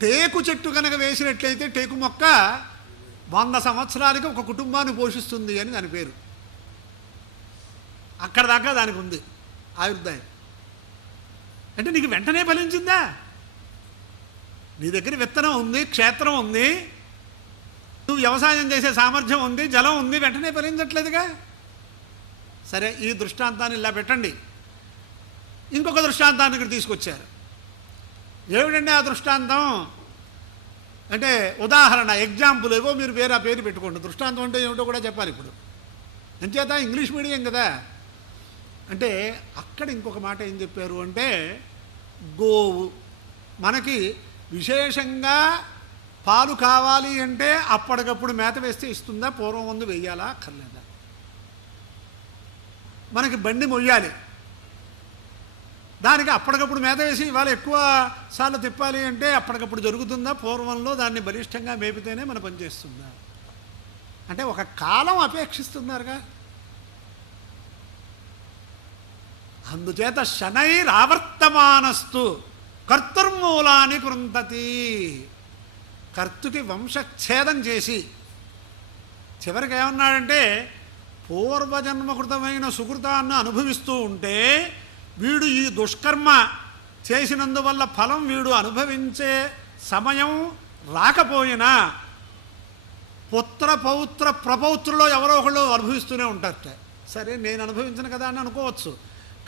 టేకు చెట్టు కనుక వేసినట్లయితే టేకు మొక్క 100 సంవత్సరాలకి ఒక కుటుంబాన్ని పోషిస్తుంది అని దాని పేరు. అక్కడ దాకా దానికి ఉంది ఆయుర్దాయం. అంటే నీకు వెంటనే ఫలించిందా? నీ దగ్గర విత్తనం ఉంది, క్షేత్రం ఉంది, నువ్వు వ్యవసాయం చేసే సామర్థ్యం ఉంది, జలం ఉంది, వెంటనే ఫలించట్లేదుగా. సరే, ఈ దృష్టాంతాన్ని ఇలా పెట్టండి. ఇంకొక దృష్టాంతాన్ని ఇక్కడ తీసుకొచ్చారు. ఏమిటండి ఆ దృష్టాంతం అంటే ఉదాహరణ, ఎగ్జాంపుల్ ఏవో మీరు ఆ పేరు పెట్టుకోండి. దృష్టాంతం అంటే ఏమిటో కూడా చెప్పాలి. ఇప్పుడు అంచేత ఇంగ్లీష్ మీడియం కదా. అంటే అక్కడ ఇంకొక మాట ఏం చెప్పారు అంటే, గోవు మనకి విశేషంగా పాలు కావాలి అంటే అప్పటికప్పుడు మేత వేస్తే ఇస్తుందా? పూర్వం ముందు వెయ్యాలా అక్కర్లేదా? మనకి బండి మొయ్యాలి, దానికి అప్పటికప్పుడు మేత వేసి ఇవాళ ఎక్కువ సార్లు తిప్పాలి అంటే అప్పటికప్పుడు జరుగుతుందా? పూర్వంలో దాన్ని బలిష్టంగా మేపితేనే మన పని చేస్తుందా? అంటే ఒక కాలం అపేక్షిస్తున్నారుగా. అందుచేత శనైరావర్తమానస్తు కర్తుర్మూలాన్ని కృంతతి. కర్తుకి వంశఛేదం చేసి చివరికి ఏమన్నాడంటే, పూర్వజన్మకృతమైన సుకృతాన్ని అనుభవిస్తూ ఉంటే వీడు ఈ దుష్కర్మ చేసినందువల్ల ఫలం వీడు అనుభవించే సమయం రాకపోయినా పుత్ర పౌత్ర ప్రపౌత్రులో ఎవరో ఒకళ్ళు అనుభవిస్తూనే ఉంటారట. సరే, నేను అనుభవించను కదా అని అనుకోవచ్చు.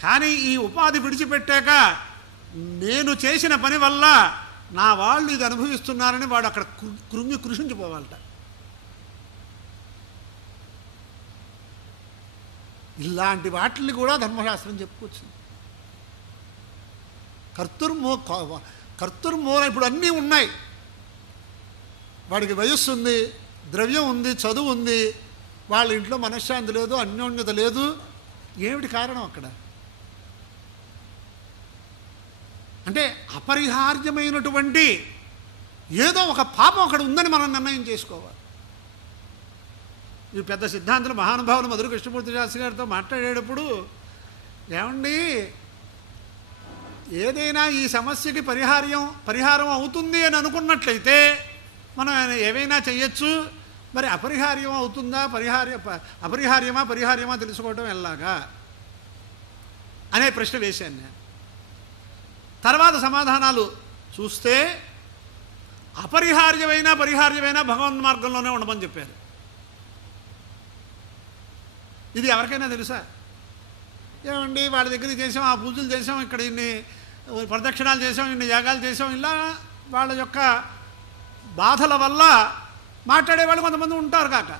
కానీ ఈ ఉపాధి విడిచిపెట్టాక నేను చేసిన పని వల్ల నా వాళ్ళు ఇది అనుభవిస్తున్నారని వాడు అక్కడ కృంగి కృషించిపోవాలట. ఇలాంటి వాటిని కూడా ధర్మశాస్త్రం చెప్పుకొచ్చింది. కర్తుర్మూల ఇప్పుడు అన్నీ ఉన్నాయి. వాడికి వయస్సు ఉంది, ద్రవ్యం ఉంది, చదువు ఉంది, వాళ్ళ ఇంట్లో మనశ్శాంతి లేదు, అన్యోన్యత లేదు. ఏమిటి కారణం అక్కడ? అంటే అపరిహార్యమైనటువంటి ఏదో ఒక పాపం అక్కడ ఉందని మనం నిర్ణయం చేసుకోవాలి. ఈ పెద్ద సిద్ధాంతులు మహానుభావులు మధుర కృష్ణమూర్తి శాస్త్రి గారితో మాట్లాడేటప్పుడు, ఏమండి ఏదైనా ఈ సమస్యకి పరిహారం అవుతుంది అని అనుకున్నట్లయితే మనం ఏవైనా చెయ్యొచ్చు. మరి అపరిహార్యం అవుతుందా, పరిహార్యమా తెలుసుకోవటం ఎలాగా అనే ప్రశ్న వేశాను నేను. తర్వాత సమాధానాలు చూస్తే పరిహార్యమైన భగవన్ మార్గంలోనే ఉండమని చెప్పారు. ఇది ఎవరికైనా తెలుసా? ఏమండి వాళ్ళ దగ్గర చేసాం, ఆ పూజలు చేసాం, ఇక్కడ ఇన్ని ప్రదక్షిణాలు చేసాం, ఇన్ని యాగాలు చేసాం, ఇలా వాళ్ళ యొక్క బాధల వల్ల మాట్లాడేవాళ్ళు కొంతమంది ఉంటారు కాక.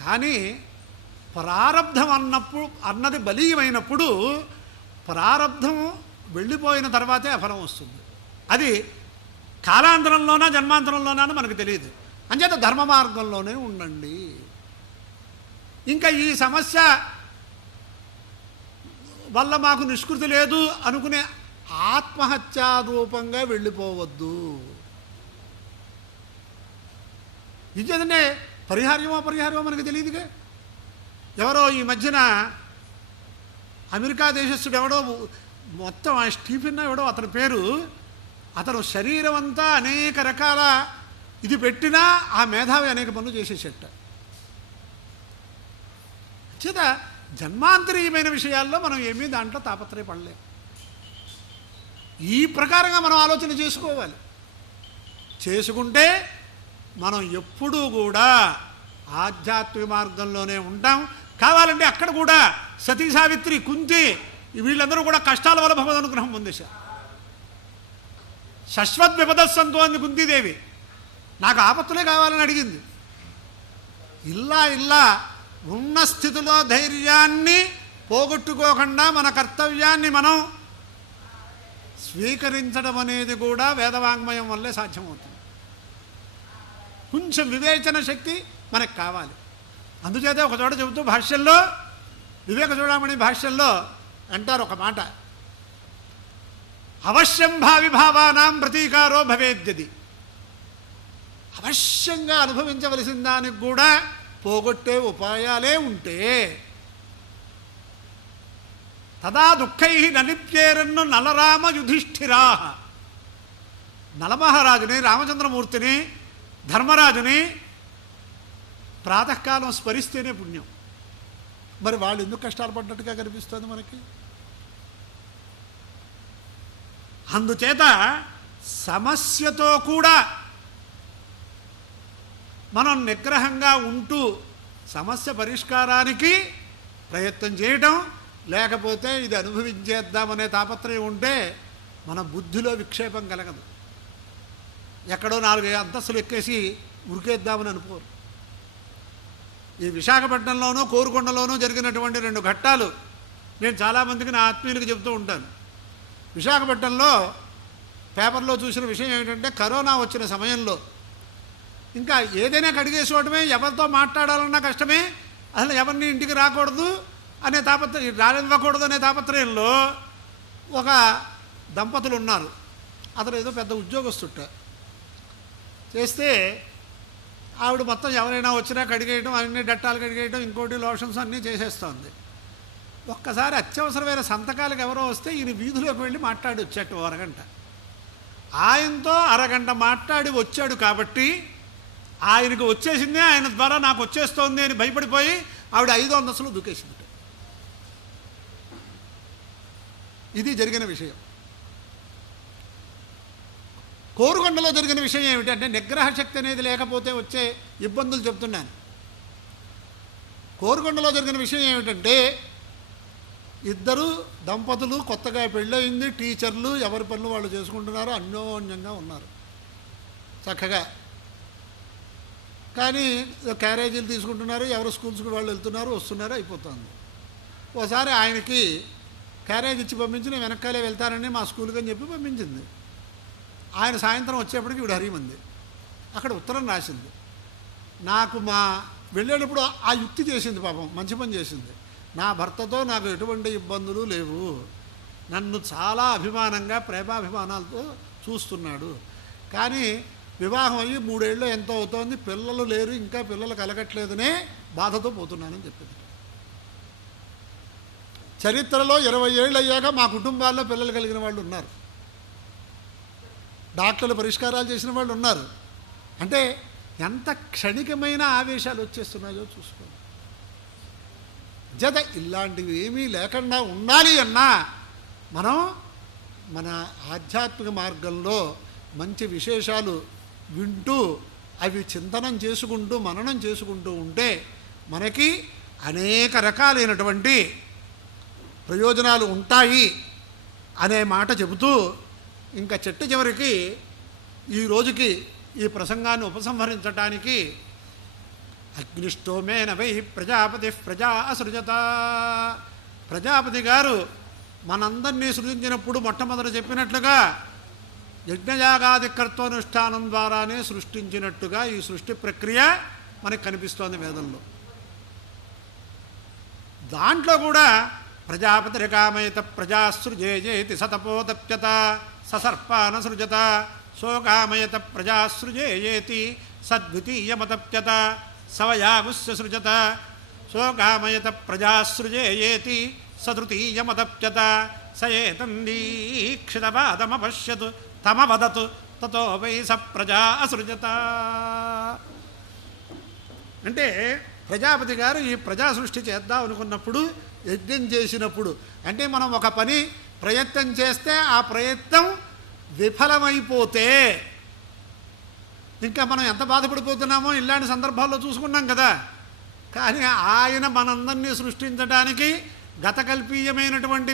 కానీ ప్రారబ్ధం అన్నది బలీయమైనప్పుడు ప్రారబ్ధం వెళ్ళిపోయిన తర్వాతే అఫలం వస్తుంది. అది కాలాంతరంలోనా జన్మాంతరంలోనా మనకు తెలియదు. అంచేత ధర్మ మార్గంలోనే ఉండండి. ఇంకా ఈ సమస్య వల్ల మాకు నిష్కృతి లేదు అనుకునే ఆత్మహత్యారూపంగా వెళ్ళిపోవద్దు. ఇదేంటంటే పరిహార్యమో మనకు తెలియదుగా. ఎవరో ఈ మధ్యన అమెరికా దేశస్థుడు ఎవడో మొత్తం ఆ స్టీఫెన్ ఎవడో అతని పేరు, అతను శరీరం అంతా అనేక రకాల ఇది పెట్టినా ఆ మేధావి అనేక పనులు చేసేసేట. చేత జన్మాంతరీయమైన విషయాల్లో మనం ఏమీ దాంట్లో తాపత్రయపడలేం. ఈ ప్రకారంగా మనం ఆలోచన చేసుకోవాలి. చేసుకుంటే మనం ఎప్పుడూ కూడా ఆధ్యాత్మిక మార్గంలోనే ఉంటాం. కావాలంటే అక్కడ కూడా సతీ సావిత్రి, కుంతి వీళ్ళందరూ కూడా కష్టాల వల్ల భగవద్ అనుగ్రహం పొందేశారు. శశ్వత్ విపదస్సంతో అంది కుంతీదేవి. నాకు ఆపత్తులే కావాలని అడిగింది. ఇలా ఉన్న స్థితిలో ధైర్యాన్ని పోగొట్టుకోకుండా మన కర్తవ్యాన్ని మనం స్వీకరించడం అనేది కూడా వేదవాంగ్మయం వల్లే సాధ్యమవుతుంది. కొంచెం వివేచన శక్తి మనకు కావాలి. అందుచేత ఒక చోట చెబుతూ భాష్యంలో, వివేక చూడమణి భాష్యంలో అంటారు ఒక మాట, అవశ్యం భావిభావానాం ప్రతీకారో భవేద్యది. అవశ్యంగా అనుభవించవలసిన దానికి కూడా పోగొట్టే ఉపాయాలే ఉంటే తదా దుఃఖై నలిప్యేరన్ను నలరామ యుధిష్ఠిరా. నలమహారాజుని, రామచంద్రమూర్తిని, ధర్మరాజుని ప్రాతకాలం స్మరిస్తేనే పుణ్యం. మరి వాళ్ళు ఎందుకు కష్టాలు పడ్డట్టుగా కనిపిస్తుంది మనకి? అందుచేత సమస్యతో కూడా మనం నిగ్రహంగా ఉంటూ సమస్య పరిష్కారానికి ప్రయత్నం చేయటం, లేకపోతే ఇది అనుభవించేద్దామనే తాపత్రయం ఉంటే మన బుద్ధిలో విక్షేపం కలగదు. ఎక్కడో 4 అంతస్తులు ఎక్కేసి ఉరికేద్దామని అనుకోరు. ఈ విశాఖపట్నంలోనూ కోరుకొండలోనూ జరిగినటువంటి 2 ఘట్టాలు నేను చాలామందికి నా ఆత్మీయులకు చెబుతూ ఉంటాను. విశాఖపట్నంలో పేపర్లో చూసిన విషయం ఏమిటంటే, కరోనా వచ్చిన సమయంలో ఇంకా ఏదైనా కడిగేసుకోవడమే, ఎవరితో మాట్లాడాలన్నా కష్టమే, అసలు ఎవరిని ఇంటికి రాకూడదు అనే రానివ్వకూడదు అనే తాపత్రయంలో ఒక దంపతులు ఉన్నారు. అతను ఏదో పెద్ద ఉద్యోగస్తుట చేస్తే ఆవిడ మొత్తం ఎవరైనా వచ్చినా కడిగేయడం, అన్ని డట్టాలు కడిగేయడం, ఇంకోటి లోషన్స్ అన్నీ చేసేస్తుంది. ఒక్కసారి అత్యవసరమైన సంతకాలకు ఎవరో వస్తే ఈయన వీధిలోకి వెళ్ళి మాట్లాడి వచ్చాడు అరగంట. ఆయనతో అరగంట మాట్లాడి వచ్చాడు కాబట్టి ఆయనకు వచ్చేసిందే, ఆయన ద్వారా నాకు వచ్చేస్తోంది అని భయపడిపోయి ఆవిడ 5 అంతస్తులు దూకేసింది. ఇది జరిగిన విషయం. కోరుకొండలో జరిగిన విషయం ఏమిటంటే, నిగ్రహ శక్తి అనేది లేకపోతే వచ్చే ఇబ్బందులు చెప్తున్నాను. కోరుకొండలో జరిగిన విషయం ఏమిటంటే, ఇద్దరు దంపతులు కొత్తగా పెళ్ళయింది, టీచర్లు, ఎవరి పనులు వాళ్ళు చేసుకుంటున్నారు, అన్యోన్యంగా ఉన్నారు చక్కగా. కానీ క్యారేజీలు తీసుకుంటున్నారు, ఎవరు స్కూల్స్కి వాళ్ళు వెళ్తున్నారు, వస్తున్నారు, అయిపోతుంది. ఓసారి ఆయనకి క్యారేజ్ ఇచ్చి పంపించి నేను వెనకాలే వెళ్తానని మా స్కూల్కి అని చెప్పి పంపించింది. ఆయన సాయంత్రం వచ్చేప్పటికి వీడు హరిమంది. అక్కడ ఉత్తరం రాసింది. నాకు మా వెళ్ళేటప్పుడు ఆ యుక్తి చేసింది, పాపం మంచి పని చేసింది. నా భర్తతో నాకు ఎటువంటి ఇబ్బందులు లేవు, నన్ను చాలా అభిమానంగా ప్రేమాభిమానాలతో చూస్తున్నాడు, కానీ వివాహం అయ్యి 3 ఏళ్ళు ఎంతో అవుతోంది, పిల్లలు లేరు, ఇంకా పిల్లలు కలగట్లేదనే బాధతో పోతున్నానని చెప్పింది. చరిత్రలో 20 ఏళ్ళు అయ్యాక మా కుటుంబాల్లో పిల్లలు కలిగిన వాళ్ళు ఉన్నారు, డాక్టర్లు పరిష్కారాలు చేసిన వాళ్ళు ఉన్నారు. అంటే ఎంత క్షణికమైన ఆవేశాలు వచ్చేస్తున్నాయో చూసుకోండి. జత ఇలాంటివి ఏమీ లేకుండా ఉండాలి అన్నా మనం మన ఆధ్యాత్మిక మార్గంలో మంచి విశేషాలు వింటూ అవి చింతనం చేసుకుంటూ మననం చేసుకుంటూ ఉంటే మనకి అనేక రకాలైనటువంటి ప్రయోజనాలు ఉంటాయి అనే మాట చెబుతూ ఇంకా చెట్టు చివరికి ఈ రోజుకి ఈ ప్రసంగాన్ని ఉపసంహరించటానికి అగ్నిష్టోమేన వై ప్రజాపతి ప్రజా అసృజత. ప్రజాపతి గారు మనందరినీ సృజించినప్పుడు మొట్టమొదట చెప్పినట్లుగా యజ్ఞయాగాది కర్తోనుష్ఠానం ద్వారానే సృష్టించినట్టుగా ఈ సృష్టి ప్రక్రియ మనకు కనిపిస్తోంది వేదంలో. దాంట్లో కూడా ప్రజాపతి రికామయత ప్రజాసృజేయేతి సతపోదప్యత ససర్పాన సృజత సోకామయత ప్రజాసృజేయేతి సద్వితీయమతప్యత సవయాగుస్య సృజత సోకామయత ప్రజాసృజేయేతి సతృతీయమతప్యత సయేతందీక్షితపాదమపశ్యతు తమవదతు తతో వై స ప్రజా అసృజత. అంటే ప్రజాపతి గారు ఈ ప్రజా సృష్టి చేద్దాం అనుకున్నప్పుడు, యజ్ఞం చేసినప్పుడు, అంటే మనం ఒక పని ప్రయత్నం చేస్తే ఆ ప్రయత్నం విఫలమైపోతే ఇంకా మనం ఎంత బాధపడిపోతున్నామో ఇలాంటి సందర్భాల్లో చూసుకున్నాం కదా. కానీ ఆయన మనందరినీ సృష్టించడానికి గతకల్పీయమైనటువంటి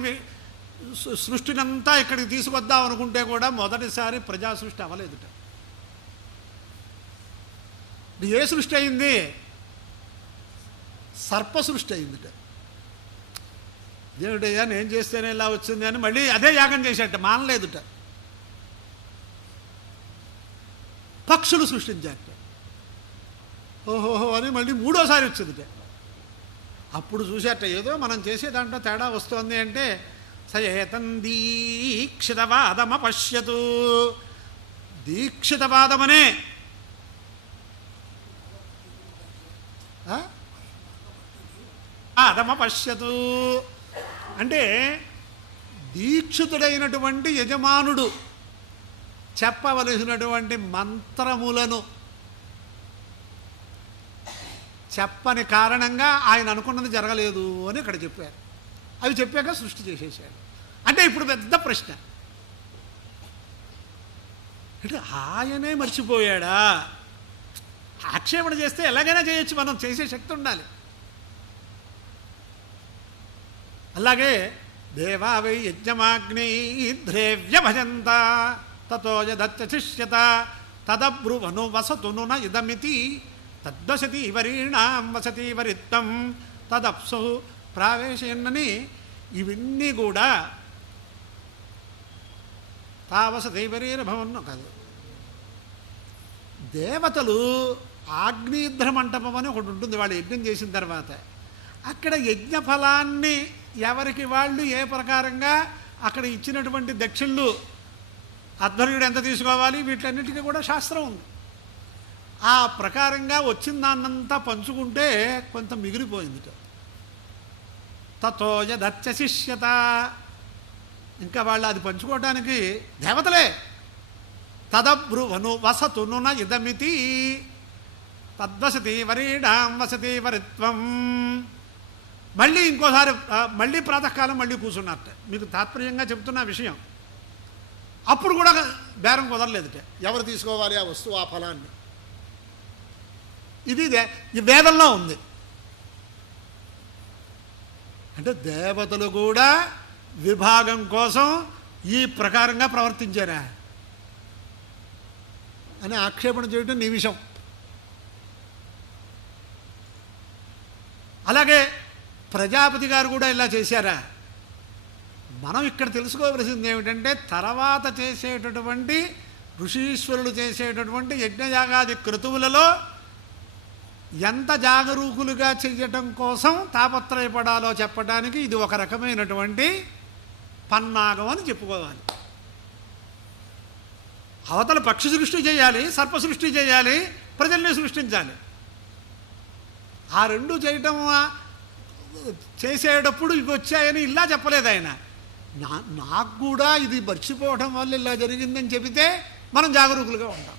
సృష్టినంతా ఇక్కడికి తీసుకొద్దాం అనుకుంటే కూడా మొదటిసారి ప్రజా సృష్టి అవ్వలేదుట. ఏ సృష్టి అయింది? సర్ప సృష్టి అయిందిట. దేవుడయ్యా నేను చేస్తేనే ఇలా వచ్చింది అని మళ్ళీ అదే యాగం చేసేట, మానలేదుట. పక్షులు సృష్టించారట. ఓహోహో అని మళ్ళీ 3వసారి వచ్చిందిట. అప్పుడు చూసేట ఏదో మనం చేసే దాంట్లో తేడా వస్తుంది అంటే సయేతం దీక్షితవాదమపశ్యతు. దీక్షితవాదమనే ఆదమపశ్యతు అంటే దీక్షితుడైనటువంటి యజమానుడు చెప్పవలసినటువంటి మంత్రములను చెప్పని కారణంగా ఆయన అనుకున్నది జరగలేదు అని ఇక్కడ చెప్పారు. అవి చెప్పాక సృష్టి చేసేసాడు. అంటే ఇప్పుడు పెద్ద ప్రశ్న, అంటే ఆయనే మర్చిపోయాడా? ఆక్షేపణ చేస్తే ఎలాగైనా చేయొచ్చు, మనం చేసే శక్తి ఉండాలి. అలాగే దేవా వై యజ్ఞమాగ్ని ద్రేవ్య భజంత తతో యదత్యశిష్యత తదబ్రువను వసతును న ఇదమితి తద్వసతి వరీణాం వసతి వరిత్వం తదప్సు ప్రావేశయన్నని ఇవన్నీ కూడా తావసతి వరీరభవన్ను కాదు. దేవతలు ఆగ్నేధ్ర మంటపం అని ఒకటి ఉంటుంది వాళ్ళు యజ్ఞం చేసిన తర్వాత. అక్కడ యజ్ఞ ఫలాన్ని ఎవరికి వాళ్ళు ఏ ప్రకారంగా అక్కడ ఇచ్చినటువంటి దక్షిణలు అధ్వర్యుడు ఎంత తీసుకోవాలి వీటన్నిటికీ కూడా శాస్త్రం ఉంది. ఆ ప్రకారంగా వచ్చిన దాన్నంతా పంచుకుంటే కొంత మిగిలిపోయింది. తతో యదత్యశిష్యత ఇంకా వాళ్ళు అది పంచుకోవడానికి దేవతలే. తదబ్రువను వసతును న ఇదమితి తద్వసతి వరీడాం వసతి వరిత్వం. మళ్ళీ ఇంకోసారి మళ్ళీ ప్రాతకాలం మళ్ళీ కూర్చున్నట్ట. మీకు తాత్పర్యంగా చెప్తున్న విషయం. అప్పుడు కూడా బేరం కుదరలేదుట, ఎవరు తీసుకోవాలి ఆ వస్తువు ఆ ఫలాన్ని. ఇది ఈ వేదంలో ఉంది. అంటే దేవతలు కూడా విభాగం కోసం ఈ ప్రకారంగా ప్రవర్తించారా అని ఆక్షేపణ చేయడం నీ విషయం. అలాగే ప్రజాపతి గారు కూడా ఇలా చేశారా? మనం ఇక్కడ తెలుసుకోవలసింది ఏమిటంటే, తర్వాత చేసేటటువంటి ఋషీశ్వరులు చేసేటటువంటి యజ్ఞయాగాది క్రతువులలో ఎంత జాగరూకులుగా చెయ్యటం కోసం తాపత్రయపడాలో చెప్పడానికి ఇది ఒక రకమైనటువంటి పన్నాగం అని చెప్పుకోవాలి. అవతల పక్షి సృష్టి చేయాలి, సర్ప సృష్టి చేయాలి, ప్రజల్ని సృష్టించాలి. ఆ రెండు చేయటం చేసేటప్పుడు ఇవి వచ్చాయని ఇలా చెప్పలేదు ఆయన. నాకు కూడా ఇది మర్చిపోవడం వల్ల ఇలా జరిగిందని చెబితే మనం జాగరూకులుగా ఉంటాం.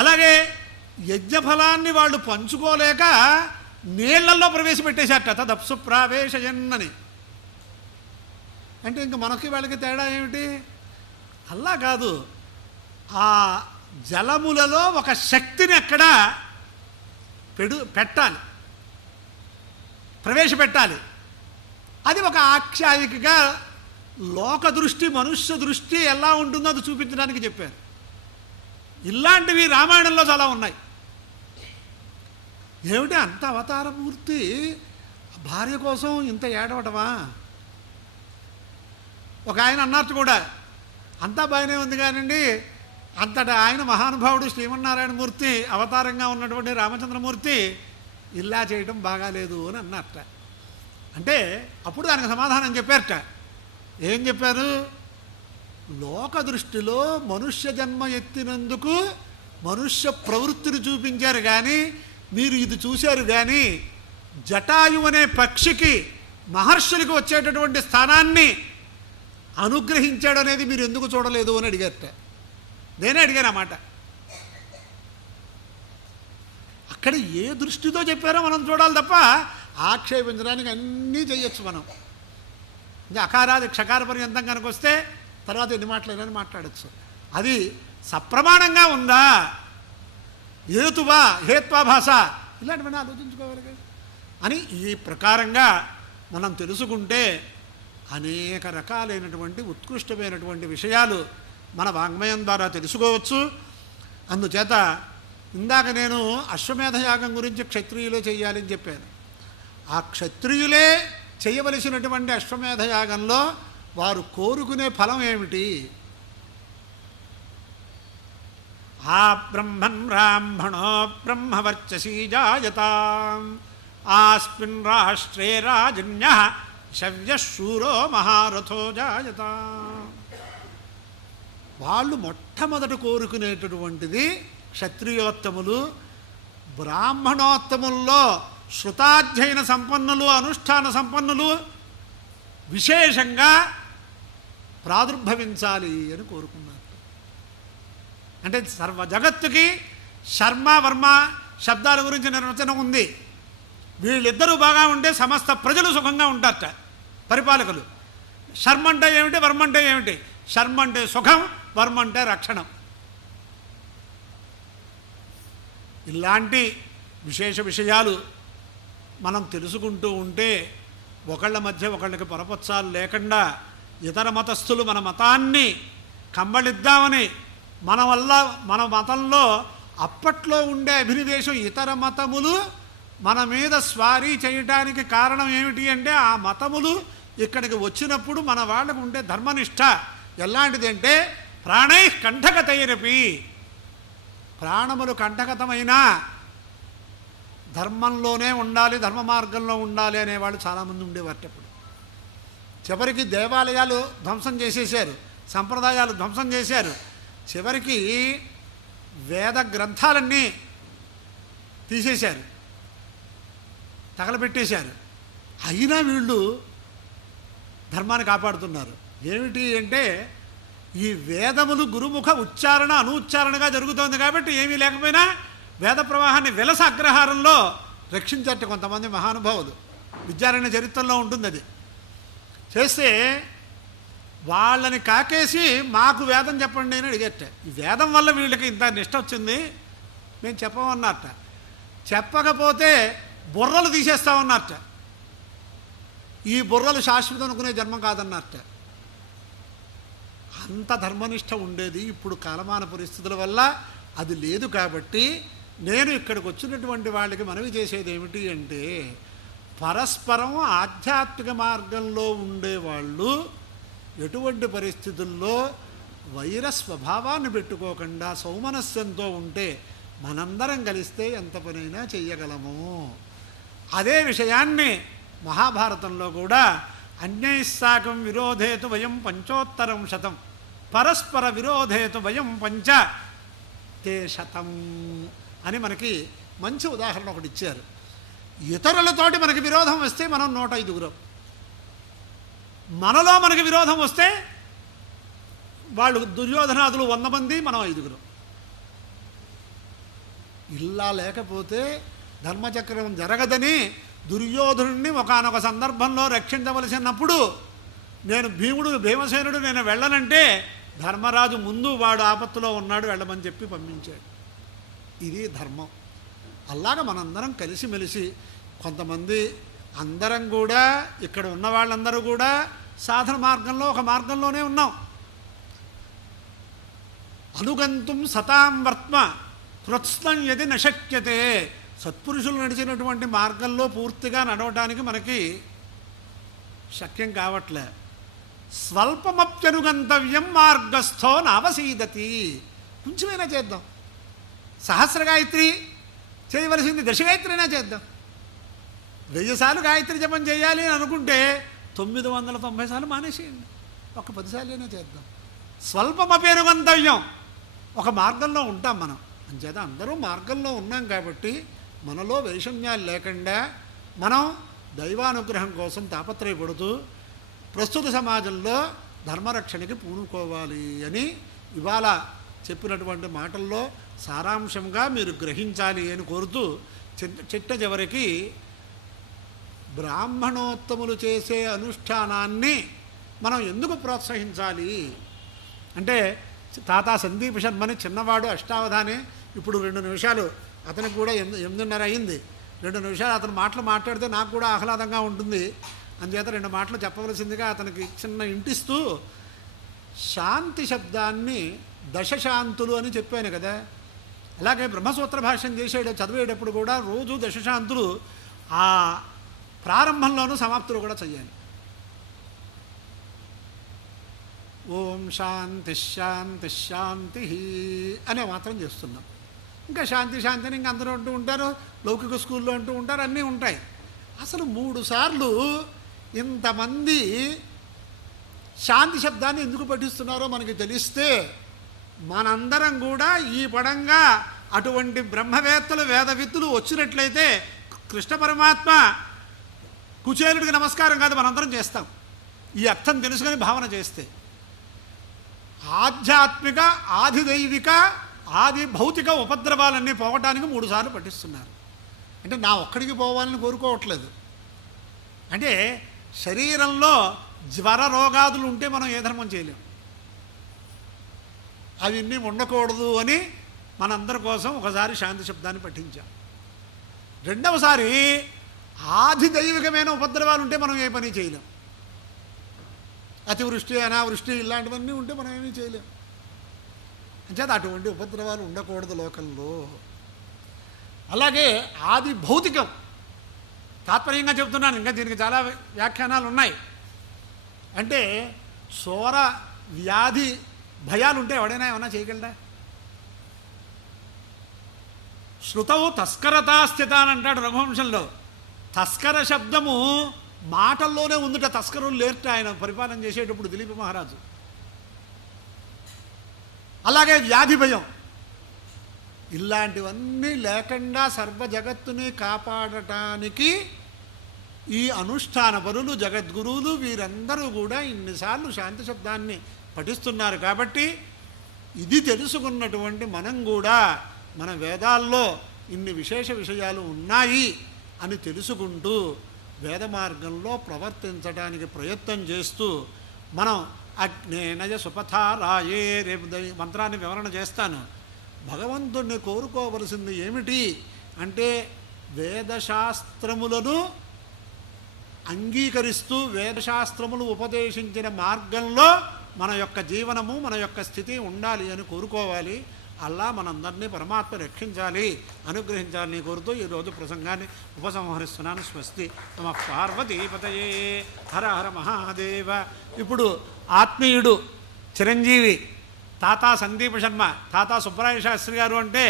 అలాగే యజ్ఞఫలాన్ని వాళ్ళు పంచుకోలేక నీళ్లలో ప్రవేశపెట్టేశారట, తదప్సు ప్రావేశయన్నని. అంటే ఇంక మనకి వాళ్ళకి తేడా ఏమిటి? అలా కాదు, ఆ జలములలో ఒక శక్తిని అక్కడ పెట్టాలి, ప్రవేశపెట్టాలి. అది ఒక ఆఖ్యాయికగా లోక దృష్టి, మనుష్య దృష్టి ఎలా ఉంటుందో అది చూపించడానికి చెప్పారు. ఇలాంటివి రామాయణంలో చాలా ఉన్నాయి. ఏమిటి అంత అవతారమూర్తి భార్య కోసం ఇంత ఏడవటమా? ఒక ఆయన అన్నట్టు కూడా, అంతా బాగానే ఉంది కానండి, అంతటా ఆయన మహానుభావుడు శ్రీమన్నారాయణమూర్తి అవతారంగా ఉన్నటువంటి రామచంద్రమూర్తి ఇలా చేయడం బాగాలేదు అని అన్నట్ట. అంటే అప్పుడు దానికి సమాధానం చెప్పారట. ఏం చెప్పారు? లోక దృష్టిలో మనుష్య జన్మ ఎత్తినందుకు మనుష్య ప్రవృత్తిని చూపించారు కానీ మీరు ఇది చూశారు కానీ జటాయు అనే పక్షికి మహర్షులకు వచ్చేటటువంటి స్థానాన్ని అనుగ్రహించాడు అనేది మీరు ఎందుకు చూడలేదు అని అడిగారట. నేనే అడిగాను అన్నమాట. అక్కడ ఏ దృష్టితో చెప్పారో మనం చూడాలి తప్ప ఆక్షేపించడానికి అన్నీ చేయొచ్చు మనం. ఇంకా అకారాది క్షకార పర్యంతం కనుక వస్తే తర్వాత ఎన్ని మాటలేదని మాట్లాడచ్చు. అది సప్రమాణంగా ఉందా, హేతువా హేత్వాభాష, ఇలాంటివన్నీ ఆలోచించుకోవాలి అని ఈ ప్రకారంగా మనం తెలుసుకుంటే అనేక రకాలైనటువంటి ఉత్కృష్టమైనటువంటి విషయాలు మన వాంగ్మయం ద్వారా తెలుసుకోవచ్చు. అందుచేత ఇందాక నేను అశ్వమేధ యాగం గురించి క్షత్రియులే చెయ్యాలని చెప్పాను. ఆ క్షత్రియులే చేయవలసినటువంటి అశ్వమేధ యాగంలో వారు కోరుకునే ఫలం ఏమిటి? ఆ బ్రహ్మన్ బ్రాహ్మణో బ్రహ్మవర్చసీ జాయతాం ఆస్మిన్ రాష్ట్రే రాజన్యః శవ్యశూరో మహారథో జాయతాం. వాళ్ళు మొట్టమొదట కోరుకునేటటువంటిది క్షత్రియోత్తములు, బ్రాహ్మణోత్తముల్లో శృతాధ్యయన సంపన్నులు, అనుష్ఠాన సంపన్నులు విశేషంగా ప్రాదుర్భవించాలి అని కోరుకున్నారు. అంటే సర్వ జగత్తుకి శర్మ వర్మ శబ్దాల గురించి నిర్వచనం ఉంది. వీళ్ళిద్దరూ బాగా ఉంటే సమస్త ప్రజలు సుఖంగా ఉంటారట, పరిపాలకులు. శర్మ అంటే ఏమిటి, వర్మ అంటే ఏమిటి? శర్మ అంటే సుఖం, వర్మ అంటే రక్షణం. ఇలాంటి విశేష విషయాలు మనం తెలుసుకుంటూ ఉంటే ఒకళ్ళ మధ్య ఒకళ్ళకి పొరపచ్చాలు లేకుండా ఇతర మతస్థులు మన మతాన్ని కంబళిద్దామని మన వల్ల మన మతంలో అప్పట్లో ఉండే అభినివేశం, ఇతర మతములు మన మీద స్వారీ చేయడానికి కారణం ఏమిటి అంటే ఆ మతములు ఇక్కడికి వచ్చినప్పుడు మన వాళ్ళకు ఉండే ధర్మనిష్ట ఎలాంటిదంటే ప్రాణై కంఠగతైరపి, ప్రాణములు కంఠగతమైన ధర్మంలోనే ఉండాలి, ధర్మ మార్గంలో ఉండాలి అనేవాళ్ళు చాలామంది ఉండేవారటప్పుడు. చివరికి దేవాలయాలు ధ్వంసం చేసేసారు, సంప్రదాయాలు ధ్వంసం చేశారు, చివరికి వేద గ్రంథాలన్నీ తీసేశారు, తగలబెట్టేశారు. అయినా వీళ్ళు ధర్మాన్ని కాపాడుతున్నారు. ఏమిటి అంటే ఈ వేదములు గురుముఖ ఉచ్చారణ అనూచ్చారణగా జరుగుతోంది కాబట్టి ఏమీ లేకపోయినా వేద ప్రవాహాన్ని విలస అగ్రహారంలో రక్షించట కొంతమంది మహానుభావులు. విద్యారణ్య చరిత్రలో ఉంటుంది. అది చేస్తే వాళ్ళని కాకేసి మాకు వేదం చెప్పండి అని అడిగట. ఈ వేదం వల్ల వీళ్ళకి ఇంత నిష్ట వచ్చింది, మేము చెప్పమన్నట్ట. చెప్పకపోతే బుర్రలు తీసేస్తామన్నట్ట. ఈ బుర్రలు శాశ్వతం అనుకునే జన్మ కాదన్నట్ట. అంత ధర్మనిష్ట ఉండేది. ఇప్పుడు కాలమాన పరిస్థితుల వల్ల అది లేదు. కాబట్టి నేను ఇక్కడికి వచ్చినటువంటి వాళ్ళకి మనవి చేసేది ఏమిటి అంటే, పరస్పరం ఆధ్యాత్మిక మార్గంలో ఉండేవాళ్ళు ఎటువంటి పరిస్థితుల్లో వైర స్వభావాన్ని పెట్టుకోకుండా సౌమనస్యంతో ఉంటే మనందరం కలిస్తే ఎంత పనైనా చెయ్యగలము. అదే విషయాన్ని మహాభారతంలో కూడా అన్యైస్సాకం విరోధేతు వయం పంచోత్తరం శతం పరస్పర విరోధేతు వయం పంచ తే శతం అని మనకి మంచి ఉదాహరణ ఒకటి ఇచ్చారు. ఇతరులతోటి మనకి విరోధం వస్తే మనం 105, మనలో మనకి విరోధం వస్తే వాళ్ళు దుర్యోధనాదులు 100 మంది, మనం 5. ఇలా లేకపోతే ధర్మచక్రం జరగదని దుర్యోధనుడిని ఒకానొక సందర్భంలో రక్షించవలసినప్పుడు నేను భీమసేనుడు నేను వెళ్ళనంటే ధర్మరాజు ముందు వాడు ఆపత్తులో ఉన్నాడు వెళ్ళమని చెప్పి పంపించాడు. ఇది ధర్మం. అలాగా మనందరం కలిసిమెలిసి కొంతమంది అందరం కూడా ఇక్కడ ఉన్న వాళ్ళందరూ కూడా సాధన మార్గంలో ఒక మార్గంలోనే ఉన్నాం. అనుగంతుం సతాం వర్త్మ కృత్స్నం యది నశక్యతే. సత్పురుషులు నడిచినటువంటి మార్గంలో పూర్తిగా నడవడానికి మనకి శక్యం కావట్లే. స్వల్పమప్యనుగంతవ్యం మార్గస్థో నావసీదతి. కొంచెమైనా చేద్దాం. సహస్రగాయత్రి చేయవలసింది దశగాయత్రైనా చేద్దాం. 1000 సార్లు గాయత్రి జపం చేయాలి అని అనుకుంటే 990 సార్లు మానేసేయండి. ఒక 10 సార్లైనా చేద్దాం. స్వల్పమప్యనుగంతవ్యం. ఒక మార్గంలో ఉంటాం మనం. అంచేత అందరూ మార్గంలో ఉన్నాం కాబట్టి మనలో వైషమ్యాలు లేకుండా మనం దైవానుగ్రహం కోసం తాపత్రయపడుతూ ప్రస్తుత సమాజంలో ధర్మరక్షణకి పూనుకోవాలి అని ఇవాళ చెప్పినటువంటి మాటల్లో సారాంశంగా మీరు గ్రహించాలి అని కోరుతూ చిట్ట చివరికి బ్రాహ్మణోత్తములు చేసే అనుష్ఠానాన్ని మనం ఎందుకు ప్రోత్సహించాలి అంటే, తాత సందీప్ శర్మని చిన్నవాడు అష్టావధాని, ఇప్పుడు 2 నిమిషాలు అతనికి కూడా 8:30 అయింది. 2 నిమిషాలు అతను మాట్లాడితే నాకు కూడా ఆహ్లాదంగా ఉంటుంది. అందుచేత 2 మాటలు చెప్పవలసిందిగా అతనికి చిన్న ఇంటిస్తూ, శాంతి శబ్దాన్ని దశశాంతులు అని చెప్పాను కదా. అలాగే బ్రహ్మసూత్ర భాష్యం చదివేటప్పుడు కూడా రోజు దశశాంతులు ఆ ప్రారంభంలోనూ సమాప్తులు కూడా చెయ్యాలి. ఓం శాంతి శాంతి శాంతి అనే మాత్రం చేస్తున్నాం. ఇంకా శాంతి శాంతిని ఇంక అందరూ అంటూ ఉంటారు, లౌకిక స్కూల్లో అంటూ ఉంటారు, అన్నీ ఉంటాయి. అసలు 3 సార్లు ఇంతమంది శాంతి శబ్దాన్ని ఎందుకు పఠిస్తున్నారో మనకి తెలిస్తే మనందరం కూడా ఈ పడంగా అటువంటి బ్రహ్మవేత్తలు వేదవిత్తులు వచ్చినట్లయితే కృష్ణ పరమాత్మ కుచేలుడికి నమస్కారం కాదు మనందరం చేస్తాం. ఈ అర్థం తెలుసుకొని భావన చేస్తే ఆధ్యాత్మిక ఆదిదైవిక ఆది భౌతిక ఉపద్రవాలన్నీ పోవటానికి 3 సార్లు పఠిస్తున్నారు. అంటే నా ఒక్కడికి పోవాలని కోరుకోవట్లేదు. అంటే శరీరంలో జ్వర రోగాదులు ఉంటే మనం ఏ ధర్మం చేయలేం. అవి ఇన్ని ఉండకూడదు అని మనందరి కోసం ఒకసారి శాంతి శబ్దాన్ని పఠించాం. రెండవసారి ఆదిదైవికమైన ఉపద్రవాలు ఉంటే మనం ఏ పని చేయలేం. అతివృష్టి అనావృష్టి ఇలాంటివన్నీ ఉంటే మనం ఏమీ చేయలేం. అంచేత అటువంటి ఉపద్రవాలు ఉండకూడదు లోకంలో. అలాగే ఆది భౌతికం తాత్పర్యంగా చెప్తున్నాను, ఇంకా దీనికి చాలా వ్యాఖ్యానాలు ఉన్నాయి. అంటే చోర వ్యాధి భయాలు ఉంటే ఎవడైనా ఏమన్నా చేయగలడా? శృతవు తస్కరతా స్థిత అని అంటాడు రఘువంశంలో. తస్కర శబ్దము మాటల్లోనే ఉందిట, తస్కరులు లేర్ట ఆయన పరిపాలన చేసేటప్పుడు దిలీప మహారాజు. అలాగే వ్యాధి భయం, ఇలాంటివన్నీ లేకుండా సర్వ జగత్తుని కాపాడటానికి ఈ అనుష్ఠాన పరులు జగద్గురువులు వీరందరూ కూడా ఇన్నిసార్లు శాంతి శబ్దాన్ని పఠిస్తున్నారు. కాబట్టి ఇది తెలుసుకున్నటువంటి మనం కూడా మన వేదాల్లో ఇన్ని విశేష విషయాలు ఉన్నాయి అని తెలుసుకుంటూ వేద మార్గంలో ప్రవర్తించడానికి ప్రయత్నం చేస్తూ మనం అగ్నేనయ సుపథారాయే, రేపు మంత్రాన్ని వివరణ చేస్తాను. భగవంతుణ్ణి కోరుకోవలసింది ఏమిటి అంటే వేదశాస్త్రములను అంగీకరిస్తూ వేదశాస్త్రములు ఉపదేశించిన మార్గంలో మన యొక్క జీవనము, మన యొక్క స్థితి ఉండాలి అని కోరుకోవాలి. అల్లా మనందరినీ పరమాత్మ రక్షించాలి, అనుగ్రహించాలని కోరుతూ ఈరోజు ప్రసంగాన్ని ఉపసంహరిస్తున్నాను. స్వస్తి. నమ పార్వతీపతయే. హర హర మహాదేవ. ఇప్పుడు ఆత్మీయుడు చిరంజీవి తాతా సందీప శర్మ, తాతా సుబ్బరాయ శాస్త్రి గారు అంటే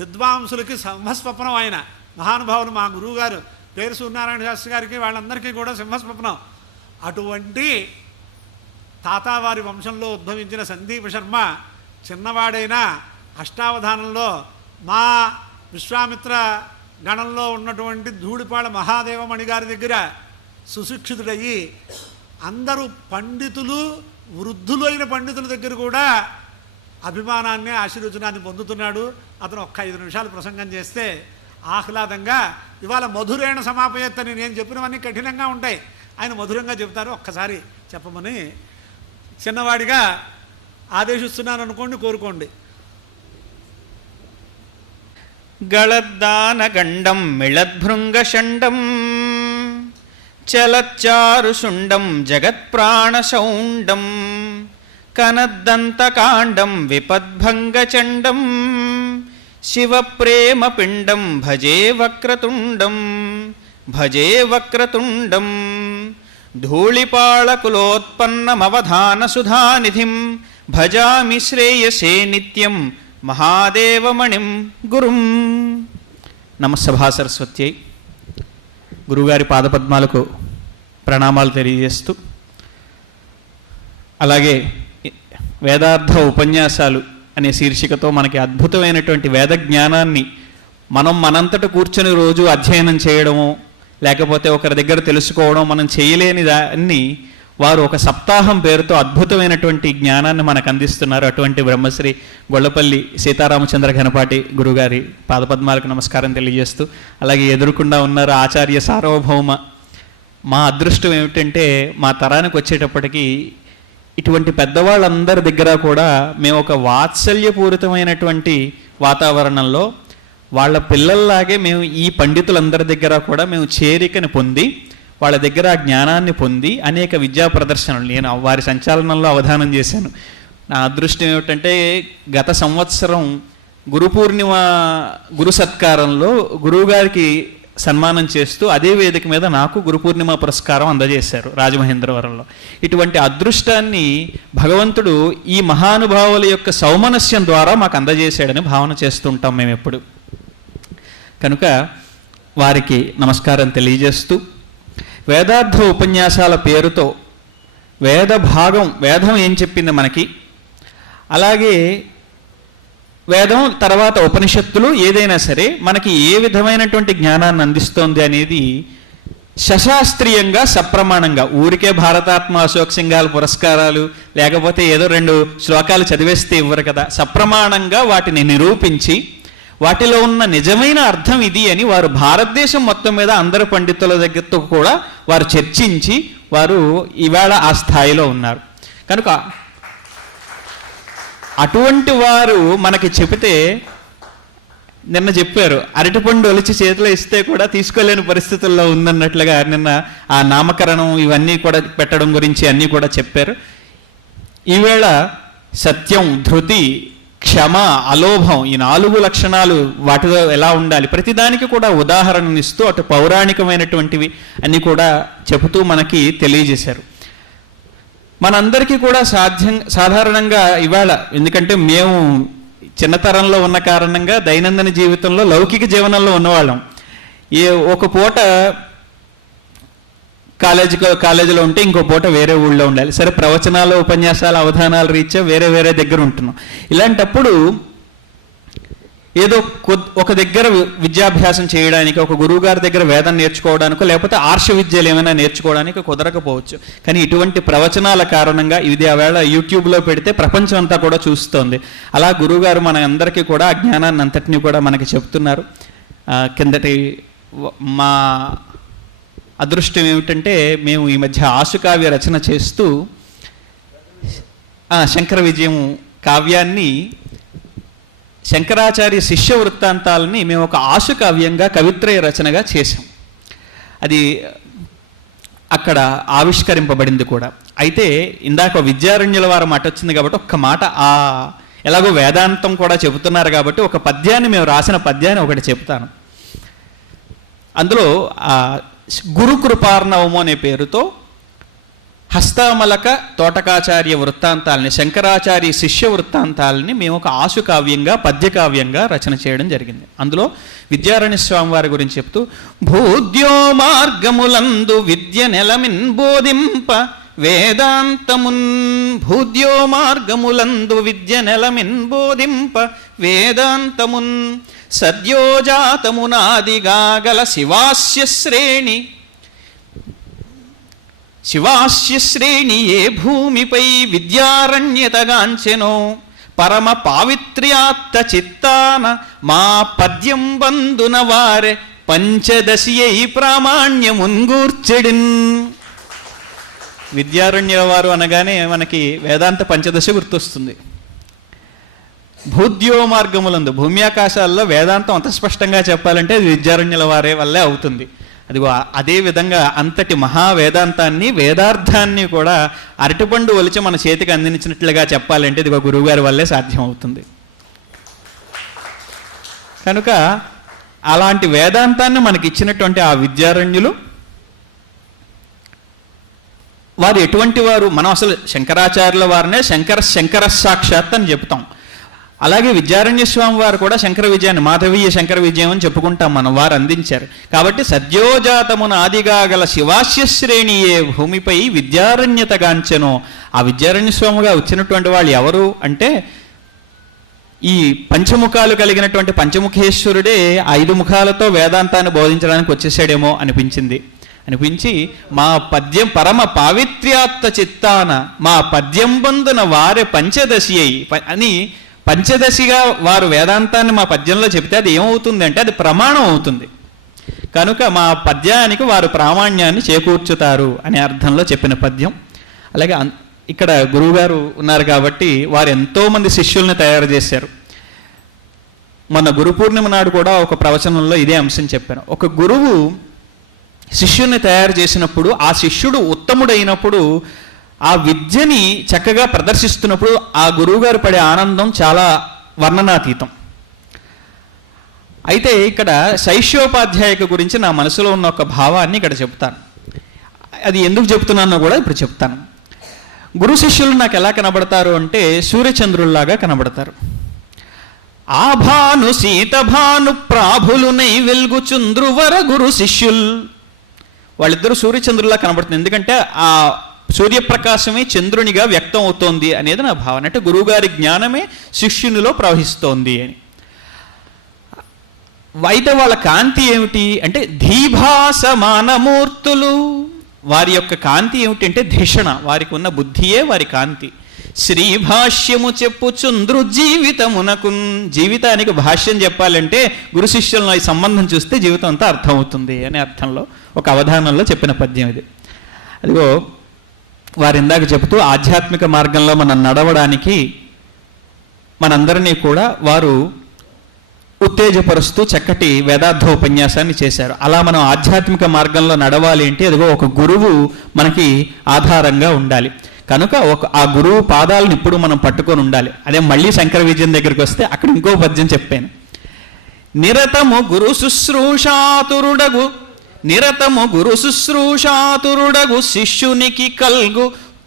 విద్వాంసులకి సింహస్వప్నం. ఆయన మహానుభావులు. మా గురువుగారు పేరు సూర్యనారాయణ శాస్త్రి గారికి వాళ్ళందరికీ కూడా సింహస్వప్నం. అటువంటి తాతావారి వంశంలో ఉద్భవించిన సందీప శర్మ చిన్నవాడైనా అష్టావధానంలో మా విశ్వామిత్ర గణంలో ఉన్నటువంటి ధూళిపాళ మహాదేవమణి గారి దగ్గర సుశిక్షితుడయ్యి అందరూ పండితులు, వృద్ధులైన పండితుల దగ్గర కూడా అభిమానాన్ని, ఆశీర్వచనాన్ని పొందుతున్నాడు. అతను ఒక్క 5 నిమిషాలు ప్రసంగం చేస్తే ఆహ్లాదంగా, ఇవాళ మధురేణ సమాపయత్తని నేను చెప్పినవన్నీ కఠినంగా ఉంటాయి, ఆయన మధురంగా చెబుతారు. ఒక్కసారి చెప్పమని చిన్నవాడిగా ఆదేశిస్తున్నాను అనుకోండి, కోరుకోండి. గళద్దానగండం మిళద్భృంగషండం చలచ్చారుషుండం జగత్ప్రాణశౌండం కనద్దంతకాండం విపద్భంగచండం శివప్రేమపిండం భజే వక్రతుండం ధూళిపాళకులోత్పన్నమవధానసుధానిధిం భజామి శ్రేయసే నిత్యం మహాదేవమణిం గురుం. నమస్సభా సరస్వత్యై. గురుగారి పాదపద్మాలకు ప్రణామాలు తెలియజేస్తూ, అలాగే వేదార్థ ఉపన్యాసాలు అనే శీర్షికతో మనకి అద్భుతమైనటువంటి వేద జ్ఞానాన్ని మనంతట కూర్చొని రోజు అధ్యయనం చేయడము, లేకపోతే ఒకరి దగ్గర తెలుసుకోవడం మనం చేయలేని దాన్ని వారు ఒక సప్తాహం పేరుతో అద్భుతమైనటువంటి జ్ఞానాన్ని మనకు అందిస్తున్నారు. అటువంటి బ్రహ్మశ్రీ గొల్లపల్లి సీతారామచంద్ర ఘనపాటి గురుగారి పాదపద్మాలకు నమస్కారం తెలియజేస్తూ, అలాగే ఎదురుకుండా ఉన్నారు ఆచార్య సార్వభౌమ. మా అదృష్టం ఏమిటంటే మా తరానికి వచ్చేటప్పటికీ ఇటువంటి పెద్దవాళ్ళందరి దగ్గర కూడా మేము ఒక వాత్సల్యపూరితమైనటువంటి వాతావరణంలో వాళ్ళ పిల్లల్లాగే మేము ఈ పండితులందరి దగ్గర కూడా మేము చేరికని పొంది వాళ్ళ దగ్గర ఆ జ్ఞానాన్ని పొంది అనేక విద్యా ప్రదర్శనలు నేను వారి సంచాలనంలో అవధానం చేశాను. నా అదృష్టం ఏమిటంటే గత సంవత్సరం గురు పూర్ణిమ గురు సత్కారంలో గురువుగారికి సన్మానం చేస్తూ అదే వేదిక మీద నాకు గురు పూర్ణిమ పురస్కారం అందజేశారు రాజమహేంద్రవరంలో. ఇటువంటి అదృష్టాన్ని భగవంతుడు ఈ మహానుభావుల యొక్క సౌమనస్యం ద్వారా మాకు అందజేశాడని భావన చేస్తుంటాం మేము ఎప్పుడు. కనుక వారికి నమస్కారం తెలియజేస్తూ, వేదార్థ ఉపన్యాసాల పేరుతో వేదం ఏం చెప్పింది మనకి, అలాగే వేదం తర్వాత ఉపనిషత్తులు ఏదైనా సరే మనకి ఏ విధమైనటువంటి జ్ఞానాన్ని అందిస్తోంది అనేది సశాస్త్రీయంగా సప్రమాణంగా, ఊరికే భారతాత్మ అశోక్ సింఘాల్ పురస్కారాలు లేకపోతే ఏదో 2 శ్లోకాలు చదివేస్తే ఇవ్వరు కదా. సప్రమాణంగా వాటిని నిరూపించి వాటిలో ఉన్న నిజమైన అర్థం ఇది అని వారు భారతదేశం మొత్తం మీద అందరు పండితుల దగ్గరతో కూడా వారు చర్చించి వారు ఇవాళ ఆ స్థాయిలో ఉన్నారు. కనుక అటువంటి వారు మనకి చెబితే, నిన్న చెప్పారు అరటిపండు ఒలిచి చేతిలో ఇస్తే కూడా తీసుకోలేని పరిస్థితుల్లో ఉందన్నట్లుగా నిన్న ఆ నామకరణం ఇవన్నీ కూడా పెట్టడం గురించి అన్నీ కూడా చెప్పారు. ఈవేళ సత్యం, ధృతి, క్షమ, అలోభం ఈ 4 లక్షణాలు వాటిలో ఎలా ఉండాలి ప్రతిదానికి కూడా ఉదాహరణనిస్తూ అటు పౌరాణికమైనటువంటివి అన్నీ కూడా చెబుతూ మనకి తెలియజేశారు. మనందరికీ కూడా సాధారణంగా ఇవాళ, ఎందుకంటే మేము చిన్నతరంలో ఉన్న కారణంగా దైనందిన జీవితంలో లౌకిక జీవనంలో ఉన్నవాళ్ళం. ఒక పూట కాలేజీలో ఉంటే ఇంకో పూట వేరే ఊళ్ళో ఉండాలి. సరే, ప్రవచనాలు, ఉపన్యాసాలు, అవధానాలు రీత్యా వేరే దగ్గర ఉంటున్నాం. ఇలాంటప్పుడు ఏదో ఒక దగ్గర విద్యాభ్యాసం చేయడానికి, ఒక గురువు గారి దగ్గర వేదం నేర్చుకోవడానికో లేకపోతే ఆర్ష విద్యలు ఏమైనా నేర్చుకోవడానికి కుదరకపోవచ్చు. కానీ ఇటువంటి ప్రవచనాల కారణంగా ఇది ఆవేళ యూట్యూబ్లో పెడితే ప్రపంచం అంతా కూడా చూస్తోంది. అలా గురువుగారు మన అందరికీ కూడా ఆ జ్ఞానాన్ని అంతటినీ కూడా మనకి చెప్తున్నారు. కిందటి మా అదృష్టం ఏమిటంటే మేము ఈ మధ్య ఆశుకావ్య రచన చేస్తూ శంకర విజయం కావ్యాన్ని, శంకరాచార్య శిష్య వృత్తాంతాలని మేము ఒక ఆశుకావ్యంగా కవిత్రయ రచనగా చేశాం. అది అక్కడ ఆవిష్కరింపబడింది కూడా. అయితే ఇందాక విద్యారణ్యుల వారి మాట వచ్చింది కాబట్టి ఒక్క మాట, ఎలాగో వేదాంతం కూడా చెబుతున్నారు కాబట్టి ఒక పద్యాన్ని, మేము రాసిన పద్యాన్ని ఒకటి చెప్తాను. అందులో గురు కృపార్ణవము అనే పేరుతో హస్తామలక తోటకాచార్య వృత్తాంతాలని, శంకరాచార్య శిష్య వృత్తాంతాలని మేము ఒక ఆశుకావ్యంగా, పద్యకావ్యంగా రచన చేయడం జరిగింది. అందులో విద్యారణ్య స్వామి వారి గురించి చెప్తూ, భూద్యో మార్గములందు విద్య నెలమిన్ బోధింప వేదాంతమున్, భూద్యో మార్గములందు విద్య నెలమిన్ బోధింప వేదాంతమున్, సద్యోజాతమునాదిగా గల శివాస్య శ్రేణి ఏ భూమిపై విద్యారణ్యతగాంచెనో, పరమ పావిత్ర్యాత్త చిత్తాన మా పద్యం బందున వారే పంచదశి అయి ప్రామాణ్యమున్గూర్చెడిన్. విద్యారణ్యుల వారు అనగానే మనకి వేదాంత పంచదశి గుర్తొస్తుంది. భూద్యో మార్గములందు, భూమి ఆకాశాల్లో వేదాంతం అంత స్పష్టంగా చెప్పాలంటే అది విద్యారణ్యుల వారే వల్లే అవుతుంది. అదిగో అదే విధంగా అంతటి మహావేదాంతాన్ని, వేదార్థాన్ని కూడా అరటిపండు ఒలిచి మన చేతికి అందించినట్లుగా చెప్పాలంటే ఇదిగో గురువుగారి వల్లే సాధ్యం అవుతుంది. కనుక అలాంటి వేదాంతాన్ని మనకి ఇచ్చినటువంటి ఆ విద్యారణ్యులు వారు ఎటువంటి వారు? మనం అసలు శంకరాచార్యుల వారినే శంకర సాక్షాత్ అని చెప్తాం. అలాగే విద్యారణ్య స్వామి వారు కూడా శంకర విజయాన్ని, మాధవీయ శంకర విజయం అని చెప్పుకుంటాం మనం, వారు అందించారు. కాబట్టి సద్యోజాతమున ఆదిగా గల శివాస్య శ్రేణియే భూమిపై విద్యారణ్యతగాంచెనో, ఆ విద్యారణ్య స్వామిగా వచ్చినటువంటి వాళ్ళు ఎవరు అంటే ఈ పంచముఖాలు కలిగినటువంటి పంచముఖేశ్వరుడే 5 ముఖాలతో వేదాంతాన్ని బోధించడానికి వచ్చేసాడేమో అనిపించి మా పద్యం పరమ పావిత్ర్యాత్త చిత్తాన మా పద్యం బందున వారే పంచదశి అని, పంచదశిగా వారు వేదాంతాన్ని మా పద్యంలో చెప్తే అది ఏమవుతుంది అంటే అది ప్రమాణం అవుతుంది. కనుక మా పద్యానికి వారు ప్రామాణ్యాన్ని చేకూర్చుతారు అనే అర్థంలో చెప్పిన పద్యం. అలాగే ఇక్కడ గురువుగారు ఉన్నారు కాబట్టి వారు ఎంతోమంది శిష్యుల్ని తయారు చేశారు. మొన్న గురు పూర్ణిమ నాడు కూడా ఒక ప్రవచనంలో ఇదే అంశం చెప్పాను. ఒక గురువు శిష్యుల్ని తయారు చేసినప్పుడు, ఆ శిష్యుడు ఉత్తముడైనప్పుడు, ఆ విద్యని చక్కగా ప్రదర్శిస్తున్నప్పుడు ఆ గురువుగారు పడే ఆనందం చాలా వర్ణనాతీతం. అయితే ఇక్కడ శైష్యోపాధ్యాయక గురించి నా మనసులో ఉన్న ఒక భావాన్ని ఇక్కడ చెప్తాను. అది ఎందుకు చెప్తున్నానో కూడా ఇప్పుడు చెప్తాను. గురు శిష్యులు నాకు ఎలా కనబడతారు అంటే సూర్యచంద్రుల్లాగా కనబడతారు. ఆభాను సీతభాను ప్రాభులునై వెల్గుచుంద్రువర గురు శిష్యుల్, వాళ్ళిద్దరూ సూర్యచంద్రుల్లా కనబడుతుంది. ఎందుకంటే ఆ సూర్యప్రకాశమే చంద్రునిగా వ్యక్తం అవుతోంది అనేది నా భావన. అంటే గురువుగారి జ్ఞానమే శిష్యునిలో ప్రవహిస్తోంది అని. అయితే వాళ్ళ కాంతి ఏమిటి అంటే ధీభాసమానమూర్తులు. వారి యొక్క కాంతి ఏమిటి అంటే ధిషణ, వారికి ఉన్న బుద్ధియే వారి కాంతి. శ్రీభాష్యము చెప్పుచుంద్రు జీవితమునకు, జీవితానికి భాష్యం చెప్పాలంటే గురు శిష్యులను ఈ సంబంధం చూస్తే జీవితం అంతా అర్థమవుతుంది అనే అర్థంలో ఒక అవధానంలో చెప్పిన పద్యం ఇది. అదిగో వారు ఇందాక చెబుతూ ఆధ్యాత్మిక మార్గంలో మనం నడవడానికి మనందరినీ కూడా వారు ఉత్తేజపరుస్తూ చక్కటి వేదార్థ ఉపన్యాసాన్ని చేశారు. అలా మనం ఆధ్యాత్మిక మార్గంలో నడవాలి అంటే అదిగో ఒక గురువు మనకి ఆధారంగా ఉండాలి. కనుక ఆ గురువు పాదాలను ఇప్పుడు మనం పట్టుకొని ఉండాలి. అదే మళ్ళీ శంకర విజయం దగ్గరికి వస్తే అక్కడ ఇంకో పద్యం చెప్పాను. నిరతము గురు శుశ్రూషాతురుడగు శిష్యునికి కల్గు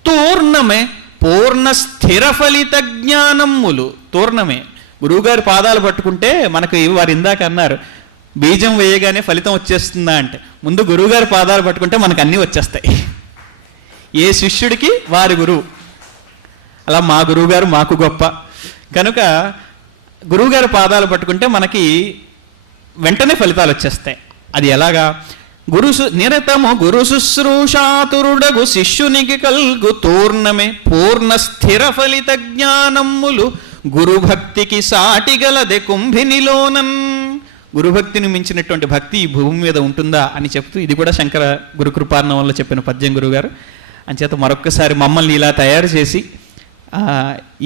తూర్ణమే పూర్ణ స్థిర ఫలిత జ్ఞానములు. తూర్ణమే గురువుగారి పాదాలు పట్టుకుంటే మనకు వారు ఇందాక అన్నారు బీజం వేయగానే ఫలితం వచ్చేస్తుందా అంటే, ముందు గురువుగారి పాదాలు పట్టుకుంటే మనకు అన్నీ వచ్చేస్తాయి. ఏ శిష్యుడికి వారి గురువు. అలా మా గురువుగారు మాకు గొప్ప. కనుక గురువుగారి పాదాలు పట్టుకుంటే మనకి వెంటనే ఫలితాలు వచ్చేస్తాయి. అది ఎలాగా? నిరతము గురు శుశ్రూషాతురుడగు శిష్యునికి కల్గు తూర్ణమే పూర్ణ స్థిర ఫలిత జ్ఞానములు గురుభక్తికి సాటిగలదే కుంభినిలోనన్. గురుభక్తిని మించినటువంటి భక్తి ఈ భూమి మీద ఉంటుందా అని చెప్తూ ఇది కూడా శంకర గురుకృపార్ణవంలో చెప్పిన పద్యం గురుగారు. అంచేత మరొక్కసారి మమ్మల్ని ఇలా తయారు చేసి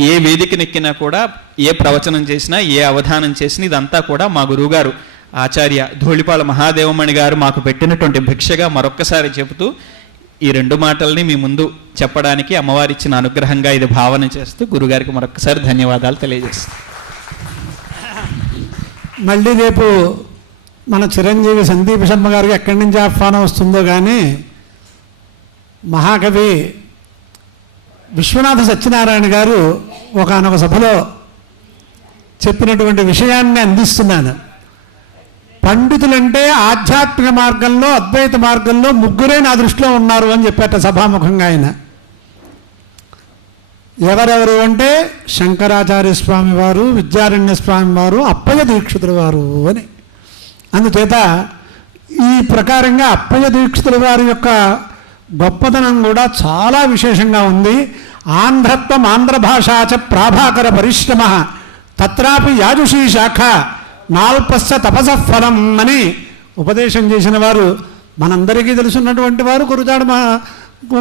ఏ వేదికనెక్కినా కూడా, ఏ ప్రవచనం చేసినా, ఏ అవధానం చేసినా ఇదంతా కూడా మా గురువుగారు ఆచార్య ధూళిపాళ మహాదేవమణి గారు మాకు పెట్టినటువంటి భిక్షగా మరొక్కసారి చెబుతూ ఈ 2 మాటల్ని మీ ముందు చెప్పడానికి అమ్మవారి ఇచ్చిన అనుగ్రహంగా ఇది భావన చేస్తూ గురుగారికి మరొకసారి ధన్యవాదాలు తెలియజేస్తాను. మళ్ళీ రేపు మన చిరంజీవి సందీప్ శర్మ గారికి ఎక్కడి నుంచి ఆహ్వానం వస్తుందో కానీ మహాకవి విశ్వనాథ సత్యనారాయణ గారు ఒకానొక సభలో చెప్పినటువంటి విషయాన్ని అందిస్తున్నాను. పండితులంటే ఆధ్యాత్మిక మార్గంలో, అద్వైత మార్గంలో 3 నా దృష్టిలో ఉన్నారు అని చెప్పేట సభాముఖంగా ఆయన. ఎవరెవరు అంటే శంకరాచార్య స్వామి వారు, విద్యారణ్య స్వామి వారు, అప్పయ్య దీక్షితుల వారు అని. అందుచేత ఈ ప్రకారంగా అప్పయ్య దీక్షితుల వారి యొక్క గొప్పతనం కూడా చాలా విశేషంగా ఉంది. ఆంధ్రత్వం ఆంధ్రభాషాచ ప్రాభాకర పరిశ్రమ తత్రాపి యాజుషీ శాఖ నాల్పస్య తపసఫలం అని ఉపదేశం చేసిన వారు మనందరికీ తెలుసున్నటువంటి వారు గురుజాడ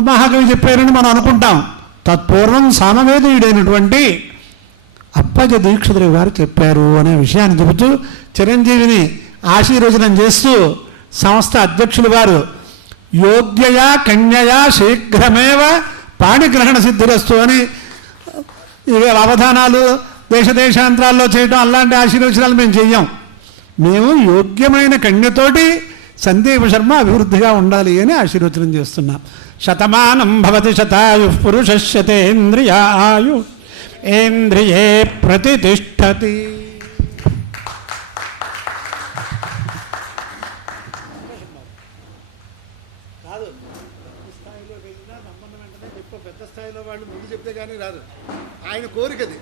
మహాకవి చెప్పారని మనం అనుకుంటాం. తత్పూర్వం సామవేదీయుడైనటువంటి అప్పయ్య దీక్షితులు గారు చెప్పారు అనే విషయాన్ని చెబుతూ చిరంజీవిని ఆశీర్వచనం చేస్తూ సంస్థ అధ్యక్షులు వారు యోగ్యయా కన్యయా శీఘ్రమేవ పాణిగ్రహణ సిద్ధిరస్తు అని ఇక అవధానాలు దేశాంతరాల్లో చేయడం అలాంటి ఆశీర్వచనాలు మేము చెయ్యం. మేము యోగ్యమైన కన్యతోటి సందీప శర్మ అభివృద్ధిగా ఉండాలి అని ఆశీర్వచనం చేస్తున్నాం. శతమానం భవతి శతాయు పురుషేంద్రియాయు ఇంద్రియే ప్రతిష్టతి. కాదు స్థాయిలో వెళ్ళినా నమ్మని వెంటనే ఎక్కువ పెద్ద స్థాయిలో వాళ్ళు ముందు చెప్తే కానీ రాదు. ఆయన కోరికది.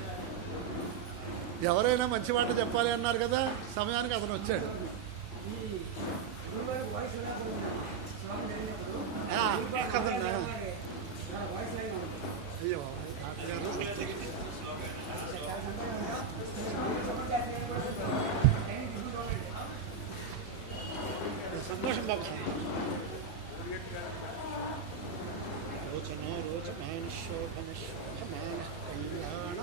ఎవరైనా మంచి మాట చెప్పాలి అన్నారు కదా, సమయానికి అతను వచ్చాడు. అయ్యో సంతోషం బాబు. రోచనో రోచమాన శోభన శోభమాన కళ్యాణ